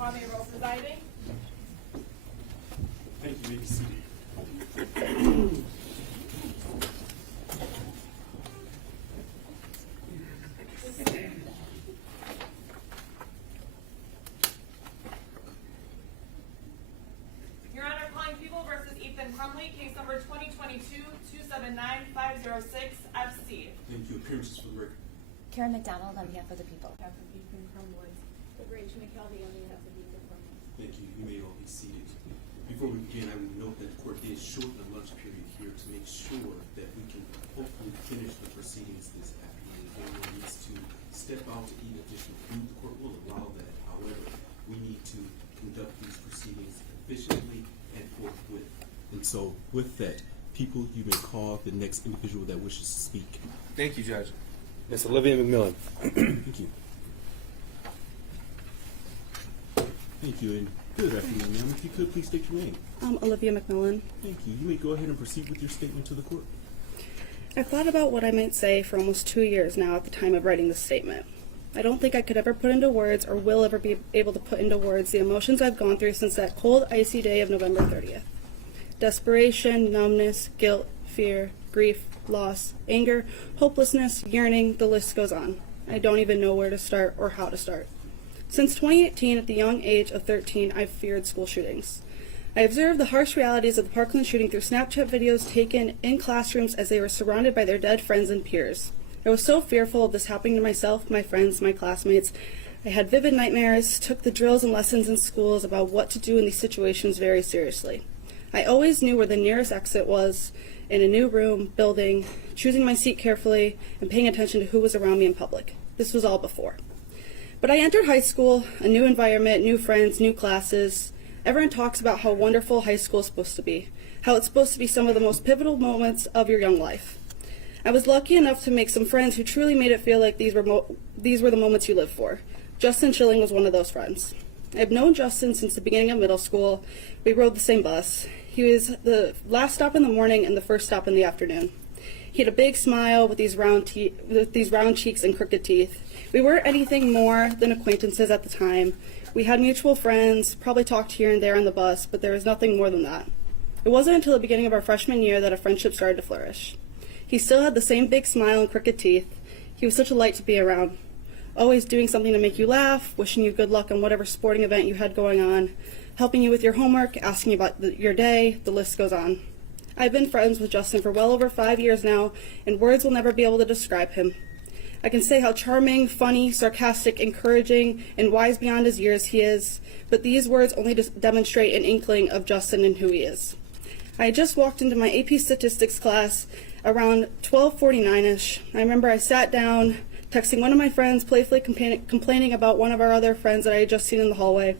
Tommy Rowe presiding. Thank you. You may be seated. Your Honor, calling People versus Ethan Crumbley, case number 2022-279-506 FC. Thank you. Appearances for the record. Karen McDonald on behalf of the people. On behalf of Ethan Crumbley. McKelvey on behalf of Ethan Crumbley. Thank you. You may all be seated. Before we begin, I would note that the court did shorten the lunch period here to make sure that we can hopefully finish the proceedings this afternoon. If anyone needs to step out to eat additional food, the court will allow that. However, we need to conduct these proceedings efficiently and forthwith. And so, with that, people, you may call the next individual that wishes to speak. Thank you, Judge. Miss Olivia McMillan. Thank you. Thank you, and good afternoon, ma'am. If you could, please state your name. Olivia McMillan. Thank you. You may go ahead and proceed with your statement to the court. I've thought about what I might say for almost 2 years now at the time of writing this statement. I don't think I could ever put into words or will ever be able to put into words the emotions I've gone through since that cold, icy day of November 30th. Desperation, numbness, guilt, fear, grief, loss, anger, hopelessness, yearning, the list goes on. I don't even know where to start or how to start. Since 2018, at the young age of 13, I've feared school shootings. I observed the harsh realities of the Parkland shooting through Snapchat videos taken in classrooms as they were surrounded by their dead friends and peers. I was so fearful of this happening to myself, my friends, my classmates. I had vivid nightmares, took the drills and lessons in schools about what to do in these situations very seriously. I always knew where the nearest exit was, in a new room, building, choosing my seat carefully, and paying attention to who was around me in public. This was all before. But I entered high school, a new environment, new friends, new classes. Everyone talks about how wonderful high school is supposed to be, how it's supposed to be some of the most pivotal moments of your young life. I was lucky enough to make some friends who truly made it feel like these were the moments you live for. Justin Schilling was one of those friends. I've known Justin since the beginning of middle school. We rode the same bus. He was the last stop in the morning and the first stop in the afternoon. He had a big smile with these round cheeks and crooked teeth. We weren't anything more than acquaintances at the time. We had mutual friends, probably talked here and there on the bus, but there was nothing more than that. It wasn't until the beginning of our freshman year that a friendship started to flourish. He still had the same big smile and crooked teeth. He was such a light to be around, always doing something to make you laugh, wishing you good luck on whatever sporting event you had going on, helping you with your homework, asking you about your day, the list goes on. I've been friends with Justin for well over 5 years now, and words will never be able to describe him. I can say how charming, funny, sarcastic, encouraging, and wise beyond his years he is, but these words only demonstrate an inkling of Justin and who he is. I had just walked into my AP statistics class around 12:49-ish. I remember I sat down, texting one of my friends, playfully complaining about one of our other friends that I had just seen in the hallway.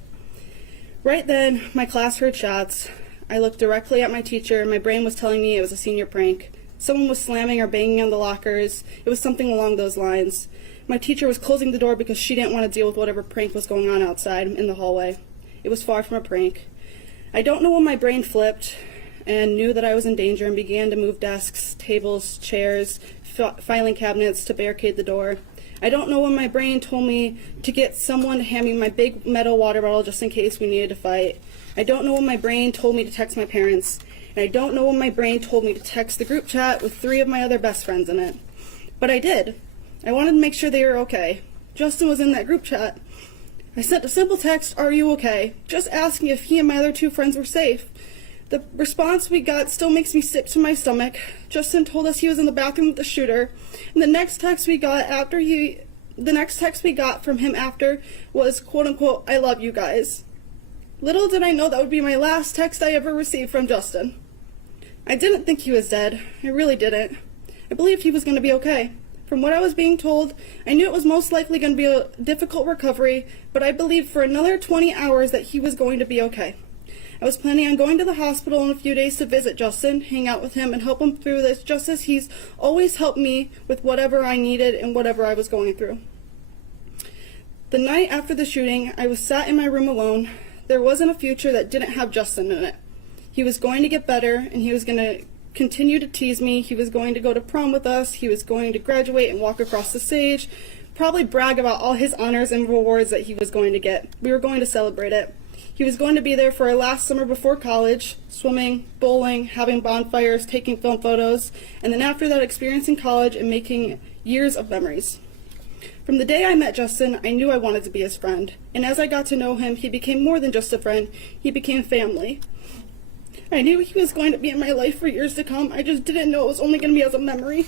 Right then, my class heard shots. I looked directly at my teacher, and my brain was telling me it was a senior prank. Someone was slamming or banging on the lockers. It was something along those lines. My teacher was closing the door because she didn't want to deal with whatever prank was going on outside in the hallway. It was far from a prank. I don't know when my brain flipped and knew that I was in danger and began to move desks, tables, chairs, filing cabinets to barricade the door. I don't know when my brain told me to get someone to hand me my big metal water bottle just in case we needed to fight. I don't know when my brain told me to text my parents. And I don't know when my brain told me to text the group chat with 3 of my other best friends in it. But I did. I wanted to make sure they were okay. Justin was in that group chat. I sent a simple text, "Are you okay?" just asking if he and my other 2 friends were safe. The response we got still makes me sick to my stomach. Justin told us he was in the bathroom with the shooter. And the next text we got from him after was, quote unquote, "I love you guys." Little did I know that would be my last text I ever received from Justin. I didn't think he was dead. I really didn't. I believed he was going to be okay. From what I was being told, I knew it was most likely going to be a difficult recovery, but I believed for another 20 hours that he was going to be okay. I was planning on going to the hospital in a few days to visit Justin, hang out with him, and help him through this, just as he's always helped me with whatever I needed and whatever I was going through. The night after the shooting, I was sat in my room alone. There wasn't a future that didn't have Justin in it. He was going to get better, and he was going to continue to tease me. He was going to go to prom with us. He was going to graduate and walk across the stage, probably brag about all his honors and rewards that he was going to get. We were going to celebrate it. He was going to be there for our last summer before college, swimming, bowling, having bonfires, taking film photos, and then after that experiencing college and making years of memories. From the day I met Justin, I knew I wanted to be his friend, and as I got to know him, he became more than just a friend. He became family. I knew he was going to be in my life for years to come. I just didn't know it was only going to be as a memory.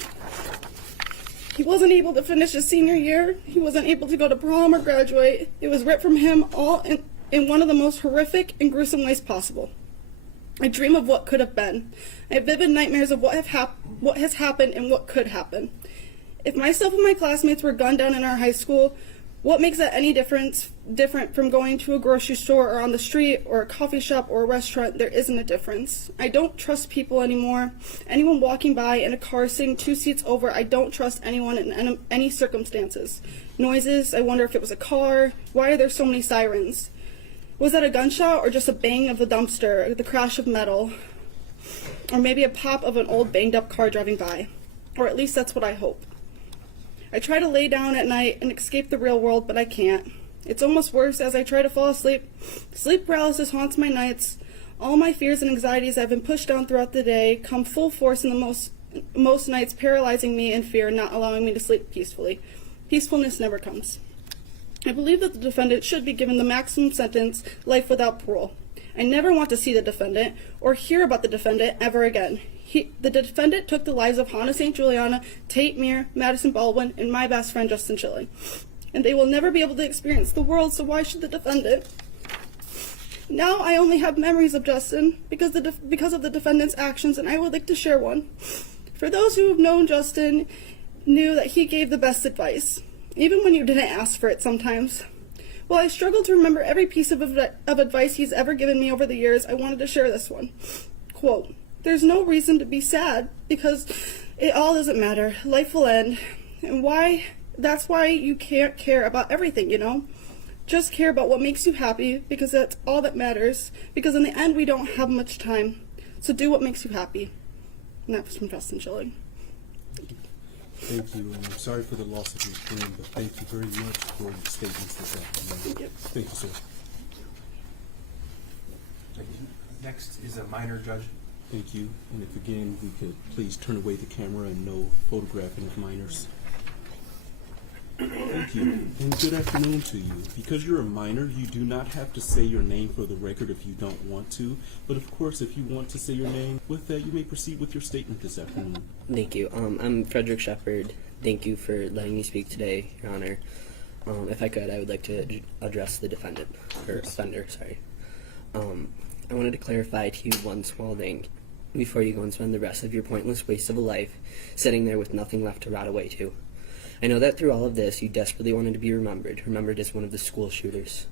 He wasn't able to finish his senior year. He wasn't able to go to prom or graduate. It was ripped from him all in one of the most horrific and gruesome ways possible. I dream of what could have been. I have vivid nightmares of what has happened and what could happen. If myself and my classmates were gunned down in our high school, what makes that any different from going to a grocery store or on the street or a coffee shop or a restaurant? There isn't a difference. I don't trust people anymore. Anyone walking by in a car sitting 2 seats over, I don't trust anyone in any circumstances. Noises, I wonder if it was a car. Why are there so many sirens? Was that a gunshot or just a bang of the dumpster, the crash of metal? Or maybe a pop of an old banged up car driving by? Or at least that's what I hope. I try to lay down at night and escape the real world, but I can't. It's almost worse as I try to fall asleep. Sleep paralysis haunts my nights. All my fears and anxieties I've been pushed down throughout the day come full force in the most nights, paralyzing me in fear, not allowing me to sleep peacefully. Peacefulness never comes. I believe that the defendant should be given the maximum sentence, life without parole. I never want to see the defendant or hear about the defendant ever again. The defendant took the lives of Hannah St. Juliana, Tate Meir, Madison Baldwin, and my best friend Justin Schilling. And they will never be able to experience the world, so why should the defendant? Now I only have memories of Justin because of the defendant's actions, and I would like to share one. For those who have known Justin, knew that he gave the best advice, even when you didn't ask for it sometimes. While I struggle to remember every piece of advice he's ever given me over the years, I wanted to share this one. Quote, "There's no reason to be sad because it all doesn't matter. Life will end. And that's why you can't care about everything, you know? Just care about what makes you happy because that's all that matters. Because in the end, we don't have much time. So do what makes you happy." And that was from Justin Schilling. Thank you, and I'm sorry for the loss of your friend, but thank you very much for your statements this afternoon. Thank you. Thank you, sir. Thank you. Next is a minor judge. Thank you, and if again we could please turn away the camera and no photographing of minors. Thank you, and good afternoon to you. Because you're a minor, you do not have to say your name for the record if you don't want to, but of course if you want to say your name, with that you may proceed with your statement this afternoon. Thank you. I'm Frederick Shepard. Thank you for letting me speak today, Your Honor. If I could, I would like to address the defendant, or offender, sorry. I wanted to clarify to you one small thing before you go and spend the rest of your pointless waste of a life sitting there with nothing left to rot away to. I know that through all of this, you desperately wanted to be remembered as one of the school shooters.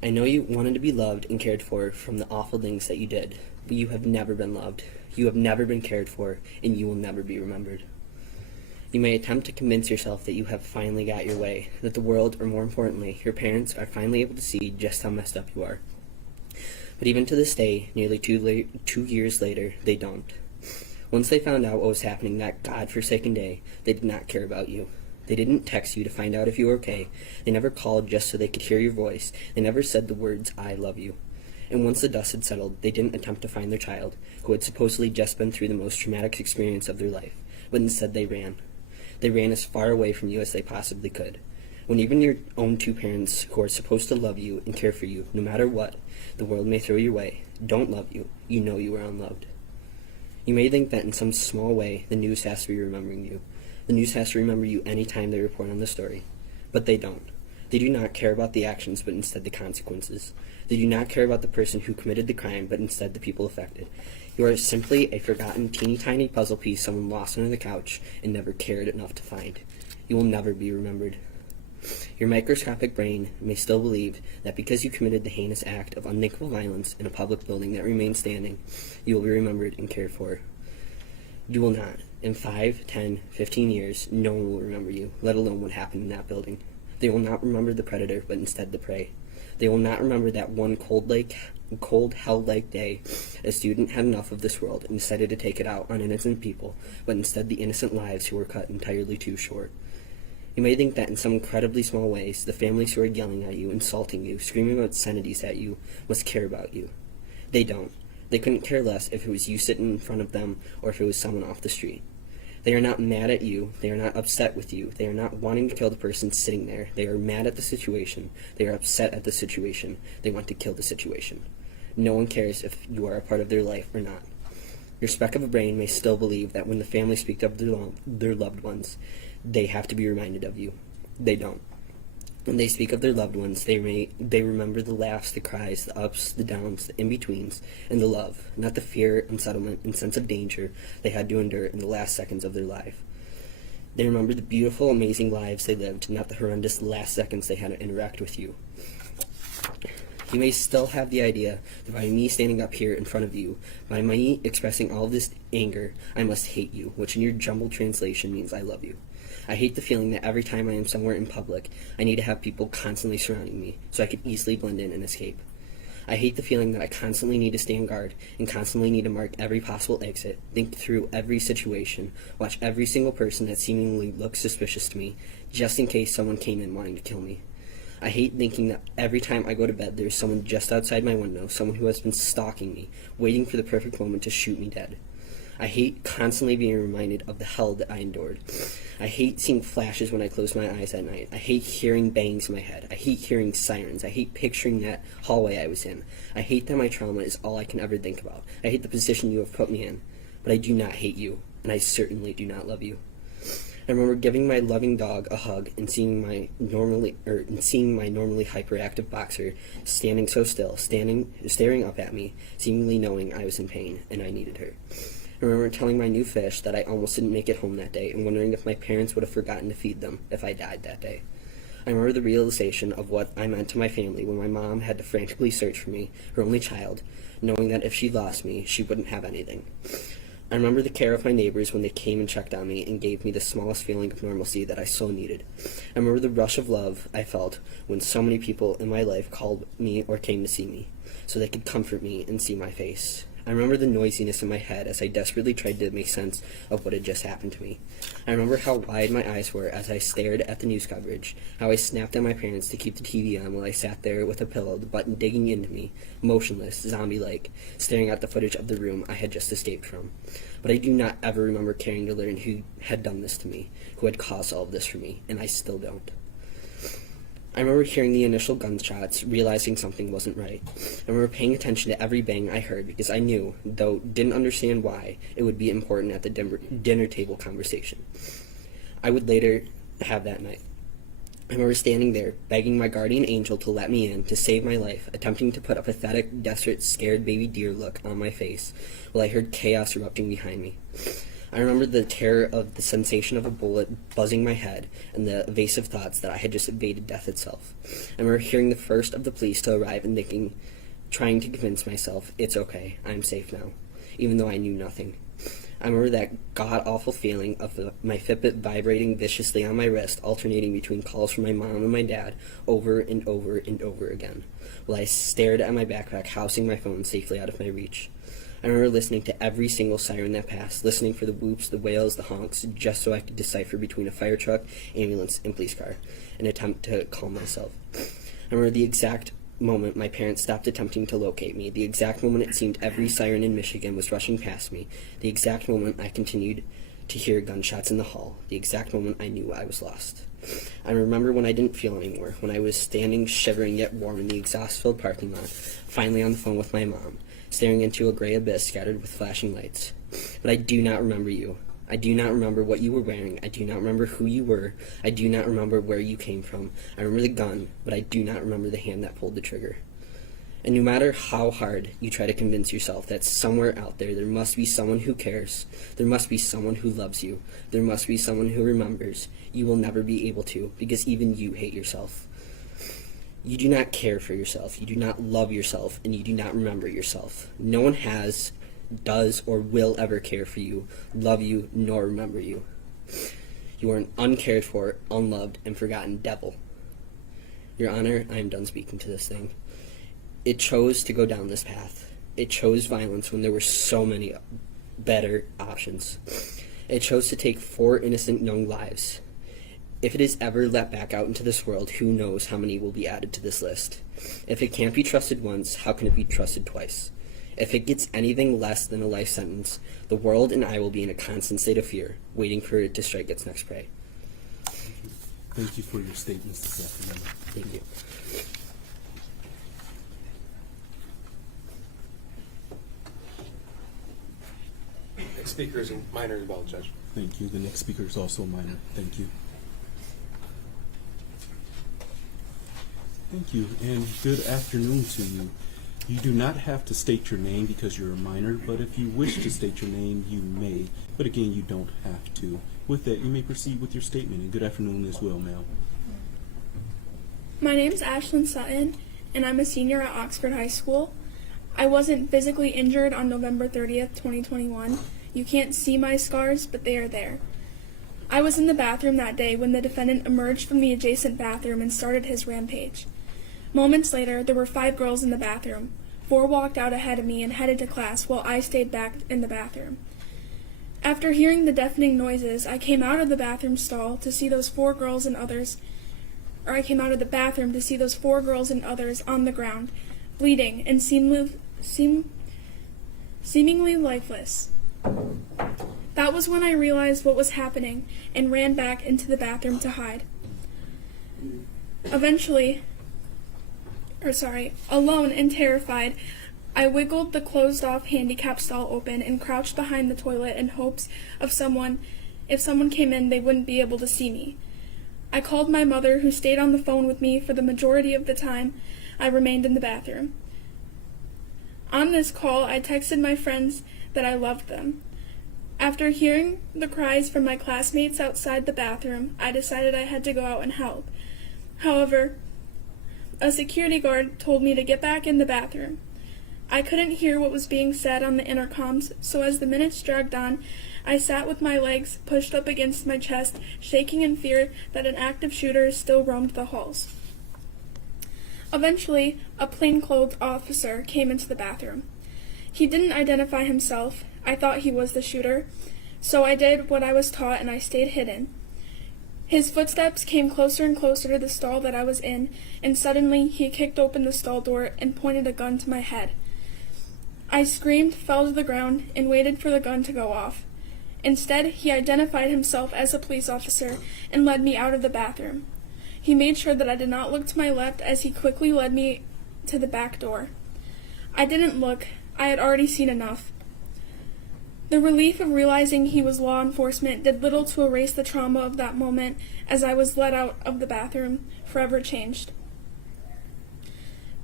I know you wanted to be loved and cared for from the awful things that you did, but you have never been loved, you have never been cared for, and you will never be remembered. You may attempt to convince yourself that you have finally got your way, that the world, or more importantly, your parents are finally able to see just how messed up you are. But even to this day, nearly 2 years later, they don't. Once they found out what was happening that godforsaken day, they did not care about you. They didn't text you to find out if you were okay. They never called just so they could hear your voice. They never said the words, "I love you." And once the dust had settled, they didn't attempt to find their child, who had supposedly just been through the most traumatic experience of their life, but instead they ran. They ran as far away from you as they possibly could. When even your own two parents, who are supposed to love you and care for you, no matter what the world may throw your way, don't love you, you know you are unloved. You may think that in some small way, the news has to be remembering you. The news has to remember you any time they report on the story. But they don't. They do not care about the actions, but instead the consequences. They do not care about the person who committed the crime, but instead the people affected. You are simply a forgotten teeny tiny puzzle piece someone lost under the couch and never cared enough to find. You will never be remembered. Your microscopic brain may still believe that because you committed the heinous act of unthinkable violence in a public building that remains standing, you will be remembered and cared for. You will not. In 5, 10, 15 years, no one will remember you, let alone what happened in that building. They will not remember the predator, but instead the prey. They will not remember that one cold, hell-like day a student had enough of this world and decided to take it out on innocent people, but instead the innocent lives who were cut entirely too short. You may think that in some incredibly small ways, the families who are yelling at you, insulting you, screaming obscenities at you, must care about you. They don't. They couldn't care less if it was you sitting in front of them or if it was someone off the street. They are not mad at you. They are not upset with you. They are not wanting to kill the person sitting there. They are mad at the situation. They are upset at the situation. They want to kill the situation. No one cares if you are a part of their life or not. Your speck of a brain may still believe that when the family speak of their loved ones, they have to be reminded of you. They don't. When they speak of their loved ones, they remember the laughs, the cries, the ups, the downs, the in-betweens, and the love, not the fear, unsettlement, and sense of danger they had to endure in the last seconds of their life. They remember the beautiful, amazing lives they lived, not the horrendous last seconds they had to interact with you. You may still have the idea that by me standing up here in front of you, by me expressing all of this anger, I must hate you, which in your jumbled translation means I love you. I hate the feeling that every time I am somewhere in public, I need to have people constantly surrounding me, so I can easily blend in and escape. I hate the feeling that I constantly need to stay on guard, and constantly need to mark every possible exit, think through every situation, watch every single person that seemingly looks suspicious to me, just in case someone came in wanting to kill me. I hate thinking that every time I go to bed, there's someone just outside my window, someone who has been stalking me, waiting for the perfect moment to shoot me dead. I hate constantly being reminded of the hell that I endured. I hate seeing flashes when I close my eyes at night. I hate hearing bangs in my head. I hate hearing sirens. I hate picturing that hallway I was in. I hate that my trauma is all I can ever think about. I hate the position you have put me in. But I do not hate you, and I certainly do not love you. I remember giving my loving dog a hug and seeing my normally hyperactive boxer standing so still, staring up at me, seemingly knowing I was in pain and I needed her. I remember telling my new fish that I almost didn't make it home that day and wondering if my parents would have forgotten to feed them if I died that day. I remember the realization of what I meant to my family when my mom had to frantically search for me, her only child, knowing that if she lost me, she wouldn't have anything. I remember the care of my neighbors when they came and checked on me and gave me the smallest feeling of normalcy that I so needed. I remember the rush of love I felt when so many people in my life called me or came to see me, so they could comfort me and see my face. I remember the noisiness in my head as I desperately tried to make sense of what had just happened to me. I remember how wide my eyes were as I stared at the news coverage, how I snapped at my parents to keep the TV on while I sat there with a pillow, the button digging into me, motionless, zombie-like, staring at the footage of the room I had just escaped from. But I do not ever remember caring to learn who had done this to me, who had caused all of this for me, and I still don't. I remember hearing the initial gunshots, realizing something wasn't right. I remember paying attention to every bang I heard because I knew, though didn't understand why, it would be important at the dinner table conversation I would later have that night. I remember standing there, begging my guardian angel to let me in, to save my life, attempting to put a pathetic, desperate, scared baby deer look on my face, while I heard chaos erupting behind me. I remember the terror of the sensation of a bullet buzzing my head and the evasive thoughts that I had just evaded death itself. I remember hearing the first of the police to arrive and trying to convince myself, it's okay, I'm safe now, even though I knew nothing. I remember that god-awful feeling of my Fitbit vibrating viciously on my wrist, alternating between calls from my mom and my dad over and over and over again, while I stared at my backpack, housing my phone safely out of my reach. I remember listening to every single siren that passed, listening for the whoops, the wails, the honks, just so I could decipher between a fire truck, ambulance, and police car, in an attempt to calm myself. I remember the exact moment my parents stopped attempting to locate me, the exact moment it seemed every siren in Michigan was rushing past me, the exact moment I continued to hear gunshots in the hall, the exact moment I knew I was lost. I remember when I didn't feel anymore, when I was standing shivering yet warm in the exhaust-filled parking lot, finally on the phone with my mom, staring into a gray abyss scattered with flashing lights. But I do not remember you. I do not remember what you were wearing. I do not remember who you were. I do not remember where you came from. I remember the gun, but I do not remember the hand that pulled the trigger. And no matter how hard you try to convince yourself that somewhere out there must be someone who cares, there must be someone who loves you, there must be someone who remembers, you will never be able to, because even you hate yourself. You do not care for yourself, you do not love yourself, and you do not remember yourself. No one has, does, or will ever care for you, love you, nor remember you. You are an uncared for, unloved, and forgotten devil. Your Honor, I am done speaking to this thing. It chose to go down this path. It chose violence when there were so many better options. It chose to take 4 innocent young lives. If it is ever let back out into this world, who knows how many will be added to this list. If it can't be trusted once, how can it be trusted twice? If it gets anything less than a life sentence, the world and I will be in a constant state of fear, waiting for it to strike its next prey. Thank you for your statements this afternoon. Thank you. Next speaker is a minor as well, Judge. Thank you. The next speaker is also a minor. Thank you. Thank you, and good afternoon to you. You do not have to state your name because you're a minor, but if you wish to state your name, you may. But again, you don't have to. With that, you may proceed with your statement, and good afternoon as well, ma'am. My name's Ashlyn Sutton, and I'm a senior at Oxford High School. I wasn't physically injured on November 30th, 2021. You can't see my scars, but they are there. I was in the bathroom that day when the defendant emerged from the adjacent bathroom and started his rampage. Moments later, there were 5 girls in the bathroom. 4 walked out ahead of me and headed to class while I stayed back in the bathroom. After hearing the deafening noises, I came out of the bathroom stall to see those 4 girls and others, or I came out of the bathroom to see those 4 girls and others on the ground, bleeding and seemingly lifeless. That was when I realized what was happening and ran back into the bathroom to hide. Alone and terrified, I wiggled the closed-off handicap stall open and crouched behind the toilet in hopes of if someone came in, they wouldn't be able to see me. I called my mother, who stayed on the phone with me for the majority of the time I remained in the bathroom. On this call, I texted my friends that I loved them. After hearing the cries from my classmates outside the bathroom, I decided I had to go out and help. However, a security guard told me to get back in the bathroom. I couldn't hear what was being said on the intercoms, so as the minutes dragged on, I sat with my legs pushed up against my chest, shaking in fear that an active shooter still roamed the halls. Eventually, a plainclothes officer came into the bathroom. He didn't identify himself. I thought he was the shooter, so I did what I was taught and I stayed hidden. His footsteps came closer and closer to the stall that I was in, and suddenly he kicked open the stall door and pointed a gun to my head. I screamed, fell to the ground, and waited for the gun to go off. Instead, he identified himself as a police officer and led me out of the bathroom. He made sure that I did not look to my left as he quickly led me to the back door. I didn't look. I had already seen enough. The relief of realizing he was law enforcement did little to erase the trauma of that moment as I was led out of the bathroom, forever changed.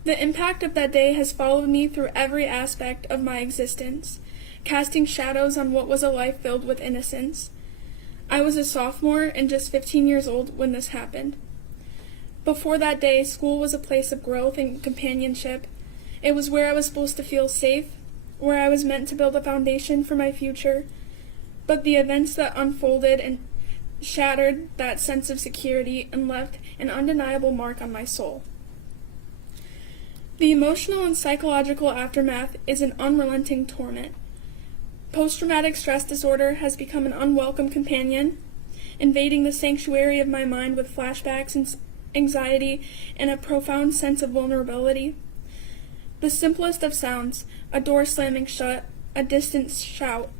The impact of that day has followed me through every aspect of my existence, casting shadows on what was a life filled with innocence. I was a sophomore and just 15 years old when this happened. Before that day, school was a place of growth and companionship. It was where I was supposed to feel safe, where I was meant to build a foundation for my future. But the events that unfolded and shattered that sense of security and left an undeniable mark on my soul. The emotional and psychological aftermath is an unrelenting torment. Post-traumatic stress disorder has become an unwelcome companion, invading the sanctuary of my mind with flashbacks and anxiety and a profound sense of vulnerability. The simplest of sounds, a door slamming shut, a distant shout,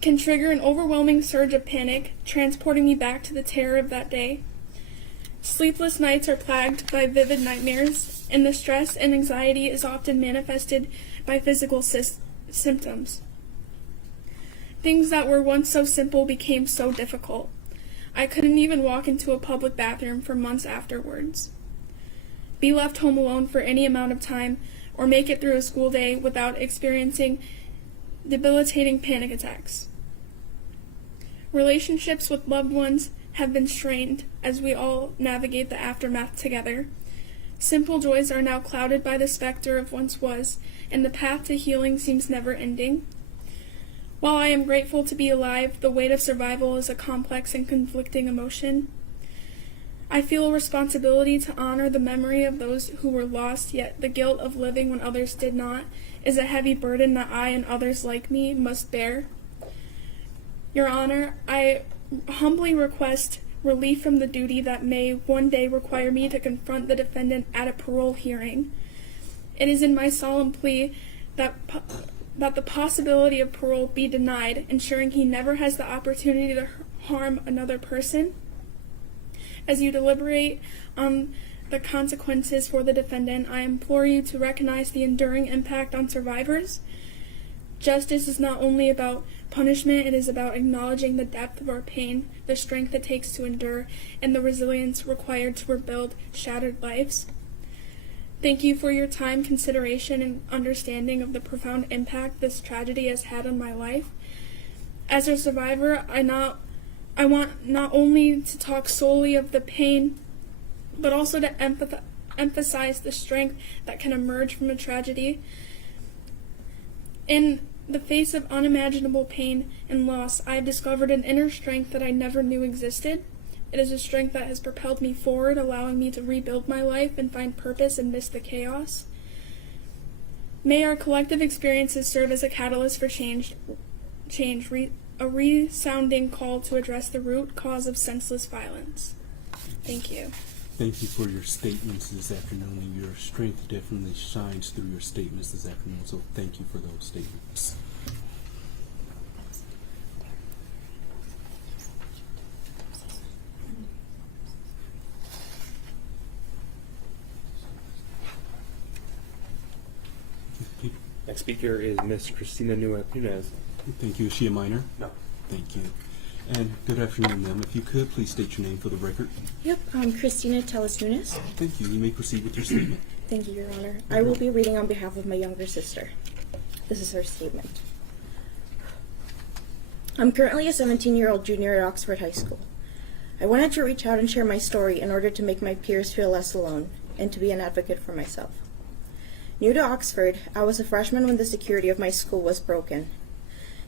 can trigger an overwhelming surge of panic, transporting me back to the terror of that day. Sleepless nights are plagued by vivid nightmares, and the stress and anxiety is often manifested by physical symptoms. Things that were once so simple became so difficult. I couldn't even walk into a public bathroom for months afterwards. Be left home alone for any amount of time, or make it through a school day without experiencing debilitating panic attacks. Relationships with loved ones have been strained as we all navigate the aftermath together. Simple joys are now clouded by the specter of once was, and the path to healing seems never ending. While I am grateful to be alive, the weight of survival is a complex and conflicting emotion. I feel a responsibility to honor the memory of those who were lost, yet the guilt of living when others did not is a heavy burden that I and others like me must bear. Your Honor, I humbly request relief from the duty that may one day require me to confront the defendant at a parole hearing. It is in my solemn plea that the possibility of parole be denied, ensuring he never has the opportunity to harm another person. As you deliberate on the consequences for the defendant, I implore you to recognize the enduring impact on survivors. Justice is not only about punishment, it is about acknowledging the depth of our pain, the strength it takes to endure, and the resilience required to rebuild shattered lives. Thank you for your time, consideration, and understanding of the profound impact this tragedy has had on my life. As a survivor, I want not only to talk solely of the pain, but also to emphasize the strength that can emerge from a tragedy. In the face of unimaginable pain and loss, I have discovered an inner strength that I never knew existed. It is a strength that has propelled me forward, allowing me to rebuild my life and find purpose amidst the chaos. May our collective experiences serve as a catalyst for a resounding call to address the root cause of senseless violence. Thank you. Thank you for your statements this afternoon, and your strength definitely shines through your statements this afternoon, so thank you for those statements. Next speaker is Miss Christina Nunez. Thank you. Is she a minor? No. Thank you. And good afternoon, ma'am. If you could, please state your name for the record. Yep, I'm Christina Teles-Nunes. Thank you. You may proceed with your statement. Thank you, Your Honor. I will be reading on behalf of my younger sister. This is her statement. I'm currently a 17-year-old junior at Oxford High School. I wanted to reach out and share my story in order to make my peers feel less alone and to be an advocate for myself. New to Oxford, I was a freshman when the security of my school was broken.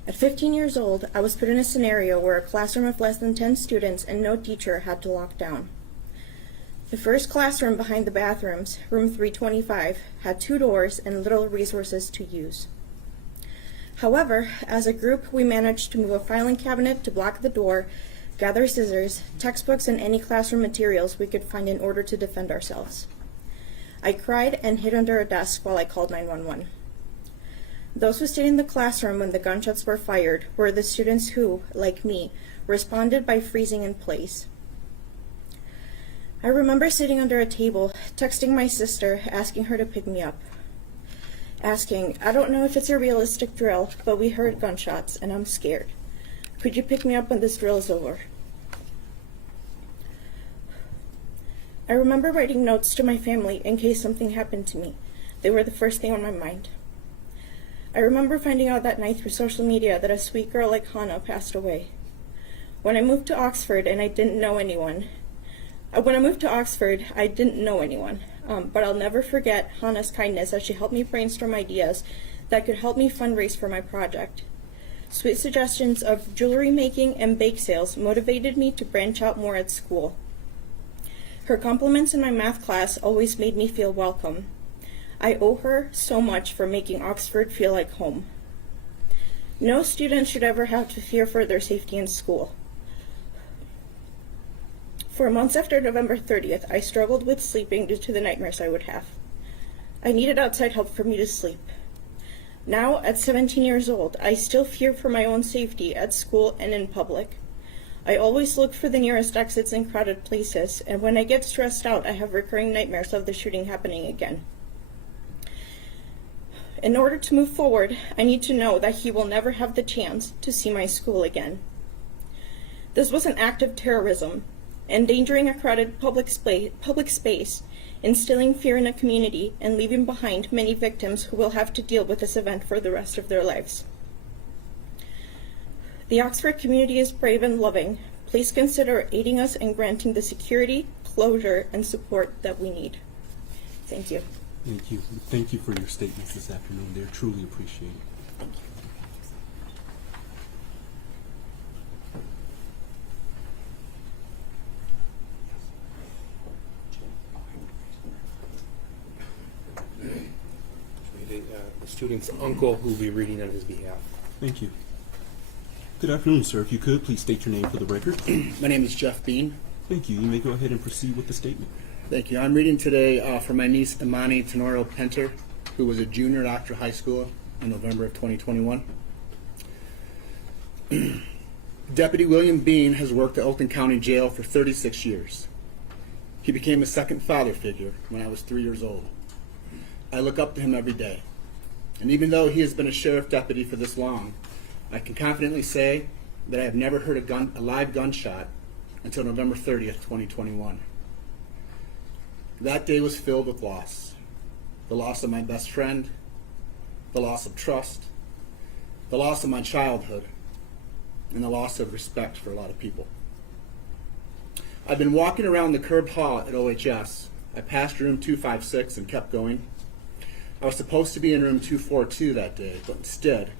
At 15 years old, I was put in a scenario where a classroom of less than 10 students and no teacher had to lock down. The first classroom behind the bathrooms, room 325, had 2 doors and little resources to use. However, as a group, we managed to move a filing cabinet to block the door, gather scissors, textbooks, and any classroom materials we could find in order to defend ourselves. I cried and hid under a desk while I called 911. Those who stayed in the classroom when the gunshots were fired were the students who, like me, responded by freezing in place. I remember sitting under a table, texting my sister, asking her to pick me up. Asking, I don't know if it's a realistic drill, but we heard gunshots and I'm scared. Could you pick me up when this drill is over? I remember writing notes to my family in case something happened to me. They were the first thing on my mind. I remember finding out that night through social media that a sweet girl like Hannah passed away. When I moved to Oxford, I didn't know anyone, but I'll never forget Hannah's kindness as she helped me brainstorm ideas that could help me fundraise for my project. Sweet suggestions of jewelry making and bake sales motivated me to branch out more at school. Her compliments in my math class always made me feel welcome. I owe her so much for making Oxford feel like home. No student should ever have to fear for their safety in school. For months after November 30th, I struggled with sleeping due to the nightmares I would have. I needed outside help for me to sleep. Now, at 17 years old, I still fear for my own safety at school and in public. I always look for the nearest exits in crowded places, and when I get stressed out, I have recurring nightmares of the shooting happening again. In order to move forward, I need to know that he will never have the chance to see my school again. This was an act of terrorism, endangering a crowded public space, instilling fear in a community, and leaving behind many victims who will have to deal with this event for the rest of their lives. The Oxford community is brave and loving. Please consider aiding us in granting the security, closure, and support that we need. Thank you. Thank you. Thank you for your statements this afternoon. They're truly appreciated. Thank you. the student's uncle, who will be reading on his behalf. Thank you. Good afternoon, sir. If you could, please state your name for the record. My name is Jeff Bean. Thank you. You may go ahead and proceed with the statement. Thank you. I'm reading today for my niece, Imani Tenorio Penter, who was a junior at Oxford High School in November of 2021. Deputy William Bean has worked at Oakland County Jail for 36 years. He became a second father figure when I was 3 years old. I look up to him every day. And even though he has been a sheriff deputy for this long, I can confidently say that I have never heard a live gunshot until November 30th, 2021. That day was filled with loss. The loss of my best friend, the loss of trust, the loss of my childhood, and the loss of respect for a lot of people. I've been walking around the curved hall at OHS. I passed room 256 and kept going. I was supposed to be in room 242 that day, but instead,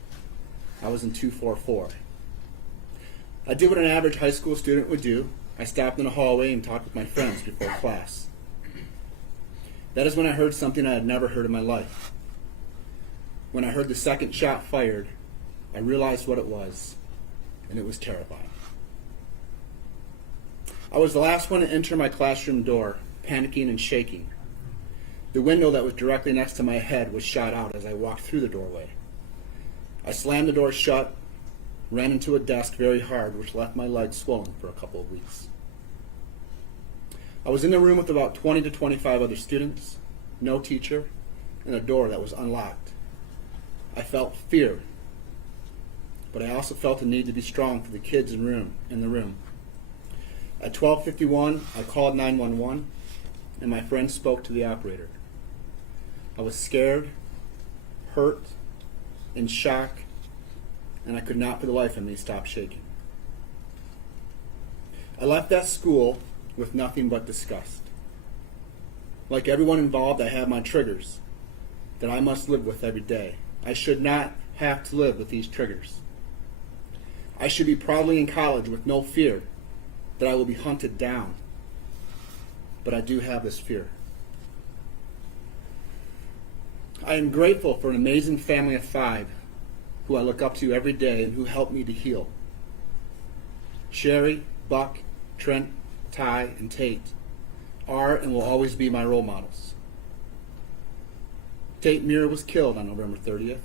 I was in 244. I did what an average high school student would do. I stopped in the hallway and talked with my friends before class. That is when I heard something I had never heard in my life. When I heard the second shot fired, I realized what it was, and it was terrifying. I was the last one to enter my classroom door, panicking and shaking. The window that was directly next to my head was shot out as I walked through the doorway. I slammed the door shut, ran into a desk very hard, which left my legs swollen for a couple of weeks. I was in the room with about 20 to 25 other students, no teacher, and a door that was unlocked. I felt fear, but I also felt the need to be strong for the kids in the room. At 12:51, I called 911, and my friend spoke to the operator. I was scared, hurt, in shock, and I could not for the life of me stop shaking. I left that school with nothing but disgust. Like everyone involved, I have my triggers that I must live with every day. I should not have to live with these triggers. I should be proudly in college with no fear that I will be hunted down. But I do have this fear. I am grateful for an amazing family of 5 who I look up to every day and who help me to heal. Sherry, Buck, Trent, Ty, and Tate are and will always be my role models. Tate Muir was killed on November 30th.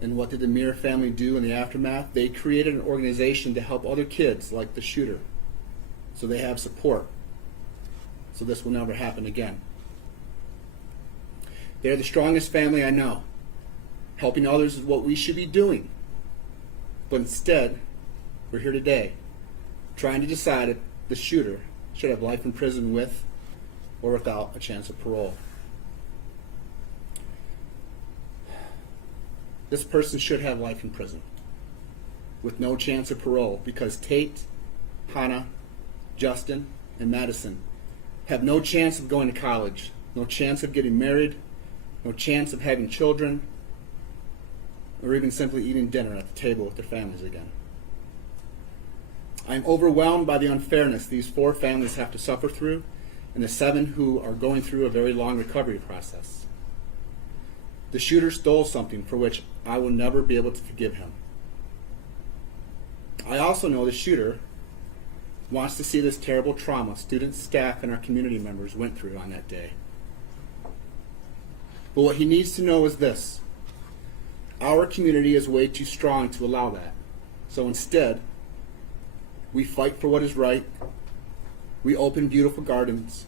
And what did the Muir family do in the aftermath? They created an organization to help other kids like the shooter, so they have support, so this will never happen again. They are the strongest family I know. Helping others is what we should be doing. But instead, we're here today, trying to decide if the shooter should have life in prison with or without a chance of parole. This person should have life in prison with no chance of parole because Tate, Hannah, Justin, and Madison have no chance of going to college, no chance of getting married, no chance of having children, or even simply eating dinner at the table with their families again. I am overwhelmed by the unfairness these 4 families have to suffer through and the 7 who are going through a very long recovery process. The shooter stole something for which I will never be able to forgive him. I also know the shooter wants to see this terrible trauma students, staff, and our community members went through on that day. But what he needs to know is this: our community is way too strong to allow that. So instead, we fight for what is right, we open beautiful gardens,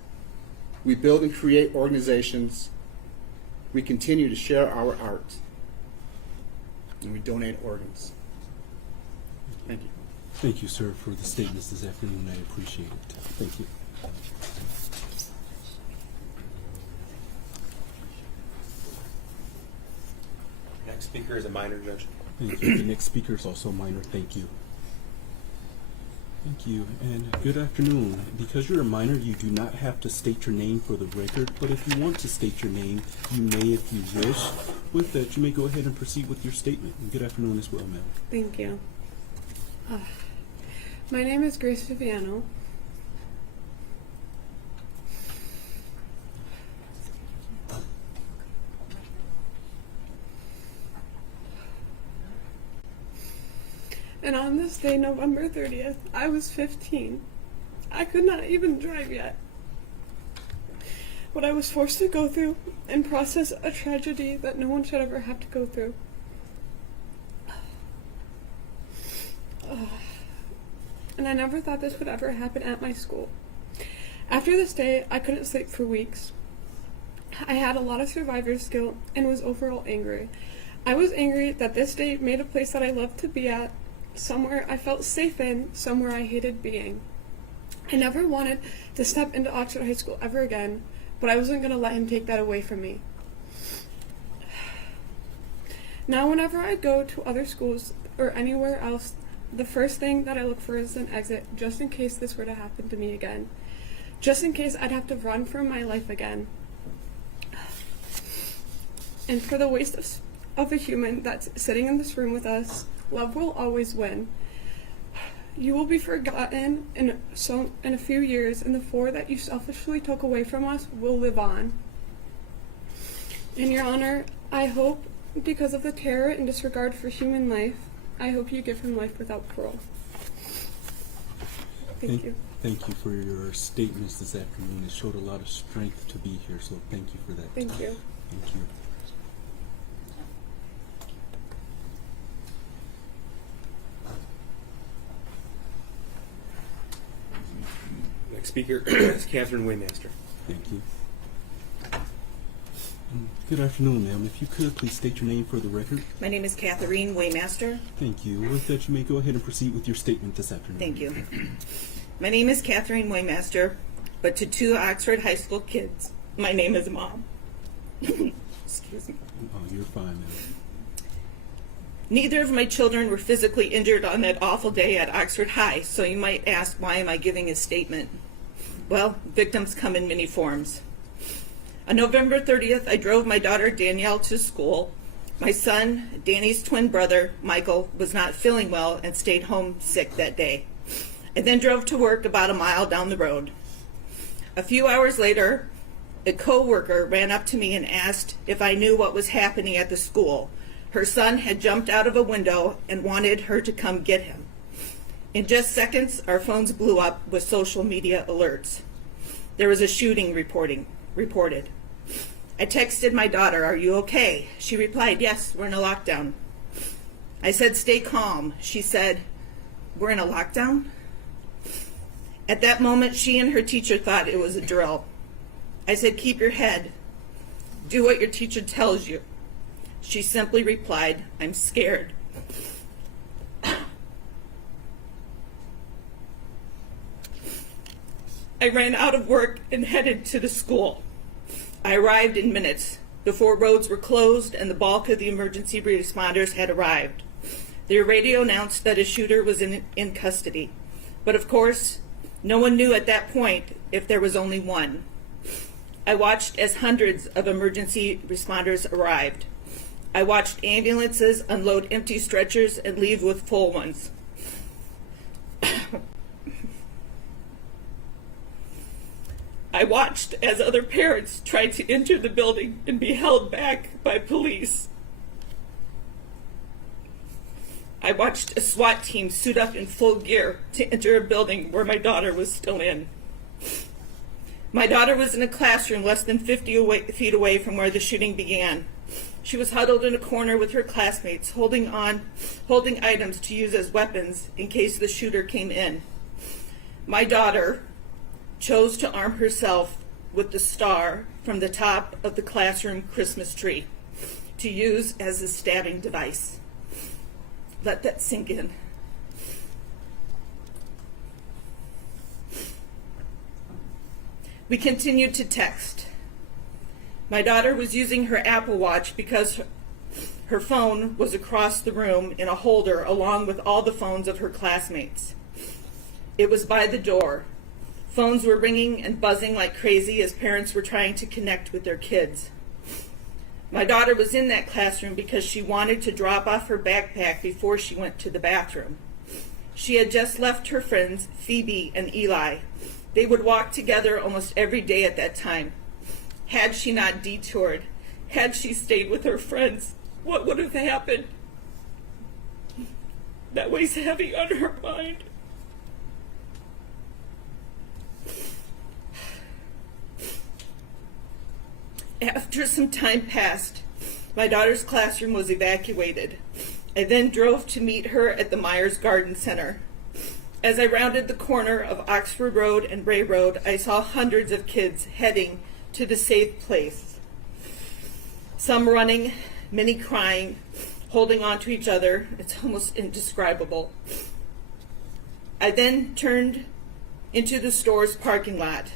we build and create organizations, we continue to share our art, and we donate organs. Thank you. Thank you, sir, for the statements this afternoon. I appreciate it. Thank you. Next speaker is a minor, Judge. Thank you. The next speaker is also minor. Thank you. Thank you, and good afternoon. Because you're a minor, you do not have to state your name for the record, but if you want to state your name, you may if you wish. With that, you may go ahead and proceed with your statement. And good afternoon as well, ma'am. Thank you. My name is Grace Viviano. And on this day, November 30th, I was 15. I could not even drive yet. What I was forced to go through and process a tragedy that no one should ever have to go through. And I never thought this would ever happen at my school. After this day, I couldn't sleep for weeks. I had a lot of survivor's guilt and was overall angry. I was angry that this day made a place that I loved to be at, somewhere I felt safe in, somewhere I hated being. I never wanted to step into Oxford High School ever again, but I wasn't going to let him take that away from me. Now whenever I go to other schools or anywhere else, the first thing that I look for is an exit, just in case this were to happen to me again. Just in case I'd have to run for my life again. And for the waste of a human that's sitting in this room with us, love will always win. You will be forgotten in a few years, and the 4 that you selfishly took away from us will live on. In your honor, I hope, because of the terror and disregard for human life, I hope you give him life without parole. Thank you. Thank you for your statements this afternoon. It showed a lot of strength to be here, so thank you for that. Thank you. Thank you. Next speaker is Catherine Waymaster. Thank you. Good afternoon, ma'am. If you could, please state your name for the record. My name is Catherine Waymaster. Thank you. With that, you may go ahead and proceed with your statement this afternoon. Thank you. My name is Catherine Waymaster, but to 2 Oxford High School kids, my name is Mom. Excuse me. Oh, you're fine, ma'am. Neither of my children were physically injured on that awful day at Oxford High, so you might ask, why am I giving a statement? Well, victims come in many forms. On November 30th, I drove my daughter Danielle to school. My son, Danny's twin brother, Michael, was not feeling well and stayed home sick that day. I then drove to work about a mile down the road. A few hours later, a co-worker ran up to me and asked if I knew what was happening at the school. Her son had jumped out of a window and wanted her to come get him. In just seconds, our phones blew up with social media alerts. There was a shooting reported. I texted my daughter, "Are you okay?" She replied, "Yes, we're in a lockdown." I said, "Stay calm." She said, "We're in a lockdown?" At that moment, she and her teacher thought it was a drill. I said, "Keep your head. Do what your teacher tells you." She simply replied, "I'm scared." I ran out of work and headed to the school. I arrived in minutes before roads were closed and the bulk of the emergency responders had arrived. Their radio announced that a shooter was in custody. But of course, no one knew at that point if there was only one. I watched as hundreds of emergency responders arrived. I watched ambulances unload empty stretchers and leave with full ones. I watched as other parents tried to enter the building and be held back by police. I watched a SWAT team suit up in full gear to enter a building where my daughter was still in. My daughter was in a classroom less than 50 feet away from where the shooting began. She was huddled in a corner with her classmates, holding items to use as weapons in case the shooter came in. My daughter chose to arm herself with the star from the top of the classroom Christmas tree to use as a stabbing device. Let that sink in. We continued to text. My daughter was using her Apple Watch because her phone was across the room in a holder along with all the phones of her classmates. It was by the door. Phones were ringing and buzzing like crazy as parents were trying to connect with their kids. My daughter was in that classroom because she wanted to drop off her backpack before she went to the bathroom. She had just left her friends, Phoebe and Eli. They would walk together almost every day at that time. Had she not detoured, had she stayed with her friends, what would have happened? that weighs heavy on her mind. After some time passed, my daughter's classroom was evacuated. I then drove to meet her at the Myers Garden Center. As I rounded the corner of Oxford Road and Bray Road, I saw hundreds of kids heading to the safe place. Some running, many crying, holding on to each other. It's almost indescribable. I then turned into the store's parking lot.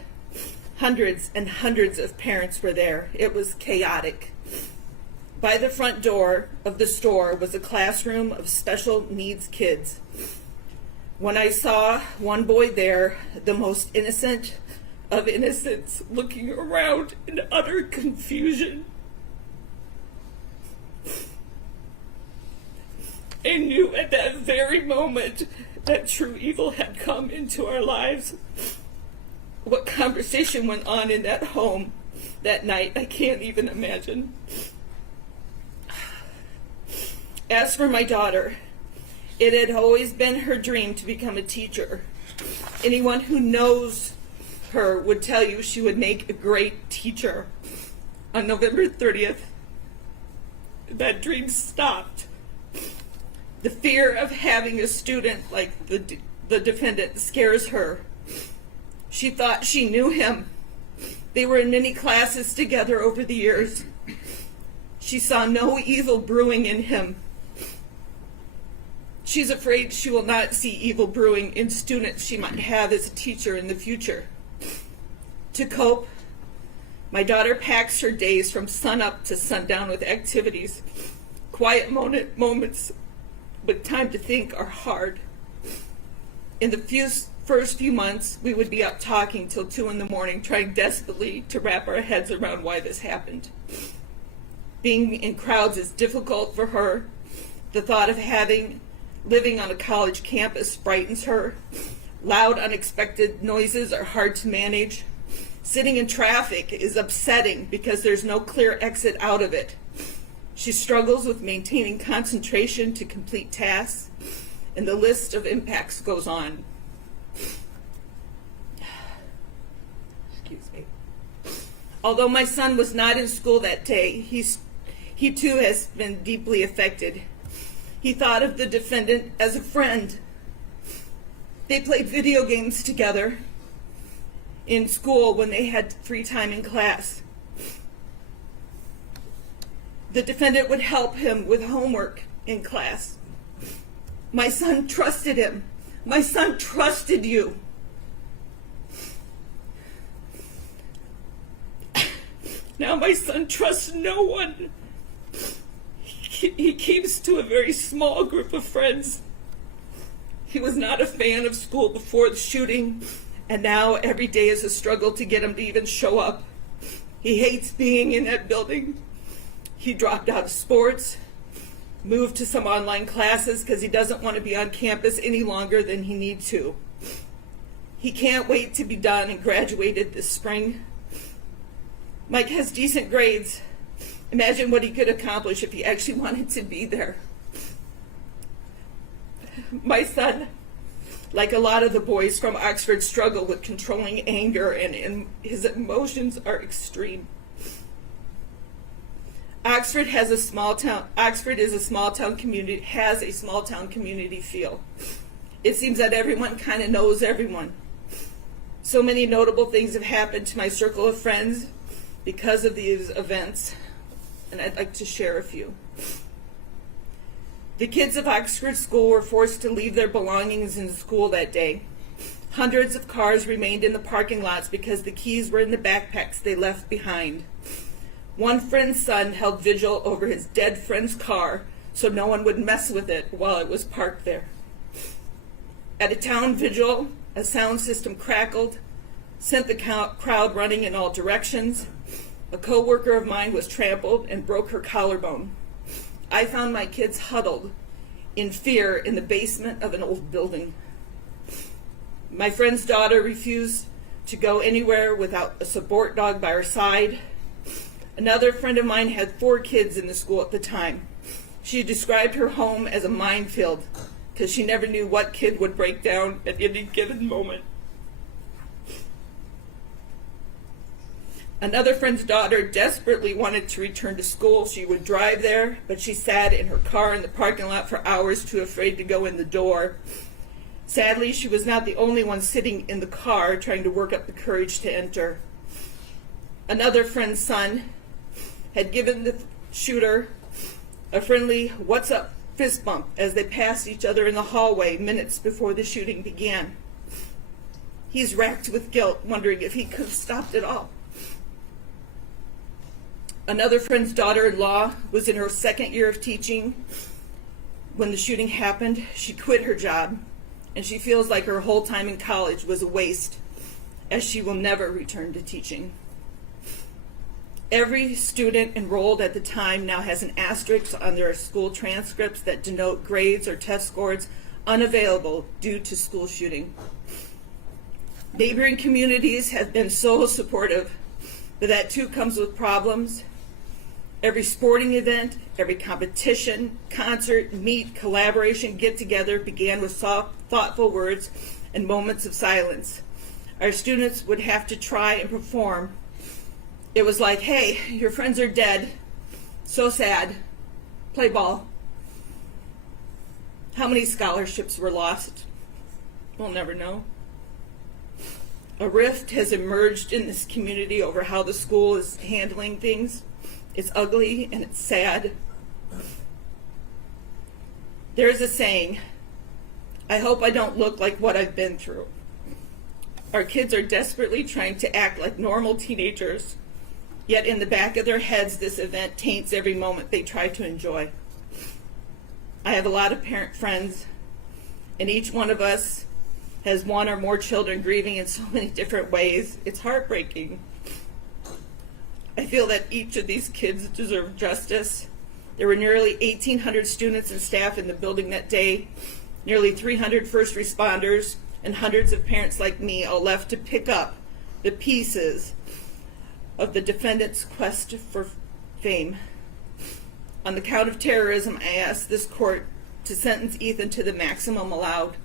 Hundreds and hundreds of parents were there. It was chaotic. By the front door of the store was a classroom of special needs kids. When I saw one boy there, the most innocent of innocents, looking around in utter confusion, I knew at that very moment that true evil had come into our lives. What conversation went on in that home that night, I can't even imagine. As for my daughter, it had always been her dream to become a teacher. Anyone who knows her would tell you she would make a great teacher. On November 30th, that dream stopped. The fear of having a student like the defendant scares her. She thought she knew him. They were in many classes together over the years. She saw no evil brewing in him. She's afraid she will not see evil brewing in students she might have as a teacher in the future. To cope, my daughter packs her days from sunup to sundown with activities. Quiet moments with time to think are hard. In the first few months, we would be up talking till 2 a.m, trying desperately to wrap our heads around why this happened. Being in crowds is difficult for her. The thought of living on a college campus frightens her. Loud, unexpected noises are hard to manage. Sitting in traffic is upsetting because there's no clear exit out of it. She struggles with maintaining concentration to complete tasks, and the list of impacts goes on. Excuse me. Although my son was not in school that day, he too has been deeply affected. He thought of the defendant as a friend. They played video games together in school when they had free time in class. The defendant would help him with homework in class. My son trusted him. My son trusted you. Now my son trusts no one. He keeps to a very small group of friends. He was not a fan of school before the shooting, and now every day is a struggle to get him to even show up. He hates being in that building. He dropped out of sports, moved to some online classes because he doesn't want to be on campus any longer than he needs to. He can't wait to be done and graduated this spring. Mike has decent grades. Imagine what he could accomplish if he actually wanted to be there. My son, like a lot of the boys from Oxford, struggle with controlling anger, and his emotions are extreme. Oxford is a small town community, has a small town community feel. It seems that everyone kind of knows everyone. So many notable things have happened to my circle of friends because of these events, and I'd like to share a few. The kids of Oxford School were forced to leave their belongings in school that day. Hundreds of cars remained in the parking lots because the keys were in the backpacks they left behind. One friend's son held vigil over his dead friend's car so no one would mess with it while it was parked there. At a town vigil, a sound system crackled, sent the crowd running in all directions. A co-worker of mine was trampled and broke her collarbone. I found my kids huddled in fear in the basement of an old building. My friend's daughter refused to go anywhere without a support dog by her side. Another friend of mine had 4 kids in the school at the time. She described her home as a minefield. because she never knew what kid would break down at any given moment. Another friend's daughter desperately wanted to return to school. She would drive there, but she sat in her car in the parking lot for hours, too afraid to go in the door. Sadly, she was not the only one sitting in the car trying to work up the courage to enter. Another friend's son had given the shooter a friendly "what's up" fist bump as they passed each other in the hallway minutes before the shooting began. He's racked with guilt, wondering if he could have stopped it all. Another friend's daughter-in-law was in her second year of teaching when the shooting happened. She quit her job, and she feels like her whole time in college was a waste, as she will never return to teaching. Every student enrolled at the time now has an asterisk on their school transcripts that denote grades or test scores unavailable due to school shooting. Neighboring communities have been so supportive, but that too comes with problems. Every sporting event, every competition, concert, meet, collaboration, get-together began with soft, thoughtful words and moments of silence. Our students would have to try and perform. It was like, "Hey, your friends are dead. So sad. Play ball." How many scholarships were lost? We'll never know. A rift has emerged in this community over how the school is handling things. It's ugly and it's sad. There's a saying, "I hope I don't look like what I've been through." Our kids are desperately trying to act like normal teenagers, yet in the back of their heads, this event taints every moment they try to enjoy. I have a lot of parent friends, and each one of us has one or more children grieving in so many different ways. It's heartbreaking. I feel that each of these kids deserve justice. There were nearly 1,800 students and staff in the building that day, nearly 300 first responders, and hundreds of parents like me all left to pick up the pieces of the defendant's quest for fame. On the count of terrorism, I ask this court to sentence Ethan to the maximum allowed,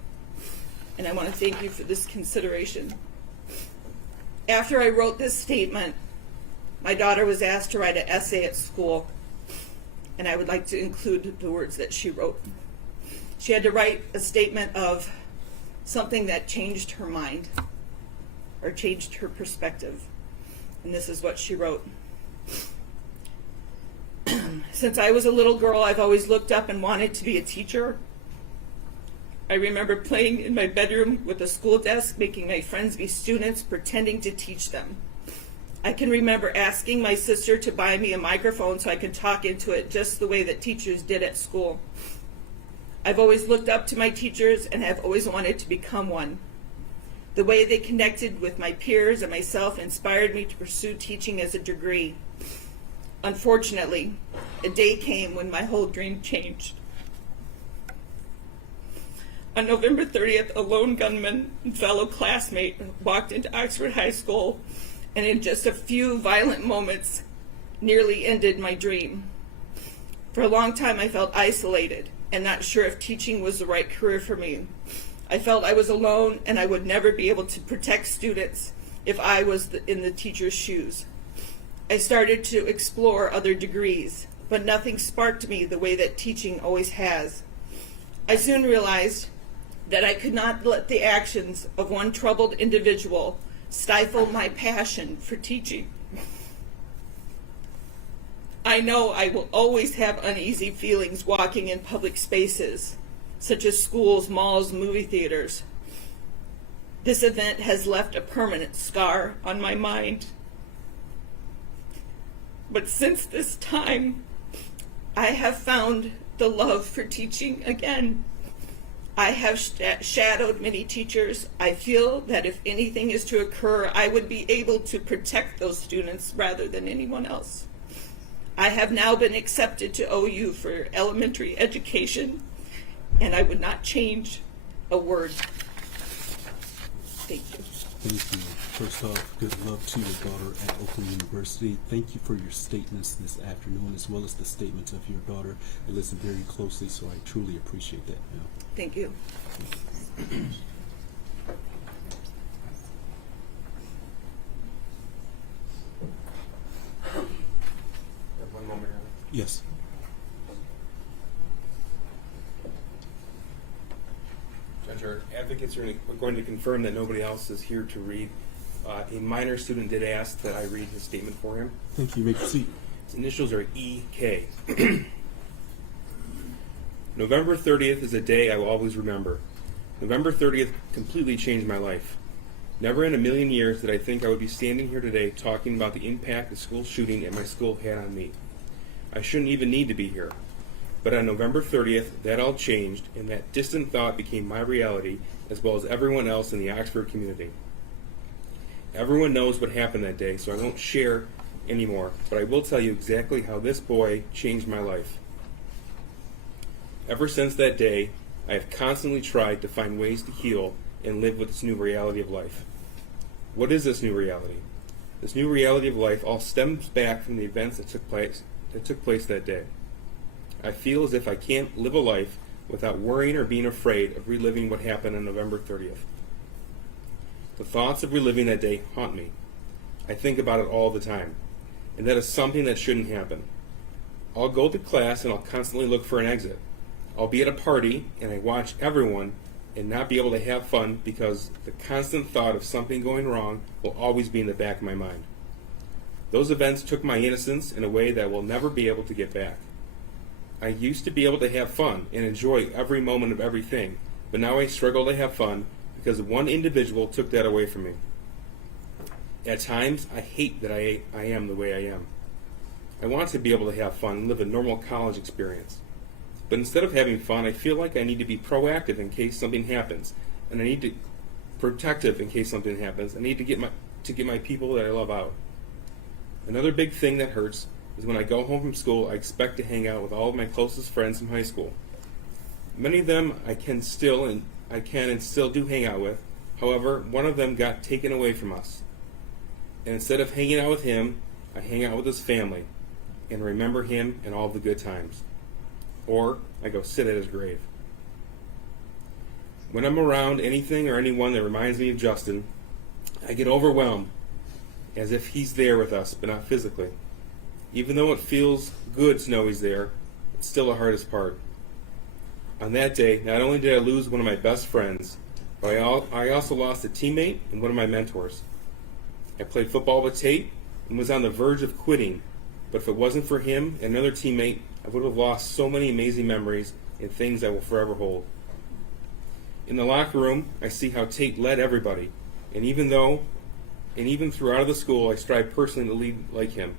and I want to thank you for this consideration. After I wrote this statement, my daughter was asked to write an essay at school, and I would like to include the words that she wrote. She had to write a statement of something that changed her mind or changed her perspective, and this is what she wrote. "Since I was a little girl, I've always looked up and wanted to be a teacher. I remember playing in my bedroom with a school desk, making my friends be students, pretending to teach them. I can remember asking my sister to buy me a microphone so I could talk into it just the way that teachers did at school. I've always looked up to my teachers and have always wanted to become one. The way they connected with my peers and myself inspired me to pursue teaching as a degree. Unfortunately, a day came when my whole dream changed. On November 30th, a lone gunman and fellow classmate walked into Oxford High School and in just a few violent moments nearly ended my dream. For a long time I felt isolated and not sure if teaching was the right career for me. I felt I was alone and I would never be able to protect students if I was in the teacher's shoes. I started to explore other degrees, but nothing sparked me the way that teaching always has. I soon realized that I could not let the actions of one troubled individual stifle my passion for teaching. I know I will always have uneasy feelings walking in public spaces, such as schools, malls, movie theaters. This event has left a permanent scar on my mind. But since this time, I have found the love for teaching again. I have shadowed many teachers. I feel that if anything is to occur, I would be able to protect those students rather than anyone else. I have now been accepted to OU for elementary education, and I would not change a word. Thank you. Thank you. First off, good luck to your daughter at Oakland University. Thank you for your statements this afternoon, as well as the statements of your daughter. I listened very closely, so I truly appreciate that, ma'am. Thank you. One moment, Your Honor. Yes. Judge, our advocates are going to confirm that nobody else is here to read. A minor student did ask that I read his statement for him. Thank you. You may proceed. His initials are E.K. November 30th is a day I will always remember. November 30th completely changed my life. Never in a million years did I think I would be standing here today talking about the impact the school shooting at my school had on me. I shouldn't even need to be here. But on November 30th, that all changed, and that distant thought became my reality, as well as everyone else in the Oxford community. Everyone knows what happened that day, so I won't share anymore, but I will tell you exactly how this boy changed my life. Ever since that day, I have constantly tried to find ways to heal and live with this new reality of life. What is this new reality? This new reality of life all stems back from the events that took place that day. I feel as if I can't live a life without worrying or being afraid of reliving what happened on November 30th. The thoughts of reliving that day haunt me. I think about it all the time, and that is something that shouldn't happen. I'll go to class and I'll constantly look for an exit. I'll be at a party and I watch everyone and not be able to have fun because the constant thought of something going wrong will always be in the back of my mind. Those events took my innocence in a way that I will never be able to get back. I used to be able to have fun and enjoy every moment of everything, but now I struggle to have fun because one individual took that away from me. At times, I hate that I am the way I am. I want to be able to have fun and live a normal college experience. But instead of having fun, I feel like I need to be proactive in case something happens, and I need to protective in case something happens. I need to get my people that I love out. Another big thing that hurts is when I go home from school, I expect to hang out with all of my closest friends from high school. Many of them I can and still do hang out with. However, one of them got taken away from us. And instead of hanging out with him, I hang out with his family and remember him and all the good times. Or I go sit at his grave. When I'm around anything or anyone that reminds me of Justin, I get overwhelmed, as if he's there with us, but not physically. Even though it feels good to know he's there, it's still the hardest part. On that day, not only did I lose one of my best friends, but I also lost a teammate and one of my mentors. I played football with Tate and was on the verge of quitting, but if it wasn't for him and another teammate, I would have lost so many amazing memories and things I will forever hold. In the locker room, I see how Tate led everybody, and even throughout the school, I strive personally to lead like him.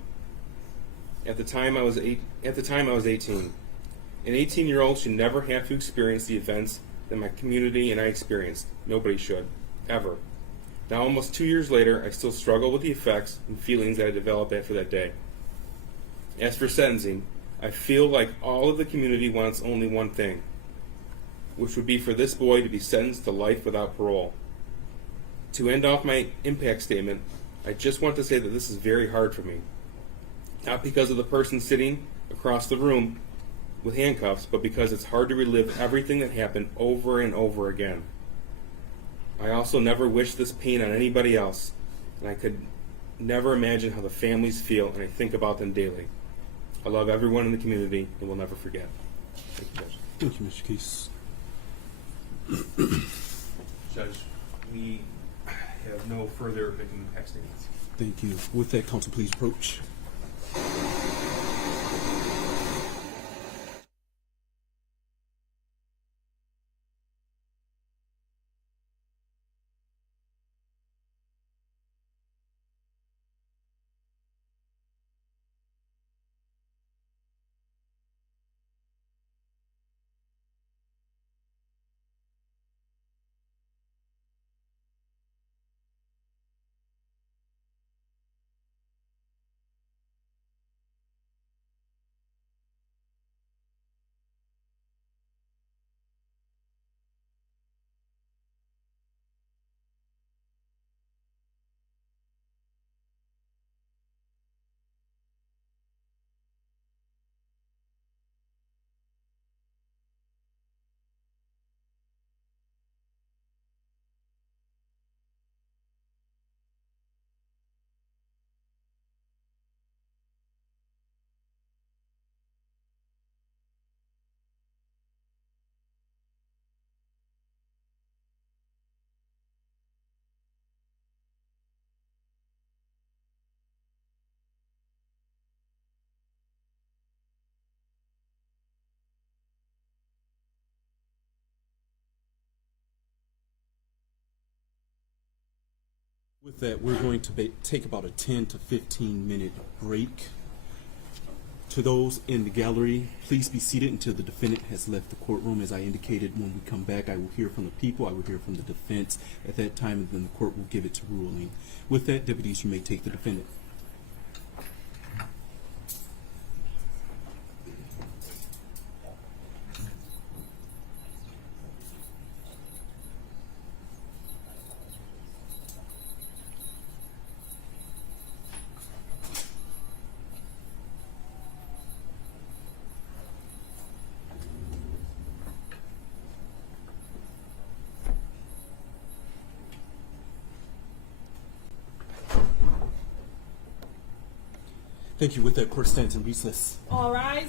At the time, I was 18. An 18-year-old should never have to experience the events that my community and I experienced. Nobody should, ever. Now, almost 2 years later, I still struggle with the effects and feelings that I developed after that day. As for sentencing, I feel like all of the community wants only one thing, which would be for this boy to be sentenced to life without parole. To end off my impact statement, I just want to say that this is very hard for me. Not because of the person sitting across the room with handcuffs, but because it's hard to relive everything that happened over and over again. I also never wish this pain on anybody else, and I could never imagine how the families feel, and I think about them daily. I love everyone in the community and will never forget. Thank you, Judge. Thank you, Mr. Case. Judge, we have no further victim impact statements. Thank you. With that, counsel, please approach. With that, we're going to take about a 10 to 15 minute break. To those in the gallery, please be seated until the defendant has left the courtroom. As I indicated, when we come back, I will hear from the people, I will hear from the defense at that time, and then the court will give its ruling. With that, deputies, you may take the defendant. Thank you. With that, court stands in recess. All rise.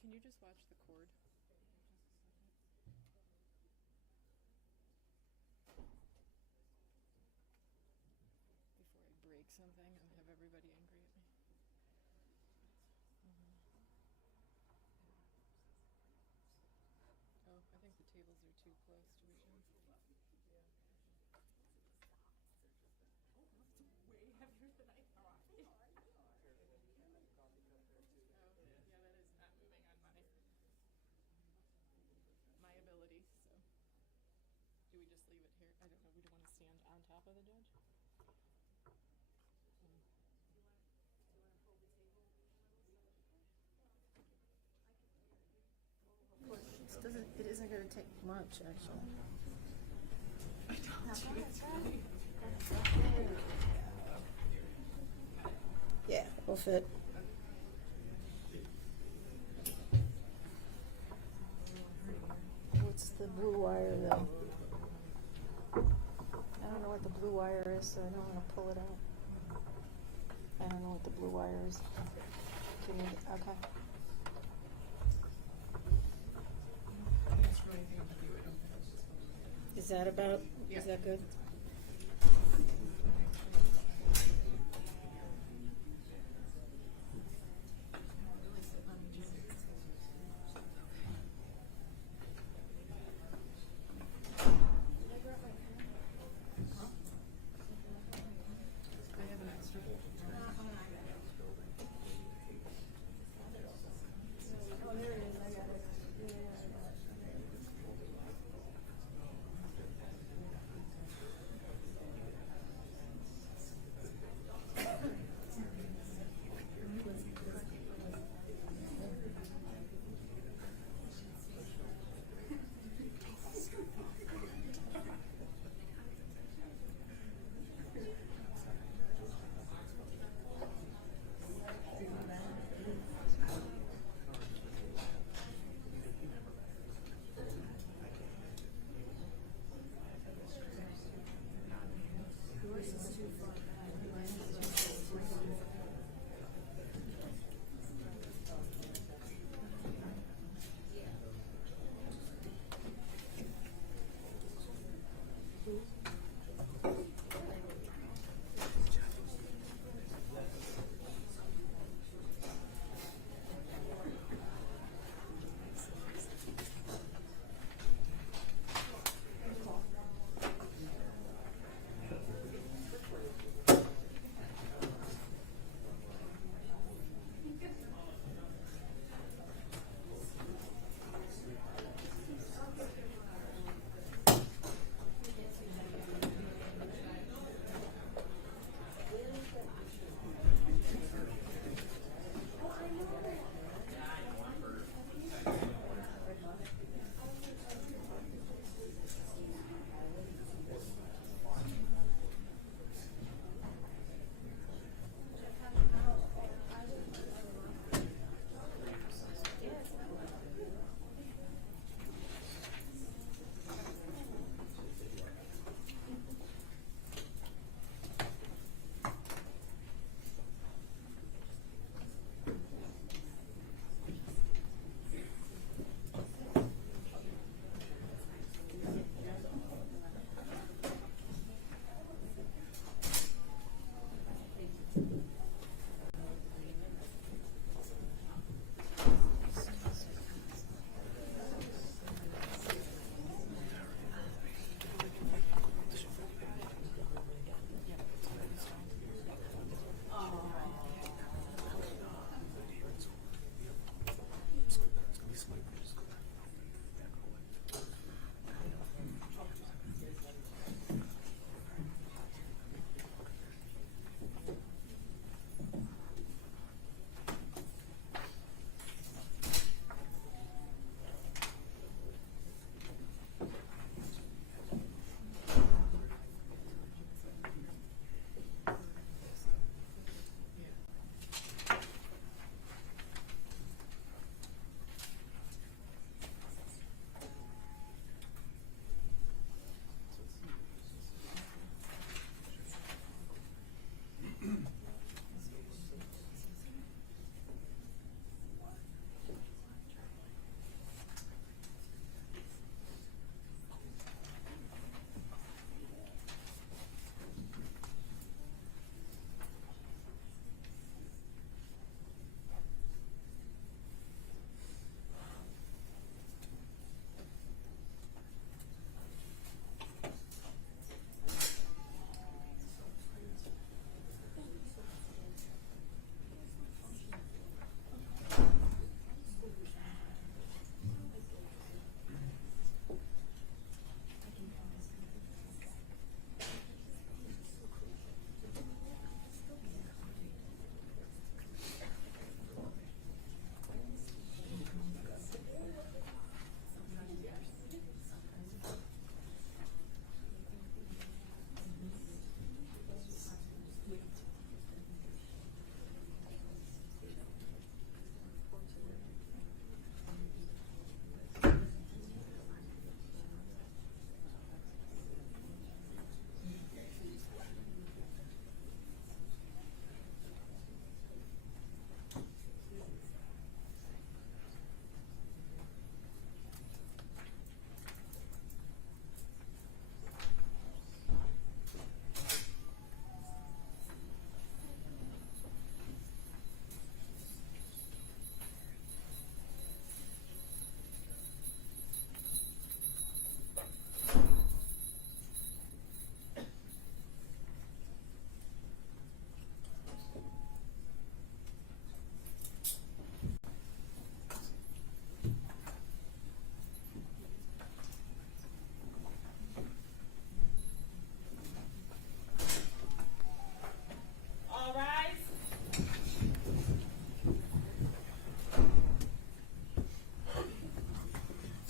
can you just watch the cord? Before I break something and have everybody angry at me. Oh, I think the tables are too close to each other. Oh, that's way heavier than I thought. Oh, yeah, that is not moving on my ability, so. Do we just leave it here? I don't know, we don't want to stand on top of the judge? It isn't going to take much, actually. Yeah, will fit. What's the blue wire, though? I don't know what the blue wire is, so I don't want to pull it out. I don't know what the blue wire is. Can you, okay. Is that about, is that good? I have an extra. Oh, there it is. I got it. Yeah, I got it.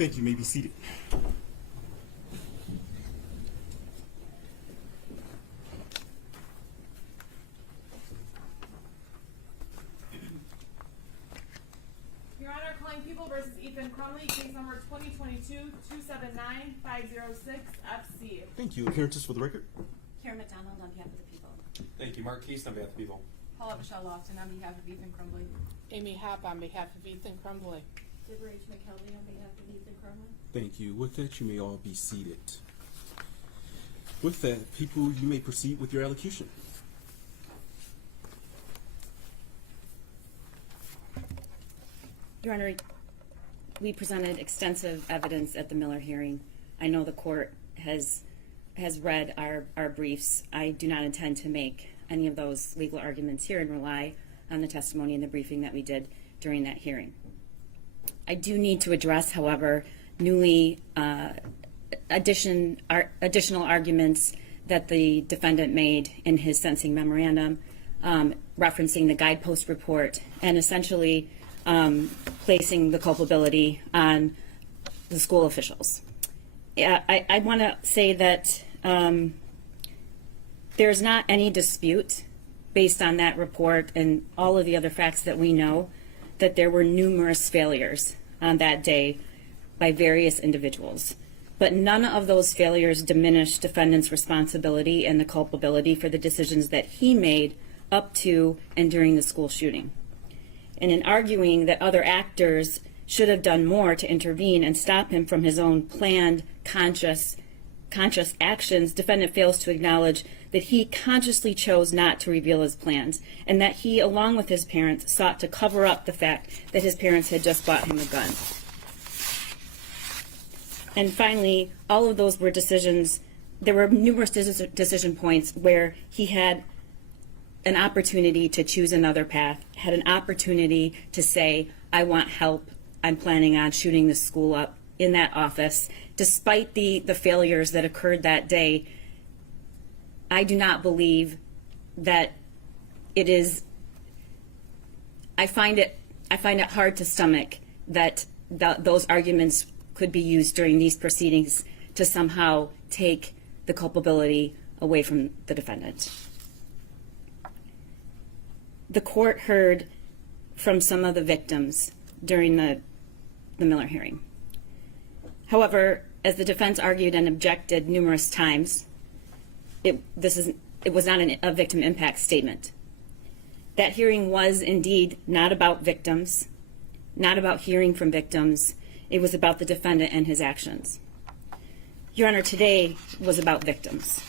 Thank you. You may be seated. Your Honor, calling People versus Ethan Crumbley, case number 2022-279-506-FC. Thank you. Appearances for the record. Karen McDonald on behalf of the people. Thank you. Mark Keast on behalf of the people. Paula Michelle Lofton on behalf of Ethan Crumbley. Amy Happ on behalf of Ethan Crumbley. Deborah H. McKelvey on behalf of Ethan Crumbley. Thank you. With that, you may all be seated. With that, people, you may proceed with your allocution. Your Honor, we presented extensive evidence at the Miller hearing. I know the court has read our briefs. I do not intend to make any of those legal arguments here and rely on the testimony and the briefing that we did during that hearing. I do need to address, however, newly additional arguments that the defendant made in his sentencing memorandum, referencing the guidepost report and essentially placing the culpability on the school officials. I want to say that there's not any dispute based on that report and all of the other facts that we know that there were numerous failures on that day by various individuals. But none of those failures diminished defendant's responsibility and the culpability for the decisions that he made up to and during the school shooting. And in arguing that other actors should have done more to intervene and stop him from his own planned, conscious actions, defendant fails to acknowledge that he consciously chose not to reveal his plans and that he, along with his parents, sought to cover up the fact that his parents had just bought him a gun. And finally, all of those were decisions, there were numerous decision points where he had an opportunity to choose another path, had an opportunity to say, I want help, I'm planning on shooting the school up in that office. Despite the failures that occurred that day, I do not believe that it is, I find it hard to stomach that those arguments could be used during these proceedings to somehow take the culpability away from the defendant. The court heard from some of the victims during the Miller hearing. However, as the defense argued and objected numerous times, it was not a victim impact statement. That hearing was indeed not about victims, not about hearing from victims. It was about the defendant and his actions. Your Honor, today was about victims.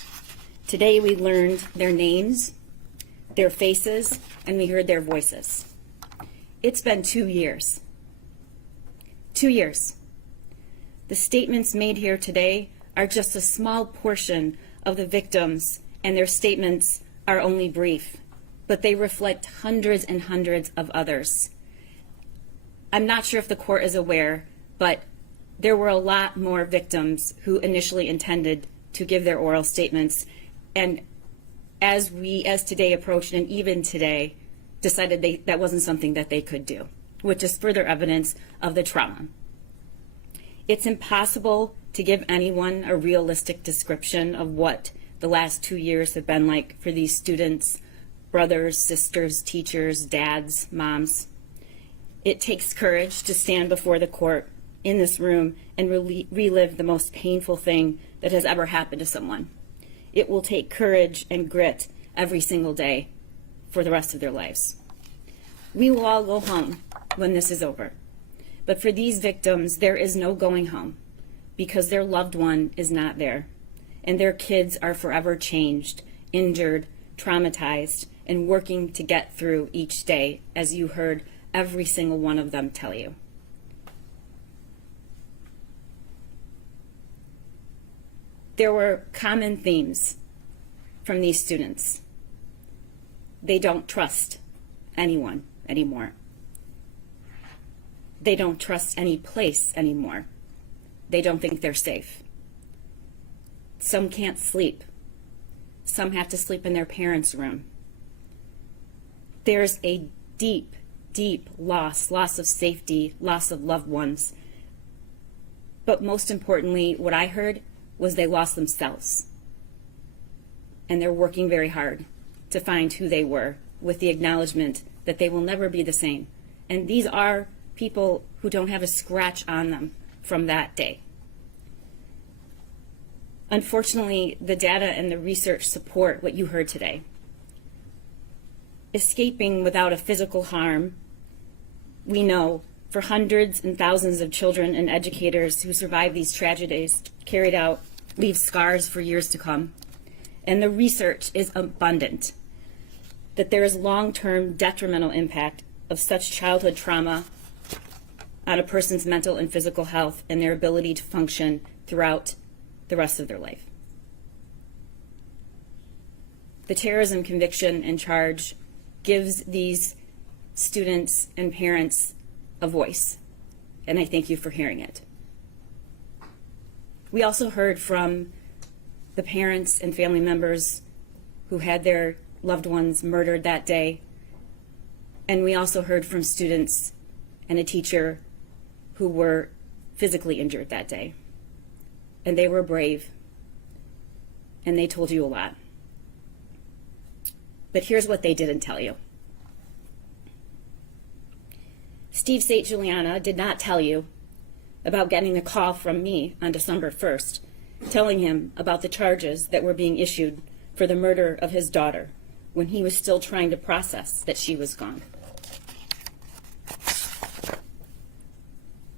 Today we learned their names, their faces, and we heard their voices. It's been 2 years. 2 years. The statements made here today are just a small portion of the victims, and their statements are only brief, but they reflect hundreds and hundreds of others. I'm not sure if the court is aware, but there were a lot more victims who initially intended to give their oral statements, and as today approached, and even today, decided that wasn't something that they could do, which is further evidence of the trauma. It's impossible to give anyone a realistic description of what the last 2 years have been like for these students, brothers, sisters, teachers, dads, moms. It takes courage to stand before the court in this room and relive the most painful thing that has ever happened to someone. It will take courage and grit every single day for the rest of their lives. We will all go home when this is over. But for these victims, there is no going home because their loved one is not there. And their kids are forever changed, injured, traumatized, and working to get through each day, as you heard every single one of them tell you. There were common themes from these students. They don't trust anyone anymore. They don't trust any place anymore. They don't think they're safe. Some can't sleep. Some have to sleep in their parents' room. There's a deep, deep loss of safety, loss of loved ones. But most importantly, what I heard was they lost themselves. And they're working very hard to find who they were, with the acknowledgement that they will never be the same. And these are people who don't have a scratch on them from that day. Unfortunately, the data and the research support what you heard today. Escaping without a physical harm, we know, for hundreds and thousands of children and educators who survive these tragedies carried out, leave scars for years to come. And the research is abundant that there is long-term detrimental impact of such childhood trauma on a person's mental and physical health and their ability to function throughout the rest of their life. The terrorism conviction and charge gives these students and parents a voice, and I thank you for hearing it. We also heard from the parents and family members who had their loved ones murdered that day, and we also heard from students and a teacher who were physically injured that day. And they were brave, and they told you a lot. But here's what they didn't tell you. Steve St. Juliana did not tell you about getting a call from me on December 1st, telling him about the charges that were being issued for the murder of his daughter when he was still trying to process that she was gone.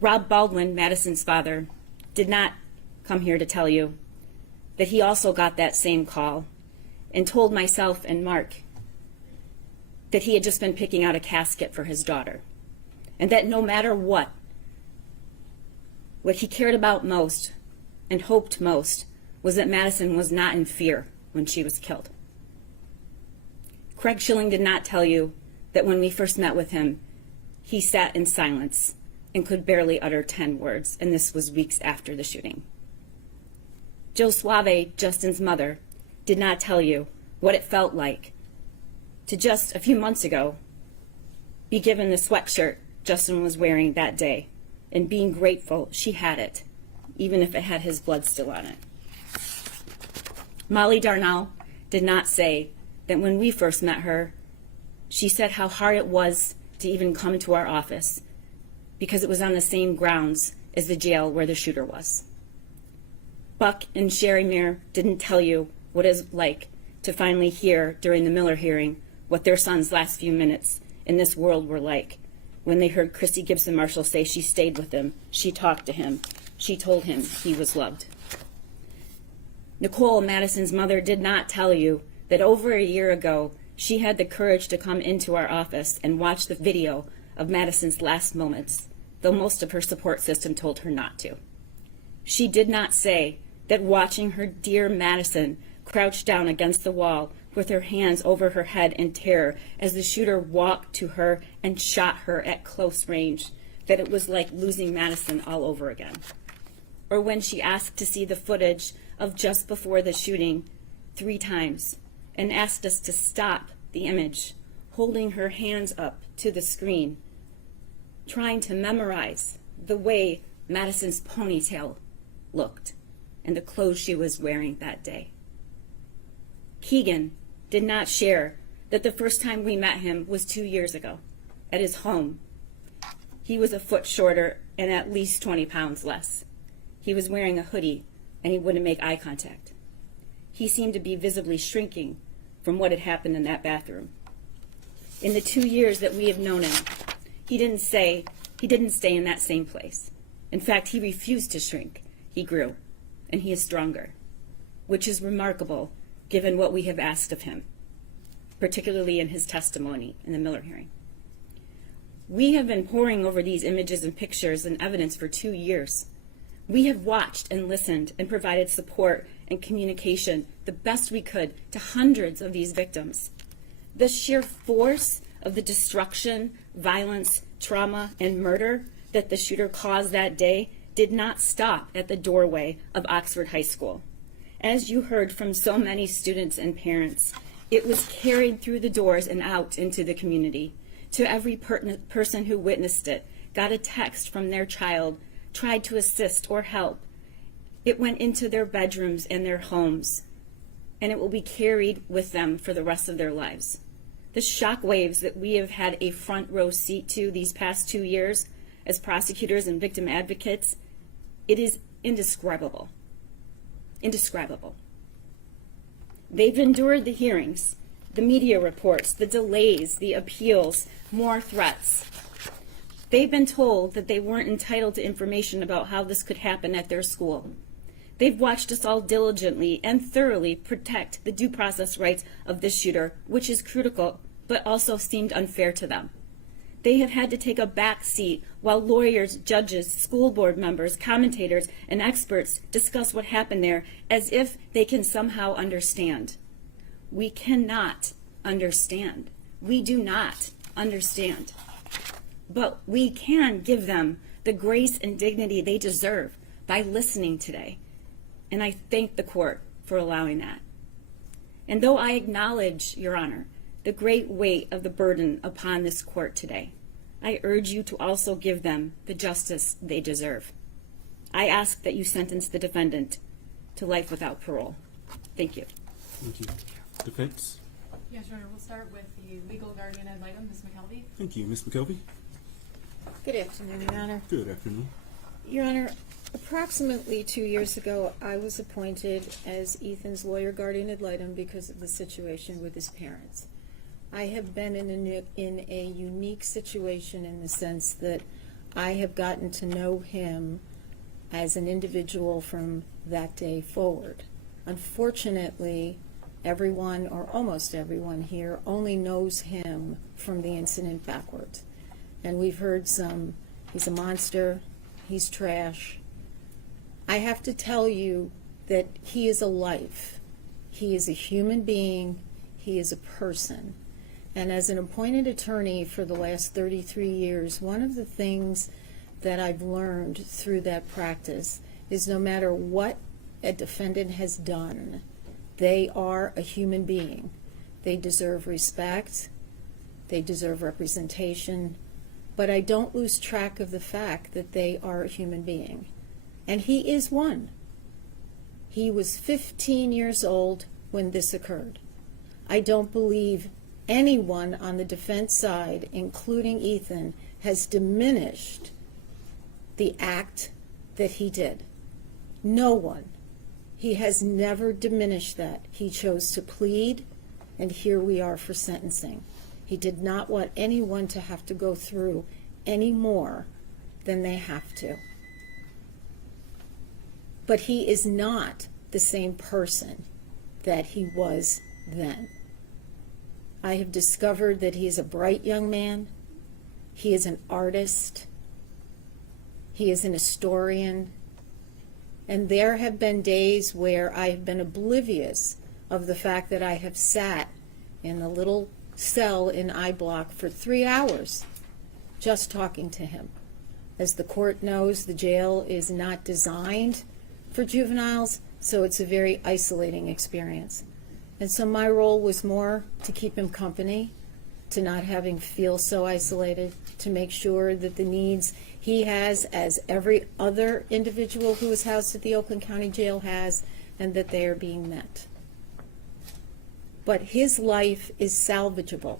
Rob Baldwin, Madison's father, did not come here to tell you that he also got that same call and told myself and Mark that he had just been picking out a casket for his daughter, and that no matter what he cared about most and hoped most was that Madison was not in fear when she was killed. Craig Schilling did not tell you that when we first met with him, he sat in silence and could barely utter 10 words, and this was weeks after the shooting. Jill Suave, Justin's mother, did not tell you what it felt like to just a few months ago be given the sweatshirt Justin was wearing that day and being grateful she had it, even if it had his blood still on it. Molly Darnell did not say that when we first met her, she said how hard it was to even come to our office because it was on the same grounds as the jail where the shooter was. Buck and Sherry Muir didn't tell you what it was like to finally hear during the Miller hearing what their son's last few minutes in this world were like when they heard Christy Gibson Marshall say she stayed with him, she talked to him, she told him he was loved. Nicole, Madison's mother, did not tell you that over a year ago she had the courage to come into our office and watch the video of Madison's last moments, though most of her support system told her not to. She did not say that watching her dear Madison crouch down against the wall with her hands over her head in terror as the shooter walked to her and shot her at close range, that it was like losing Madison all over again. Or when she asked to see the footage of just before the shooting 3 times and asked us to stop the image, holding her hands up to the screen, trying to memorize the way Madison's ponytail looked and the clothes she was wearing that day. Keegan did not share that the first time we met him was 2 years ago at his home. He was a foot shorter and at least 20 pounds less. He was wearing a hoodie and he wouldn't make eye contact. He seemed to be visibly shrinking from what had happened in that bathroom. In the 2 years that we have known him, he didn't stay in that same place. In fact, he refused to shrink. He grew, and he is stronger, which is remarkable given what we have asked of him, particularly in his testimony in the Miller hearing. We have been poring over these images and pictures and evidence for 2 years. We have watched and listened and provided support and communication the best we could to hundreds of these victims. The sheer force of the destruction, violence, trauma, and murder that the shooter caused that day did not stop at the doorway of Oxford High School. As you heard from so many students and parents, it was carried through the doors and out into the community. To every person who witnessed it, got a text from their child tried to assist or help, it went into their bedrooms and their homes, and it will be carried with them for the rest of their lives. The shock waves that we have had a front row seat to these past 2 years as prosecutors and victim advocates, it is indescribable. Indescribable. They've endured the hearings, the media reports, the delays, the appeals, more threats. They've been told that they weren't entitled to information about how this could happen at their school. They've watched us all diligently and thoroughly protect the due process rights of this shooter, which is critical, but also seemed unfair to them. They have had to take a back seat while lawyers, judges, school board members, commentators, and experts discuss what happened there as if they can somehow understand. We cannot understand. We do not understand. But we can give them the grace and dignity they deserve by listening today. And I thank the court for allowing that. And though I acknowledge, Your Honor, the great weight of the burden upon this court today, I urge you to also give them the justice they deserve. I ask that you sentence the defendant to life without parole. Thank you. Thank you. Defense? Yes, Your Honor, we'll start with the legal guardian ad litem, Ms. McKelvey. Thank you. Ms. McKelvey? Good afternoon, Your Honor. Good afternoon. Your Honor, approximately 2 years ago, I was appointed as Ethan's lawyer guardian ad litem because of the situation with his parents. I have been in a unique situation in the sense that I have gotten to know him as an individual from that day forward. Unfortunately, everyone, or almost everyone here, only knows him from the incident backwards. And we've heard some, he's a monster, he's trash. I have to tell you that he is a life. He is a human being. He is a person. And as an appointed attorney for the last 33 years, one of the things that I've learned through that practice is no matter what a defendant has done, they are a human being. They deserve respect. They deserve representation. But I don't lose track of the fact that they are a human being. And he is one. He was 15 years old when this occurred. I don't believe anyone on the defense side, including Ethan, has diminished the act that he did. No one. He has never diminished that. He chose to plead, and here we are for sentencing. He did not want anyone to have to go through any more than they have to. But he is not the same person that he was then. I have discovered that he is a bright young man. He is an artist. He is an historian. And there have been days where I have been oblivious of the fact that I have sat in a little cell in I Block for 3 hours just talking to him. As the court knows, the jail is not designed for juveniles, so it's a very isolating experience. And so my role was more to keep him company, to not have him feel so isolated, to make sure that the needs he has, as every other individual who is housed at the Oakland County Jail has, and that they are being met. But his life is salvageable.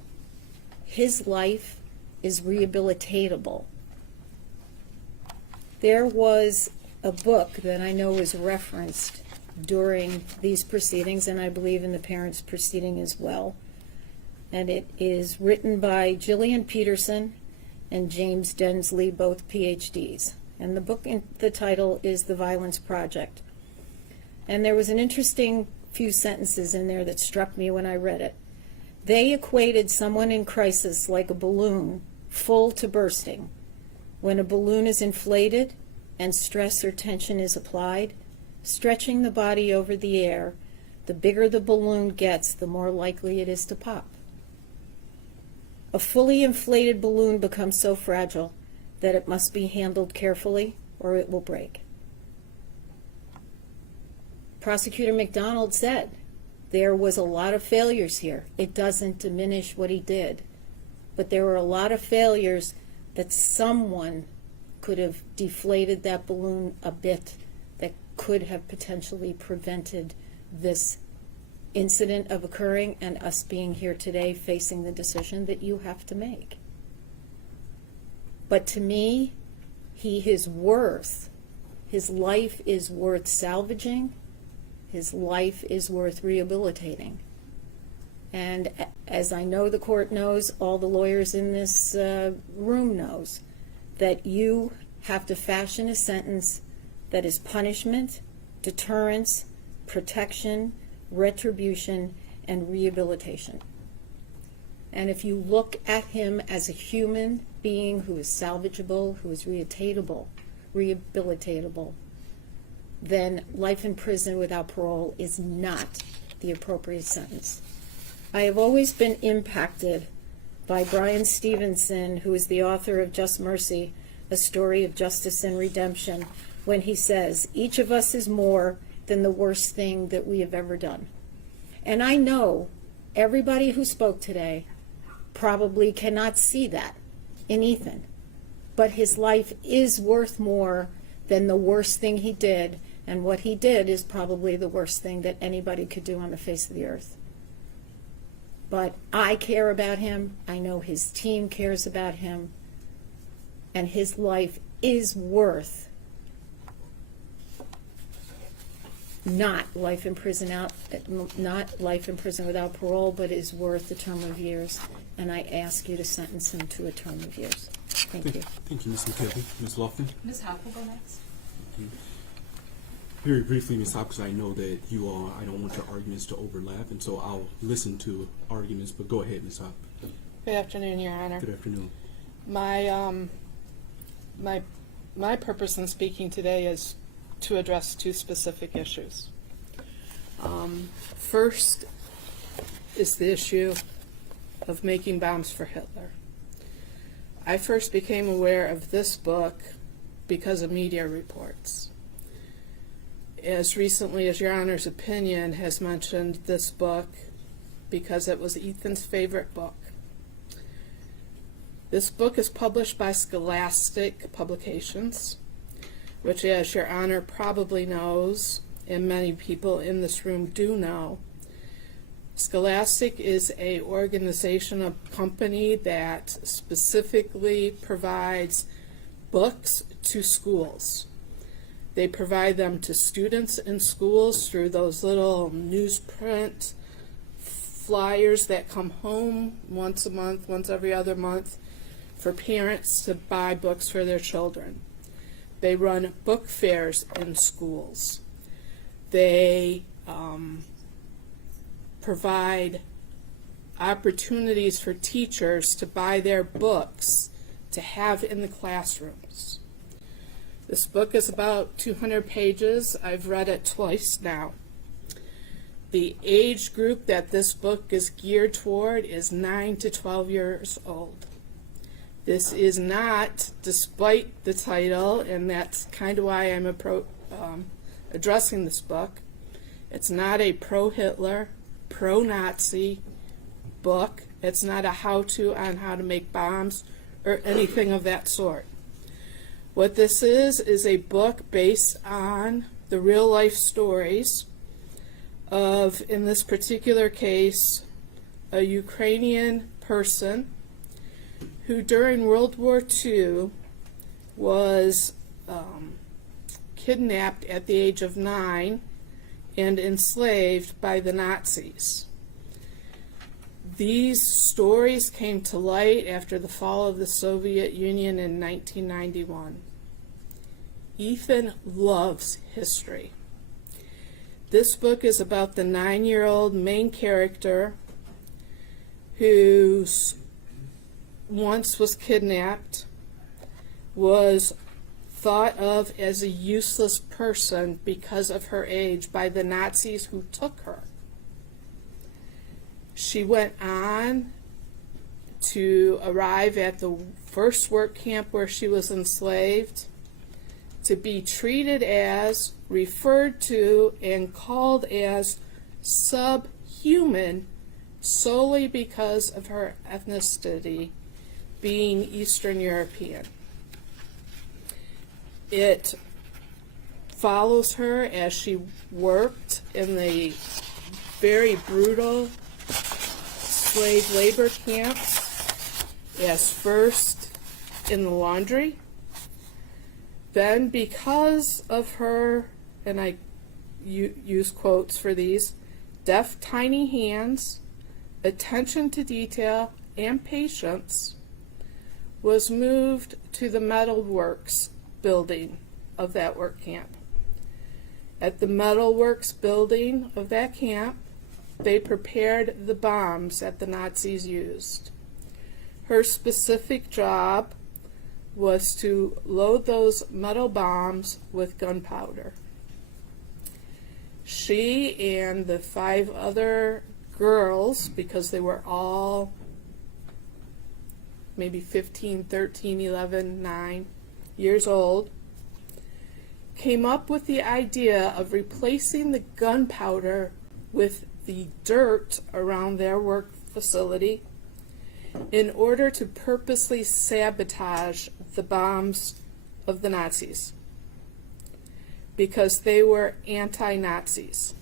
His life is rehabilitatable. There was a book that I know was referenced during these proceedings, and I believe in the parents' proceeding as well. And it is written by Gillian Peterson and James Densley, both PhDs. And the book, the title is The Violence Project. And there was an interesting few sentences in there that struck me when I read it. They equated someone in crisis like a balloon full to bursting. When a balloon is inflated and stress or tension is applied, stretching the body over the air, the bigger the balloon gets, the more likely it is to pop. A fully inflated balloon becomes so fragile that it must be handled carefully or it will break. Prosecutor McDonald said there was a lot of failures here. It doesn't diminish what he did, but there were a lot of failures that someone could have deflated that balloon a bit, that could have potentially prevented this incident of occurring and us being here today facing the decision that you have to make. But to me, his life is worth salvaging. His life is worth rehabilitating. And as I know the court knows, all the lawyers in this room knows, that you have to fashion a sentence that is punishment, deterrence, protection, retribution, and rehabilitation. And if you look at him as a human being who is salvageable, who is rehabilitatable, then life in prison without parole is not the appropriate sentence. I have always been impacted by Brian Stevenson, who is the author of Just Mercy, A Story of Justice and Redemption, when he says, each of us is more than the worst thing that we have ever done. And I know everybody who spoke today probably cannot see that in Ethan, but his life is worth more than the worst thing he did, and what he did is probably the worst thing that anybody could do on the face of the earth. But I care about him, I know his team cares about him, and his life is worth not life in prison without parole, but is worth a term of years. And I ask you to sentence him to a term of years. Thank you. Thank you, Ms. McKelvey. Ms. Lofton? Ms. Hopp will go next. Thank you. Very briefly, Ms. Hopp, because I know that you all, I don't want your arguments to overlap, and so I'll listen to arguments, but go ahead, Ms. Hopp. Good afternoon, Your Honor. Good afternoon. My purpose in speaking today is to address two specific issues. First is the issue of making bombs for Hitler. I first became aware of this book because of media reports. As recently as Your Honor's opinion has mentioned this book because it was Ethan's favorite book. This book is published by Scholastic Publications, which, as Your Honor probably knows, and many people in this room do know, Scholastic is an organization, a company that specifically provides books to schools. They provide them to students in schools through those little newsprint flyers that come home once a month, once every other month, for parents to buy books for their children. They run book fairs in schools. They provide opportunities for teachers to buy their books to have in the classrooms. This book is about 200 pages. I've read it twice now. The age group that this book is geared toward is 9 to 12 years old. This is not, despite the title, and that's kind of why I'm addressing this book, it's not a pro-Hitler, pro-Nazi book. It's not a how-to on how to make bombs or anything of that sort. What this is a book based on the real-life stories of, in this particular case, a Ukrainian person who during World War II was kidnapped at the age of 9 and enslaved by the Nazis. These stories came to light after the fall of the Soviet Union in 1991. Ethan loves history. This book is about the 9-year-old main character who once was kidnapped, was thought of as a useless person because of her age by the Nazis who took her. She went on to arrive at the first work camp where she was enslaved, to be treated as, referred to, and called as subhuman solely because of her ethnicity, being Eastern European. It follows her as she worked in the very brutal slave labor camps, as first in the laundry, then because of her, and I use quotes for these, deft tiny hands, attention to detail, and patience, was moved to the metalworks building of that work camp. At the metalworks building of that camp, they prepared the bombs that the Nazis used. Her specific job was to load those metal bombs with gunpowder. She and the 5 other girls, because they were all maybe 15, 13, 11, 9 years old, came up with the idea of replacing the gunpowder with the dirt around their work facility in order to purposely sabotage the bombs of the Nazis, because they were anti-Nazis.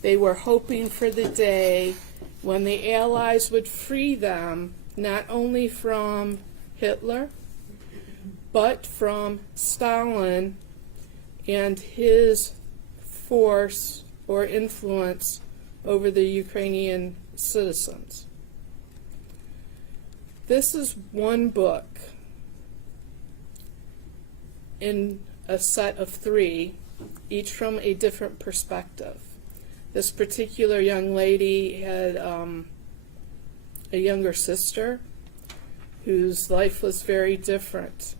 They were hoping for the day when the Allies would free them not only from Hitler, but from Stalin and his force or influence over the Ukrainian citizens. This is one book in a set of 3, each from a different perspective. This particular young lady had a younger sister whose life was very different.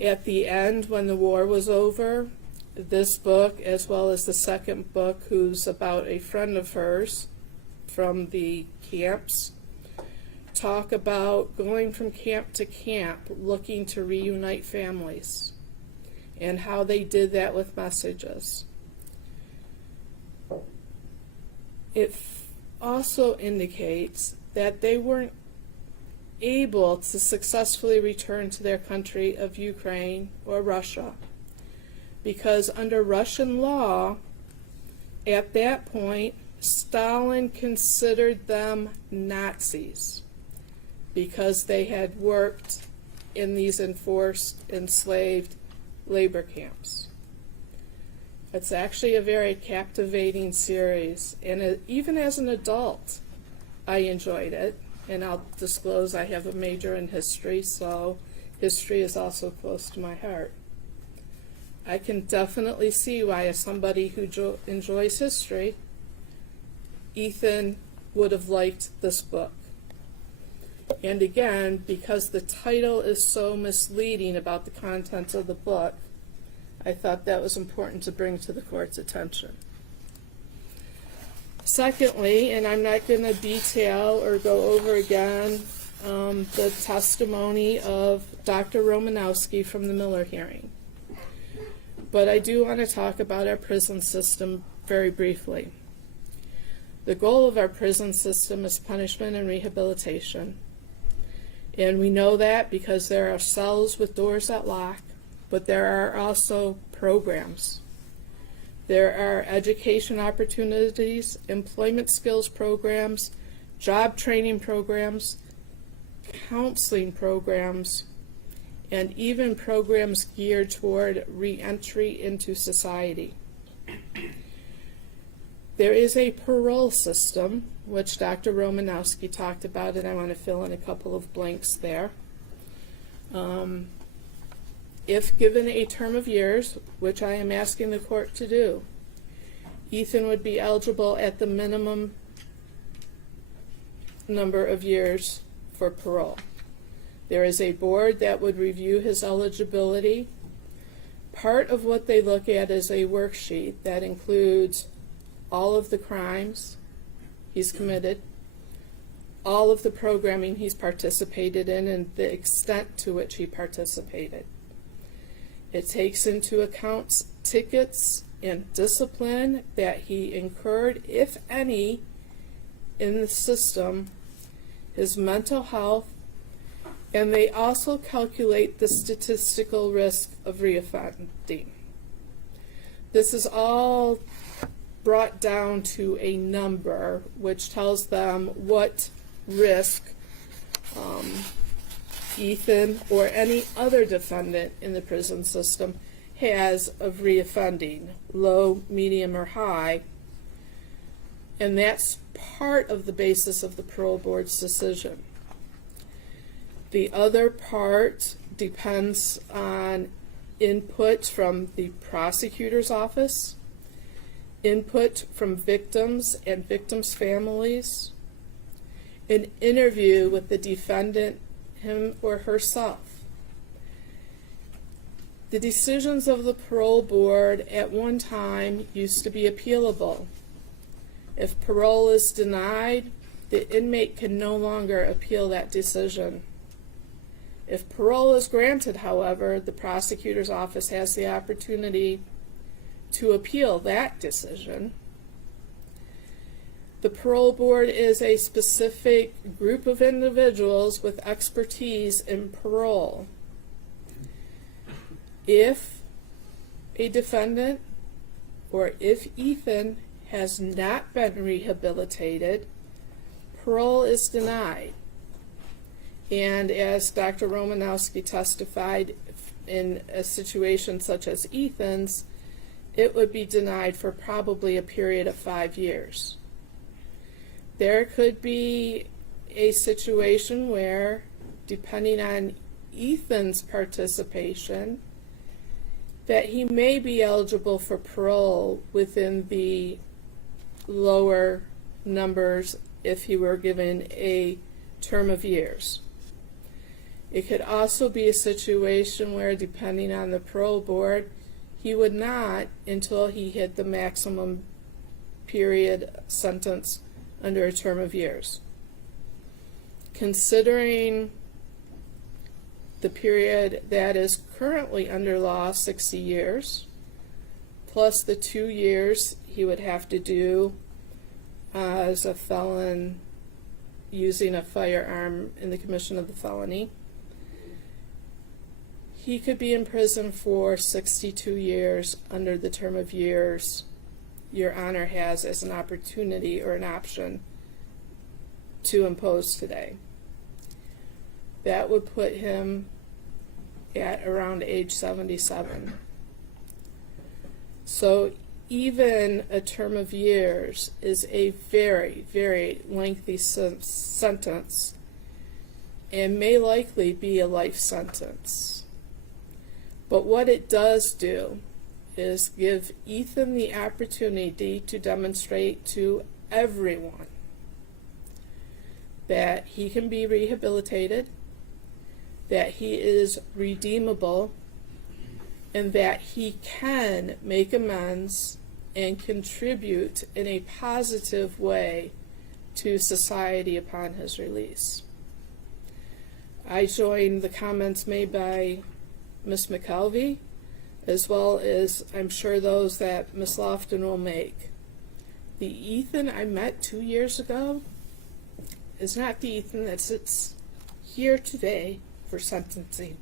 At the end, when the war was over, this book, as well as the second book, who's about a friend of hers from the camps, talk about going from camp to camp, looking to reunite families, and how they did that with messages. It also indicates that they weren't able to successfully return to their country of Ukraine or Russia, because under Russian law, at that point, Stalin considered them Nazis because they had worked in these enforced, enslaved labor camps. It's actually a very captivating series, and even as an adult, I enjoyed it. And I'll disclose I have a major in history, so history is also close to my heart. I can definitely see why, as somebody who enjoys history, Ethan would have liked this book. And again, because the title is so misleading about the contents of the book, I thought that was important to bring to the court's attention. Secondly, and I'm not going to detail or go over again the testimony of Dr. Romanowski from the Miller hearing, but I do want to talk about our prison system very briefly. The goal of our prison system is punishment and rehabilitation, and we know that because there are cells with doors that lock, but there are also programs. There are education opportunities, employment skills programs, job training programs, counseling programs, and even programs geared toward re-entry into society. There is a parole system, which Dr. Romanowski talked about, and I want to fill in a couple of blanks there. If given a term of years, which I am asking the court to do, Ethan would be eligible at the minimum number of years for parole. There is a board that would review his eligibility. Part of what they look at is a worksheet that includes all of the crimes he's committed, all of the programming he's participated in, and the extent to which he participated. It takes into account tickets and discipline that he incurred, if any, in the system, his mental health, And they also calculate the statistical risk of reoffending. This is all brought down to a number which tells them what risk Ethan or any other defendant in the prison system has of reoffending, low, medium, or high. And that's part of the basis of the parole board's decision. The other part depends on input from the prosecutor's office, input from victims and victims' families, an interview with the defendant, him or herself. The decisions of the parole board at one time used to be appealable. If parole is denied, the inmate can no longer appeal that decision. If parole is granted, however, the prosecutor's office has the opportunity to appeal that decision. The parole board is a specific group of individuals with expertise in parole. If a defendant or if Ethan has not been rehabilitated, parole is denied. And as Dr. Romanowski testified, in a situation such as Ethan's, it would be denied for probably a period of 5 years. There could be a situation where, depending on Ethan's participation, that he may be eligible for parole within the lower numbers if he were given a term of years. It could also be a situation where, depending on the parole board, he would not until he hit the maximum period sentence under a term of years. Considering the period that is currently under law, 60 years, plus the 2 years he would have to do as a felon using a firearm in the commission of the felony, he could be in prison for 62 years under the term of years Your Honor has as an opportunity or an option to impose today. That would put him at around age 77. So even a term of years is a very, very lengthy sentence and may likely be a life sentence. But what it does do is give Ethan the opportunity to demonstrate to everyone that he can be rehabilitated, that he is redeemable, and that he can make amends and contribute in a positive way to society upon his release. I join the comments made by Ms. McKelvey, as well as I'm sure those that Ms. Lofton will make. The Ethan I met 2 years ago is not the Ethan that sits here today for sentencing.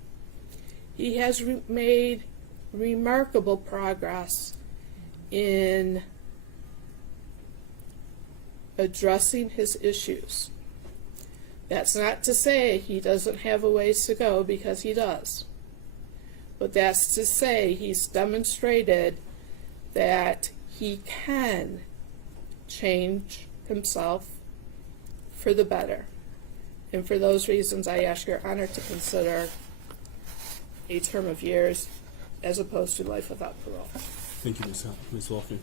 He has made remarkable progress in addressing his issues. That's not to say he doesn't have a ways to go, because he does. But that's to say he's demonstrated that he can change himself for the better. And for those reasons, I ask Your Honor to consider a term of years as opposed to life without parole. Thank you, Ms. Lofton.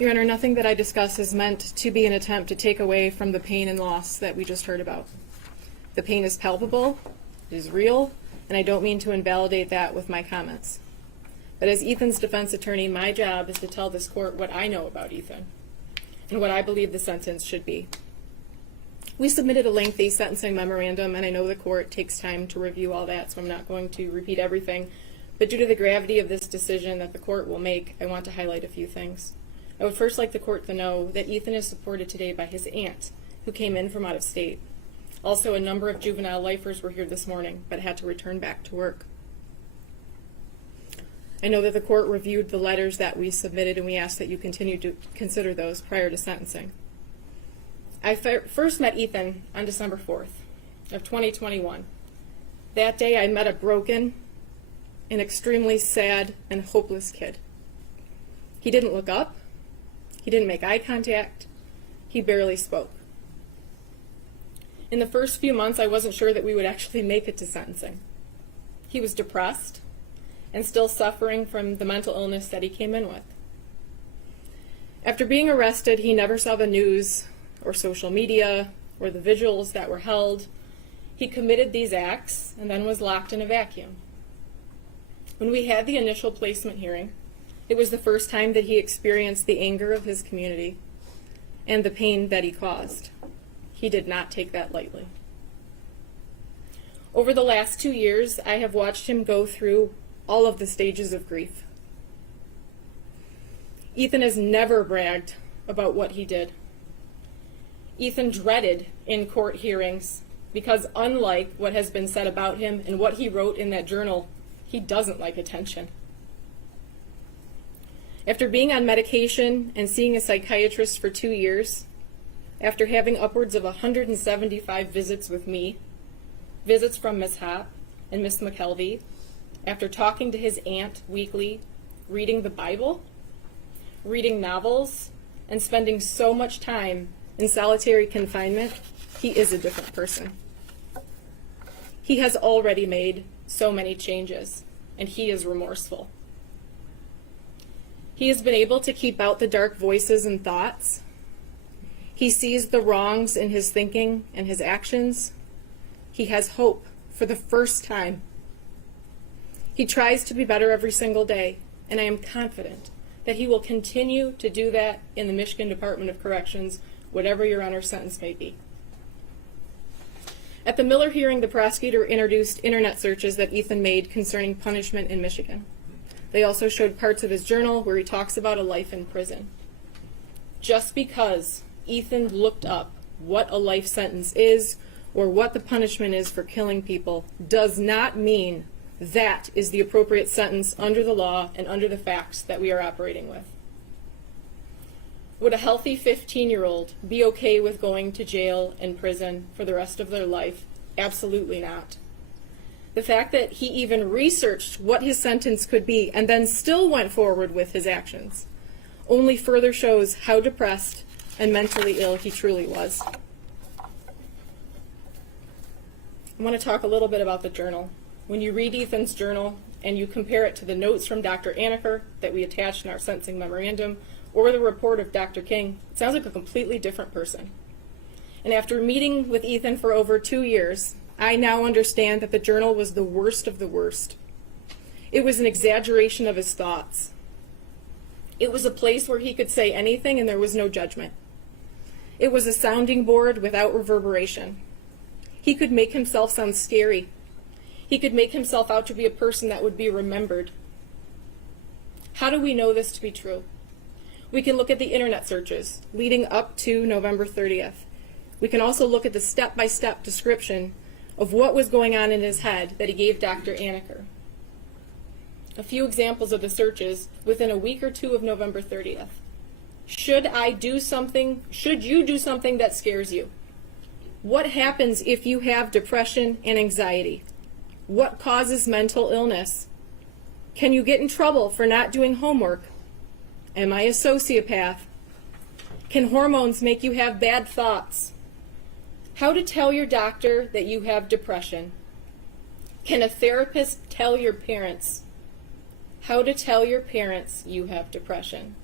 Your Honor, nothing that I discuss is meant to be an attempt to take away from the pain and loss that we just heard about. The pain is palpable, it is real, and I don't mean to invalidate that with my comments. But as Ethan's defense attorney, my job is to tell this court what I know about Ethan and what I believe the sentence should be. We submitted a lengthy sentencing memorandum, and I know the court takes time to review all that, so I'm not going to repeat everything. But due to the gravity of this decision that the court will make, I want to highlight a few things. I would first like the court to know that Ethan is supported today by his aunt, who came in from out of state. Also, a number of juvenile lifers were here this morning, but had to return back to work. I know that the court reviewed the letters that we submitted, and we ask that you continue to consider those prior to sentencing. I first met Ethan on December 4th of 2021. That day I met a broken, an extremely sad and hopeless kid. He didn't look up. He didn't make eye contact. He barely spoke. In the first few months, I wasn't sure that we would actually make it to sentencing. He was depressed and still suffering from the mental illness that he came in with. After being arrested, he never saw the news or social media or the vigils that were held. He committed these acts and then was locked in a vacuum. When we had the initial placement hearing, it was the first time that he experienced the anger of his community and the pain that he caused. He did not take that lightly. Over the last 2 years, I have watched him go through all of the stages of grief. Ethan has never bragged about what he did. Ethan dreaded in court hearings because, unlike what has been said about him and what he wrote in that journal, he doesn't like attention. After being on medication and seeing a psychiatrist for 2 years, after having upwards of 175 visits with me, visits from Ms. Hopp and Ms. McKelvey, after talking to his aunt weekly, reading the Bible, reading novels, and spending so much time in solitary confinement, he is a different person. He has already made so many changes, and he is remorseful. He has been able to keep out the dark voices and thoughts. He sees the wrongs in his thinking and his actions. He has hope for the first time. He tries to be better every single day, and I am confident that he will continue to do that in the Michigan Department of Corrections, whatever your Honor's sentence may be. At the Miller hearing, the prosecutor introduced internet searches that Ethan made concerning punishment in Michigan. They also showed parts of his journal where he talks about a life in prison. Just because Ethan looked up what a life sentence is or what the punishment is for killing people does not mean that is the appropriate sentence under the law and under the facts that we are operating with. Would a healthy 15-year-old be okay with going to jail and prison for the rest of their life? Absolutely not. The fact that he even researched what his sentence could be and then still went forward with his actions only further shows how depressed and mentally ill he truly was. I want to talk a little bit about the journal. When you read Ethan's journal and you compare it to the notes from Dr. Anaker that we attached in our sentencing memorandum or the report of Dr. King, it sounds like a completely different person. And after meeting with Ethan for over 2 years, I now understand that the journal was the worst of the worst. It was an exaggeration of his thoughts. It was a place where he could say anything and there was no judgment. It was a sounding board without reverberation. He could make himself sound scary. He could make himself out to be a person that would be remembered. How do we know this to be true? We can look at the internet searches leading up to November 30th. We can also look at the step-by-step description of what was going on in his head that he gave Dr. Anaker. A few examples of the searches within a week or two of November 30th. Should you do something that scares you? What happens if you have depression and anxiety? What causes mental illness? Can you get in trouble for not doing homework? Am I a sociopath? Can hormones make you have bad thoughts? How to tell your doctor that you have depression? Can a therapist tell your parents? How to tell your parents you have depression?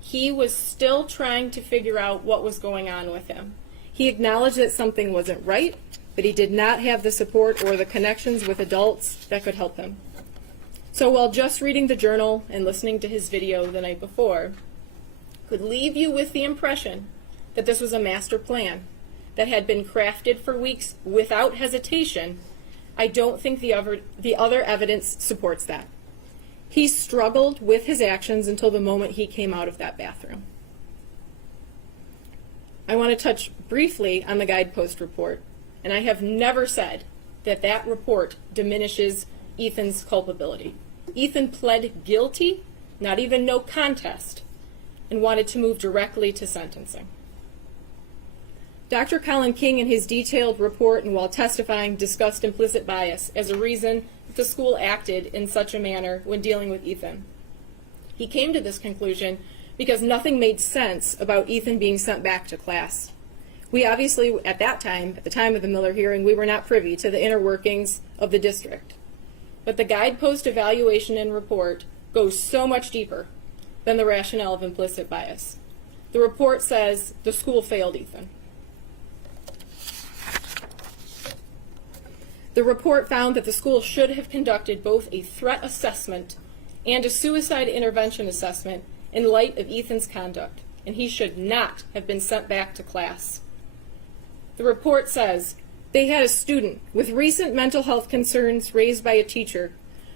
He was still trying to figure out what was going on with him. He acknowledged that something wasn't right, but he did not have the support or the connections with adults that could help him. So while just reading the journal and listening to his video the night before could leave you with the impression that this was a master plan that had been crafted for weeks without hesitation, I don't think the other evidence supports that. He struggled with his actions until the moment he came out of that bathroom. I want to touch briefly on the guidepost report, and I have never said that that report diminishes Ethan's culpability. Ethan pled guilty, not even no contest, and wanted to move directly to sentencing. Dr. Colin King, in his detailed report and while testifying, discussed implicit bias as a reason that the school acted in such a manner when dealing with Ethan. He came to this conclusion because nothing made sense about Ethan being sent back to class. We obviously, at that time, at the time of the Miller hearing, we were not privy to the inner workings of the district. But the guidepost evaluation and report goes so much deeper than the rationale of implicit bias. The report says the school failed Ethan. The report found that the school should have conducted both a threat assessment and a suicide intervention assessment in light of Ethan's conduct, and he should not have been sent back to class. The report says they had a student with recent mental health concerns raised by a teacher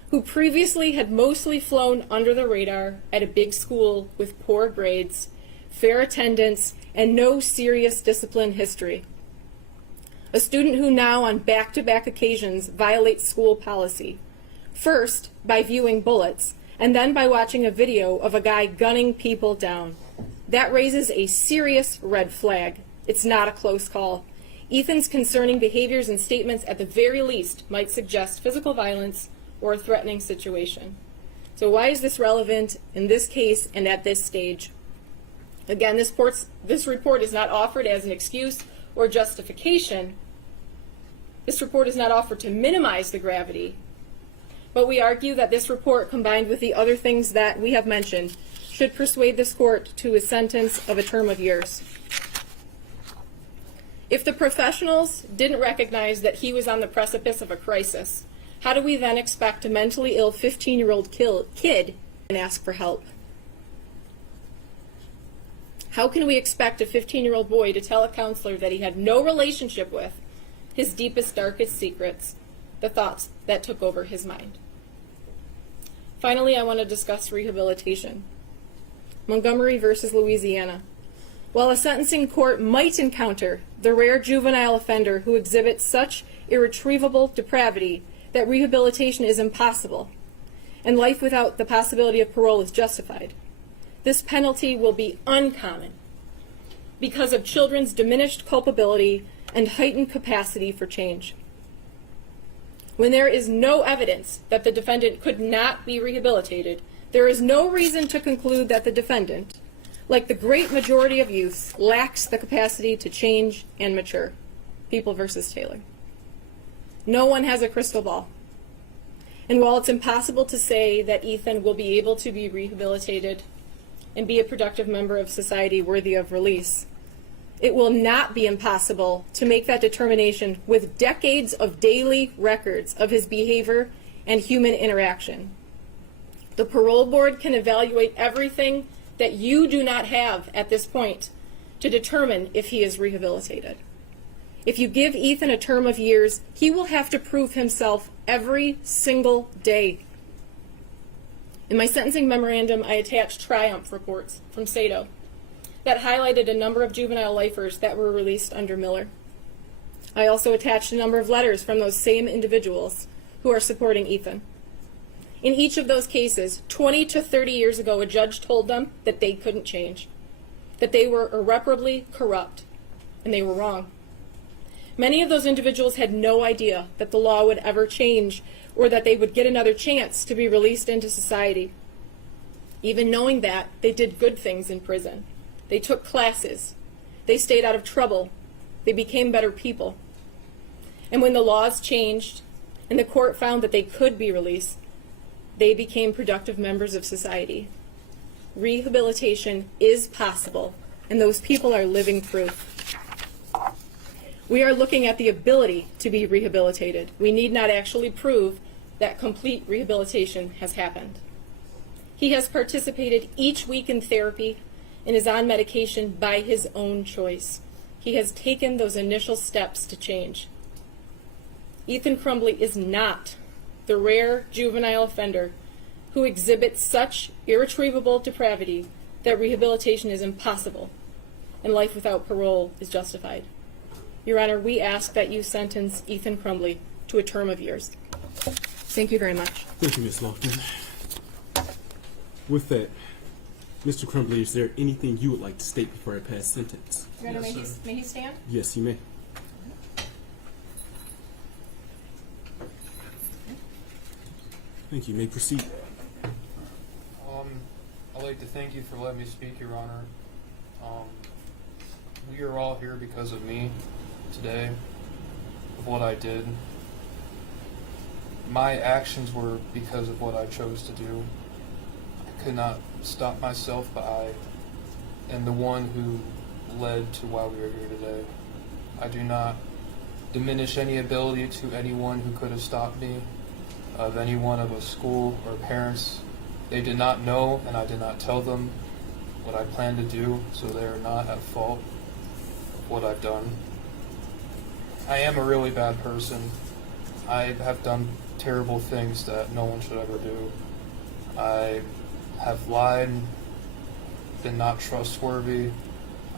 who previously had mostly flown under the radar at a big school with poor grades, fair attendance, and no serious discipline history. A student who now on back-to-back occasions violates school policy, first by viewing bullets, and then by watching a video of a guy gunning people down. That raises a serious red flag. It's not a close call. Ethan's concerning behaviors and statements at the very least might suggest physical violence or a threatening situation. So why is this relevant in this case and at this stage? Again, this report is not offered as an excuse or justification. This report is not offered to minimize the gravity, but we argue that this report, combined with the other things that we have mentioned, should persuade this court to a sentence of a term of years. If the professionals didn't recognize that he was on the precipice of a crisis, how do we then expect a mentally ill 15-year-old kid to ask for help? How can we expect a 15-year-old boy to tell a counselor that he had no relationship with his deepest, darkest secrets, the thoughts that took over his mind? Finally, I want to discuss rehabilitation. Montgomery versus Louisiana. While a sentencing court might encounter the rare juvenile offender who exhibits such irretrievable depravity that rehabilitation is impossible, and life without the possibility of parole is justified, this penalty will be uncommon because of children's diminished culpability and heightened capacity for change. When there is no evidence that the defendant could not be rehabilitated, there is no reason to conclude that the defendant, like the great majority of youth, lacks the capacity to change and mature. People versus Taylor. No one has a crystal ball. And while it's impossible to say that Ethan will be able to be rehabilitated and be a productive member of society worthy of release, it will not be impossible to make that determination with decades of daily records of his behavior and human interaction. The parole board can evaluate everything that you do not have at this point to determine if he is rehabilitated. If you give Ethan a term of years, he will have to prove himself every single day. In my sentencing memorandum, I attached triumph reports from SATO that highlighted a number of juvenile lifers that were released under Miller. I also attached a number of letters from those same individuals who are supporting Ethan. In each of those cases, 20 to 30 years ago, a judge told them that they couldn't change, that they were irreparably corrupt, and they were wrong. Many of those individuals had no idea that the law would ever change or that they would get another chance to be released into society. Even knowing that, they did good things in prison. They took classes. They stayed out of trouble. They became better people. And when the laws changed and the court found that they could be released, they became productive members of society. Rehabilitation is possible, and those people are living proof. We are looking at the ability to be rehabilitated. We need not actually prove that complete rehabilitation has happened. He has participated each week in therapy and is on medication by his own choice. He has taken those initial steps to change. Ethan Crumbley is not the rare juvenile offender who exhibits such irretrievable depravity that rehabilitation is impossible. and life without parole is justified. Your Honor, we ask that you sentence Ethan Crumbley to a term of years. Thank you very much. Thank you, Ms. Lofton. With that, Mr. Crumbley, is there anything you would like to state before I pass sentence? Your Honor, may he stand? Yes, you may. Thank you. You may proceed. I'd like to thank you for letting me speak, Your Honor. We are all here because of me today, of what I did. My actions were because of what I chose to do. I could not stop myself, but I am the one who led to why we are here today. I do not diminish any ability to anyone who could have stopped me, of anyone of a school or parents. They did not know, and I did not tell them what I planned to do, so they are not at fault of what I've done. I am a really bad person. I have done terrible things that no one should ever do. I have lied, been not trustworthy.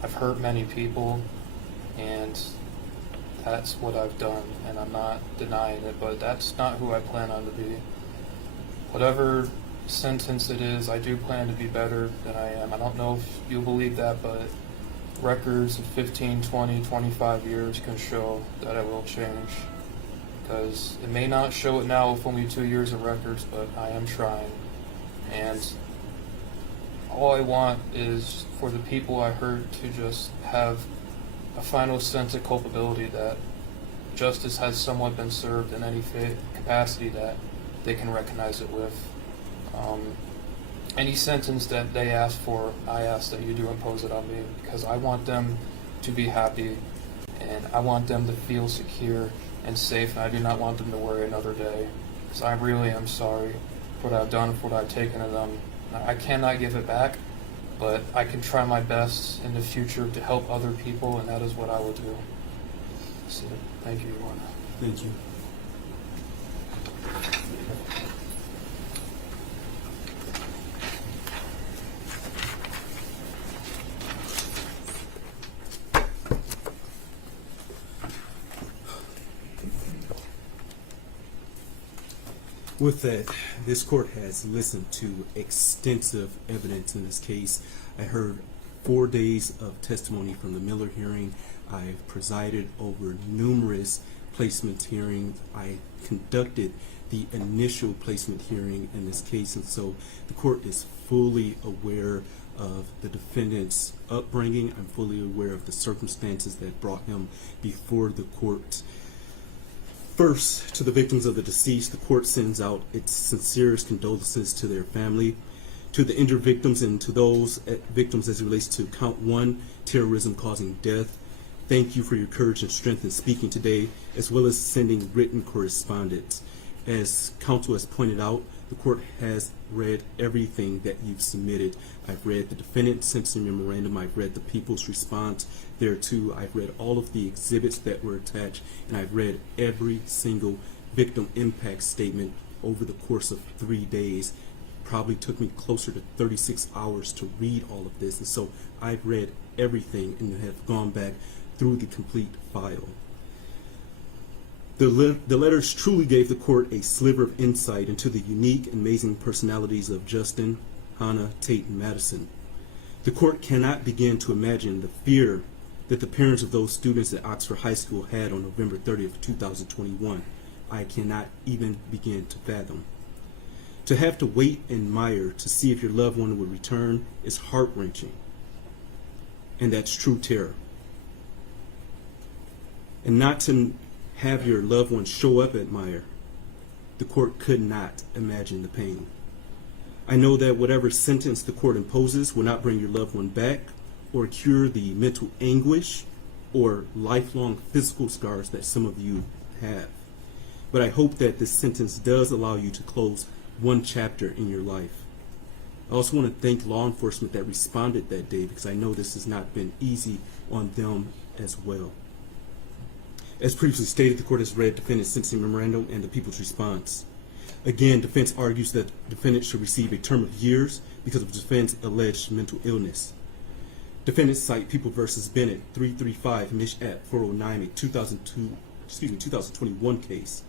I've hurt many people, and that's what I've done, and I'm not denying it, but that's not who I plan on to be. Whatever sentence it is, I do plan to be better than I am. I don't know if you'll believe that, but records of 15, 20, 25 years can show that I will change. Because it may not show it now with only 2 years of records, but I am trying. And all I want is for the people I hurt to just have a final sense of culpability that justice has somewhat been served in any capacity that they can recognize it with. Any sentence that they ask for, I ask that you do impose it on me, because I want them to be happy, and I want them to feel secure and safe, and I do not want them to worry another day, because I really am sorry for what I've done, for what I've taken of them. I cannot give it back, but I can try my best in the future to help other people, and that is what I will do. So, thank you, Your Honor. Thank you. With that, this court has listened to extensive evidence in this case. I heard 4 days of testimony from the Miller hearing. I've presided over numerous placement hearings. I conducted the initial placement hearing in this case, and so the court is fully aware of the defendant's upbringing. I'm fully aware of the circumstances that brought him before the court. First, to the victims of the deceased, the court sends out its sincerest condolences to their family. To the injured victims and to those victims as it relates to count 1, terrorism causing death, thank you for your courage and strength in speaking today, as well as sending written correspondence. As counsel has pointed out, the court has read everything that you've submitted. I've read the defendant's sentencing memorandum. I've read the people's response thereto. I've read all of the exhibits that were attached, and I've read every single victim impact statement over the course of 3 days. Probably took me closer to 36 hours to read all of this, and so I've read everything and have gone back through the complete file. The letters truly gave the court a sliver of insight into the unique and amazing personalities of Justin, Hannah, Tate, and Madison. The court cannot begin to imagine the fear that the parents of those students at Oxford High School had on November 30th, 2021. I cannot even begin to fathom. To have to wait and mire to see if your loved one would return is heart-wrenching, and that's true terror. And not to have your loved one show up at Mire, the court could not imagine the pain. I know that whatever sentence the court imposes will not bring your loved one back or cure the mental anguish or lifelong physical scars that some of you have. But I hope that this sentence does allow you to close one chapter in your life. I also want to thank law enforcement that responded that day, because I know this has not been easy on them as well. As previously stated, the court has read defendant's sentencing memorandum and the people's response. Again, defense argues that the defendant should receive a term of years because of defendant's alleged mental illness. Defendants cite People v. Bennett 335 Mich. at 409, a 2021 case.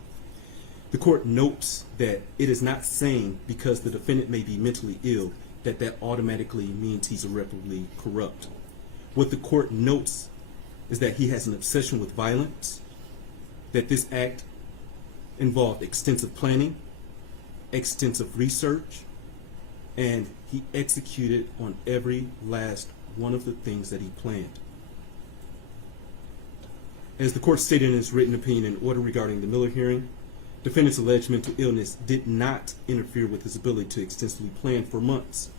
The court notes that it is not saying because the defendant may be mentally ill that that automatically means he's irreparably corrupt. What the court notes is that he has an obsession with violence, that this act involved extensive planning, extensive research, and he executed on every last one of the things that he planned. As the court stated in its written opinion and order regarding the Miller hearing, defendant's alleged mental illness did not interfere with his ability to extensively plan for months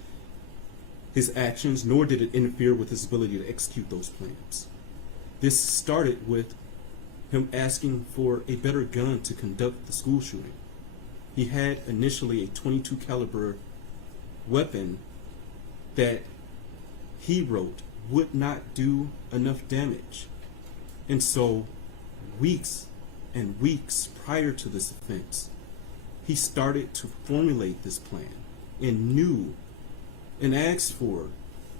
his actions, nor did it interfere with his ability to execute those plans. This started with him asking for a better gun to conduct the school shooting. He had initially a .22 caliber weapon that he wrote would not do enough damage. And so weeks and weeks prior to this offense, he started to formulate this plan and knew and asked for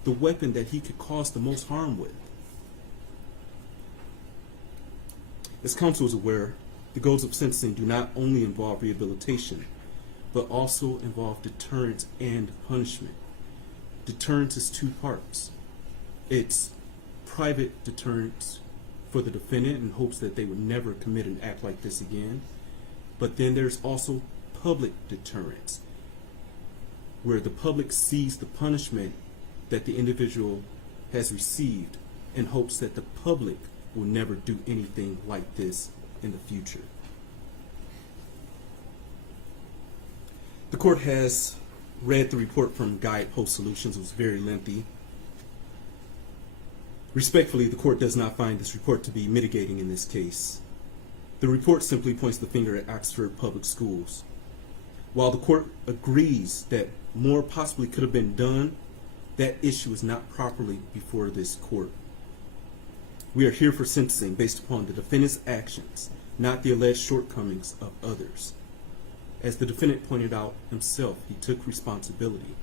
the weapon that he could cause the most harm with. As counsel is aware, the goals of sentencing do not only involve rehabilitation, but also involve deterrence and punishment. Deterrence is two parts. It's private deterrence for the defendant in hopes that they would never commit an act like this again. But then there's also public deterrence, where the public sees the punishment that the individual has received in hopes that the public will never do anything like this in the future. The court has read the report from Guidepost Solutions. It was very lengthy. Respectfully, the court does not find this report to be mitigating in this case. The report simply points the finger at Oxford Public Schools. While the court agrees that more possibly could have been done, that issue is not properly before this court. We are here for sentencing based upon the defendant's actions, not the alleged shortcomings of others. As the defendant pointed out himself, he took responsibility.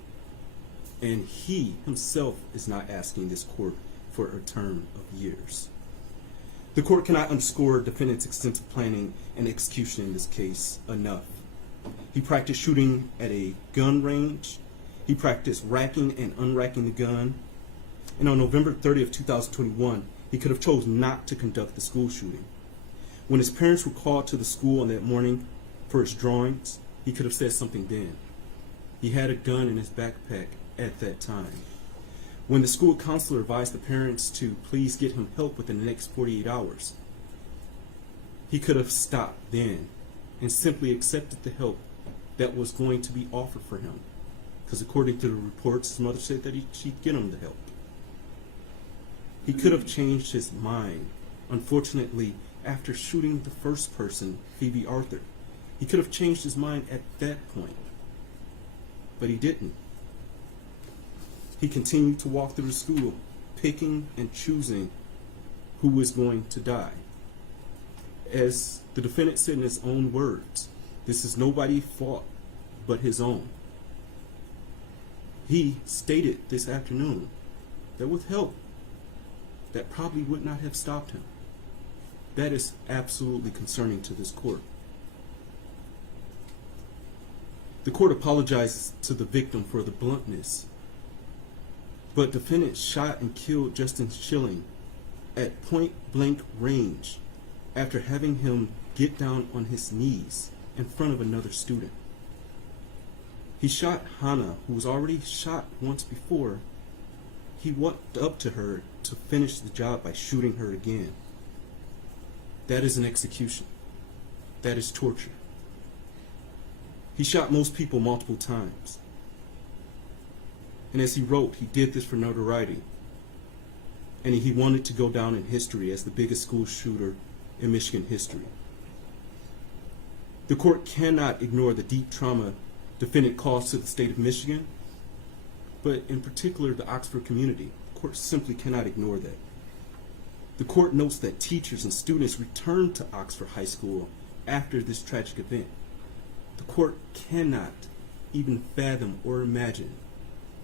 And he himself is not asking this court for a term of years. The court cannot underscore defendant's extensive planning and execution in this case enough. He practiced shooting at a gun range. He practiced racking and unracking the gun. And on November 30th, 2021, he could have chosen not to conduct the school shooting. When his parents were called to the school on that morning for his drawings, he could have said something then. He had a gun in his backpack at that time. When the school counselor advised the parents to please get him help within the next 48 hours, he could have stopped then and simply accepted the help that was going to be offered for him. Because according to the reports, his mother said that she'd get him the help. He could have changed his mind. Unfortunately, after shooting the first person, Phoebe Arthur, he could have changed his mind at that point. But he didn't. He continued to walk through the school, picking and choosing who was going to die. As the defendant said in his own words, this is nobody's fault but his own. He stated this afternoon that with help, that probably would not have stopped him. That is absolutely concerning to this court. The court apologizes to the victim for the bluntness, but defendant shot and killed Justin Schilling at point-blank range after having him get down on his knees in front of another student. He shot Hannah, who was already shot once before. He went up to her to finish the job by shooting her again. That is an execution. That is torture. He shot most people multiple times. And as he wrote, he did this for notoriety. And he wanted to go down in history as the biggest school shooter in Michigan history. The court cannot ignore the deep trauma defendant caused to the state of Michigan, but in particular the Oxford community. The court simply cannot ignore that. The court notes that teachers and students returned to Oxford High School after this tragic event. The court cannot even fathom or imagine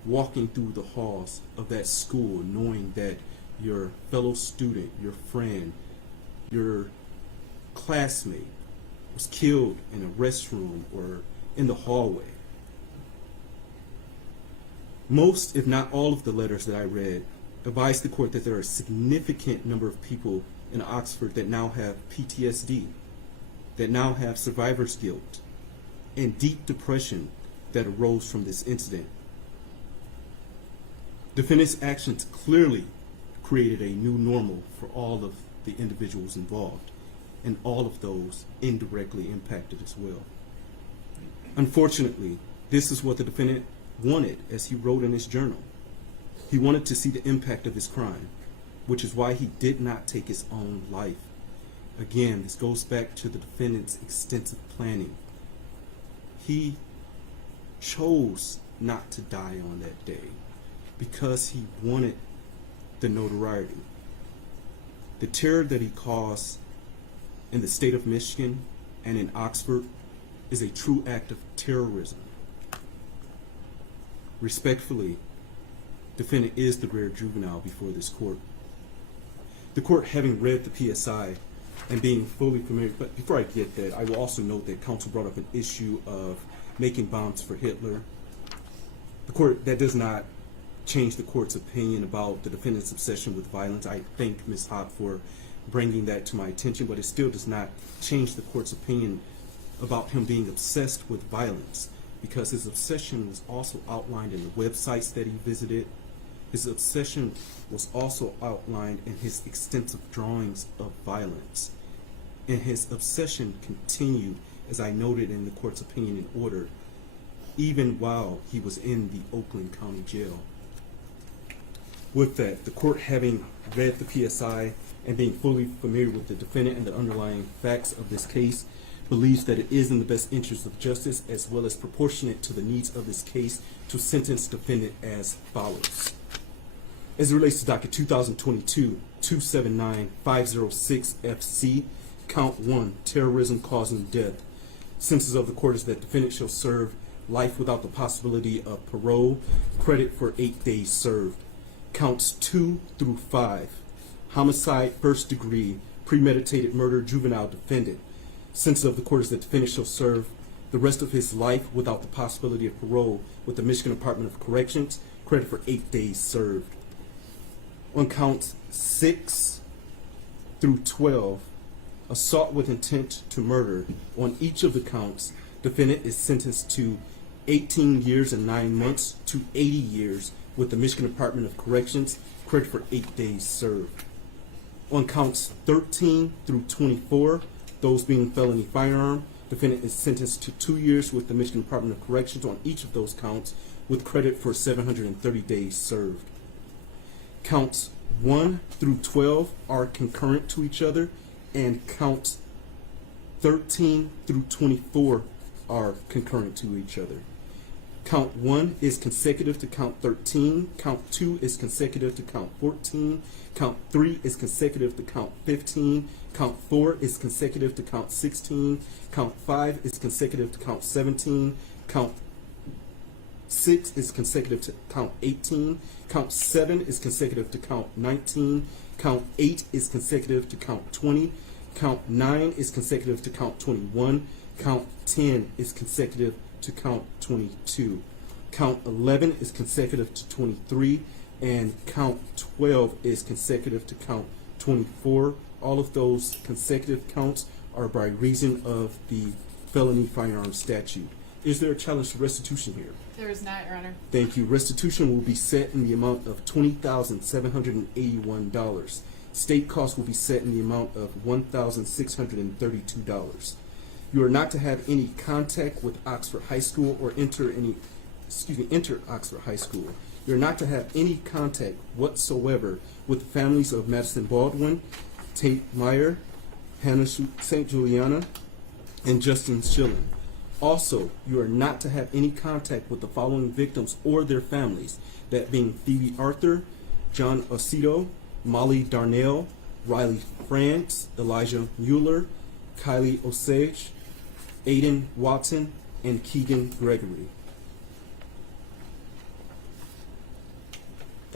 walking through the halls of that school knowing that your fellow student, your friend, your classmate was killed in a restroom or in the hallway. Most, if not all, of the letters that I read advised the court that there are a significant number of people in Oxford that now have PTSD, that now have survivor's guilt, and deep depression that arose from this incident. Defendant's actions clearly created a new normal for all of the individuals involved, and all of those indirectly impacted as well. Unfortunately, this is what the defendant wanted, as he wrote in his journal. He wanted to see the impact of his crime, which is why he did not take his own life. Again, this goes back to the defendant's extensive planning. He chose not to die on that day because he wanted the notoriety. The terror that he caused in the state of Michigan and in Oxford is a true act of terrorism. Respectfully, defendant is the rare juvenile before this court. The court, having read the PSI and being fully familiar, but before I get that, I will also note that counsel brought up an issue of making bombs for Hitler. The court, that does not change the court's opinion about the defendant's obsession with violence. I thank Ms. Hopp for bringing that to my attention, but it still does not change the court's opinion about him being obsessed with violence, because his obsession was also outlined in the websites that he visited. His obsession was also outlined in his extensive drawings of violence. And his obsession continued, as I noted in the court's opinion in order, even while he was in the Oakland County Jail. With that, the court, having read the PSI and being fully familiar with the defendant and the underlying facts of this case, believes that it is in the best interest of justice as well as proportionate to the needs of this case to sentence defendant as follows. As it relates to docket 2022-279-506 FC, count 1, terrorism causing death. Sentences of the court is that defendant shall serve life without the possibility of parole, credit for 8 days served. Counts 2 through 5, homicide, first degree, premeditated murder, juvenile defendant. Sentence of the court is that defendant shall serve the rest of his life without the possibility of parole with the Michigan Department of Corrections, credit for 8 days served. On counts 6 through 12, assault with intent to murder. On each of the counts, defendant is sentenced to 18 years and 9 months to 80 years with the Michigan Department of Corrections, credit for 8 days served. On counts 13 through 24, those being felony firearm, defendant is sentenced to 2 years with the Michigan Department of Corrections on each of those counts with credit for 730 days served. Counts 1 through 12 are concurrent to each other, and counts 13 through 24 are concurrent to each other. Count 1 is consecutive to count 13, count 2 is consecutive to count 14, count 3 is consecutive to count 15, count 4 is consecutive to count 16, count 5 is consecutive to count 17, count 6 is consecutive to count 18, count 7 is consecutive to count 19, count 8 is consecutive to count 20, count 9 is consecutive to count 21, count 10 is consecutive to count 22, count 11 is consecutive to 23, and count 12 is consecutive to count 24. All of those consecutive counts are by reason of the felony firearm statute. Is there a challenge to restitution here? There is not, Your Honor. Thank you. Restitution will be set in the amount of $20,781. State costs will be set in the amount of $1,632. You are not to have any contact with Oxford High School or enter Oxford High School. You are not to have any contact whatsoever with the families of Madison Baldwin, Tate Meyer, Hannah St. Juliana, and Justin Schilling. Also, you are not to have any contact with the following victims or their families, that being Phoebe Arthur, John Osito, Molly Darnell, Riley France, Elijah Mueller, Kylie Osage, Aiden Watson, and Keegan Gregory.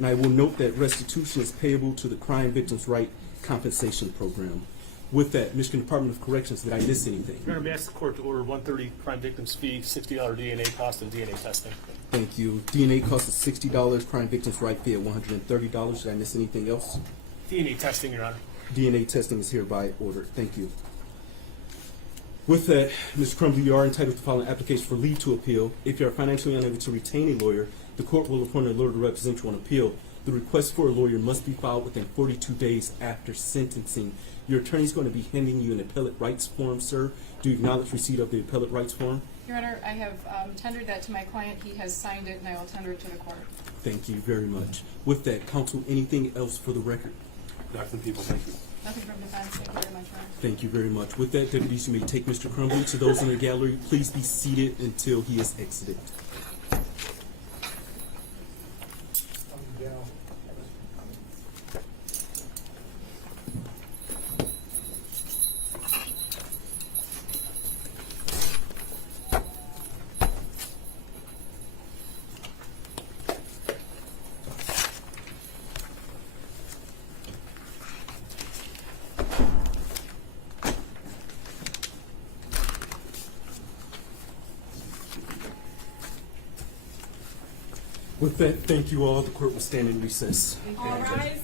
And I will note that restitution is payable to the Crime Victims' Right Compensation Program. With that, Michigan Department of Corrections, did I miss anything? Your Honor, may I ask the court to order 130 crime victims fee, $60 DNA cost, and DNA testing? Thank you. DNA cost is $60, Crime Victims' Right fee at $130. Did I miss anything else? DNA testing, Your Honor. DNA testing is hereby ordered. Thank you. With that, Mr. Crumbley, you are entitled to file an application for leave to appeal. If you are financially unable to retain a lawyer, the court will appoint a lawyer to represent you on appeal. The request for a lawyer must be filed within 42 days after sentencing. Your attorney is going to be handing you an appellate rights form, sir. Do you acknowledge receipt of the appellate rights form? Your Honor, I have tendered that to my client. He has signed it, and I will tender it to the court. Thank you very much. With that, counsel, anything else for the record? Not from the people, thank you. Nothing from defense. Thank you very much, Your Honor. Thank you very much. With that, deputies, you may take Mr. Crumbley. To those in the gallery, please be seated until he is exited. With that, thank you all. The court will stand in recess. All rise.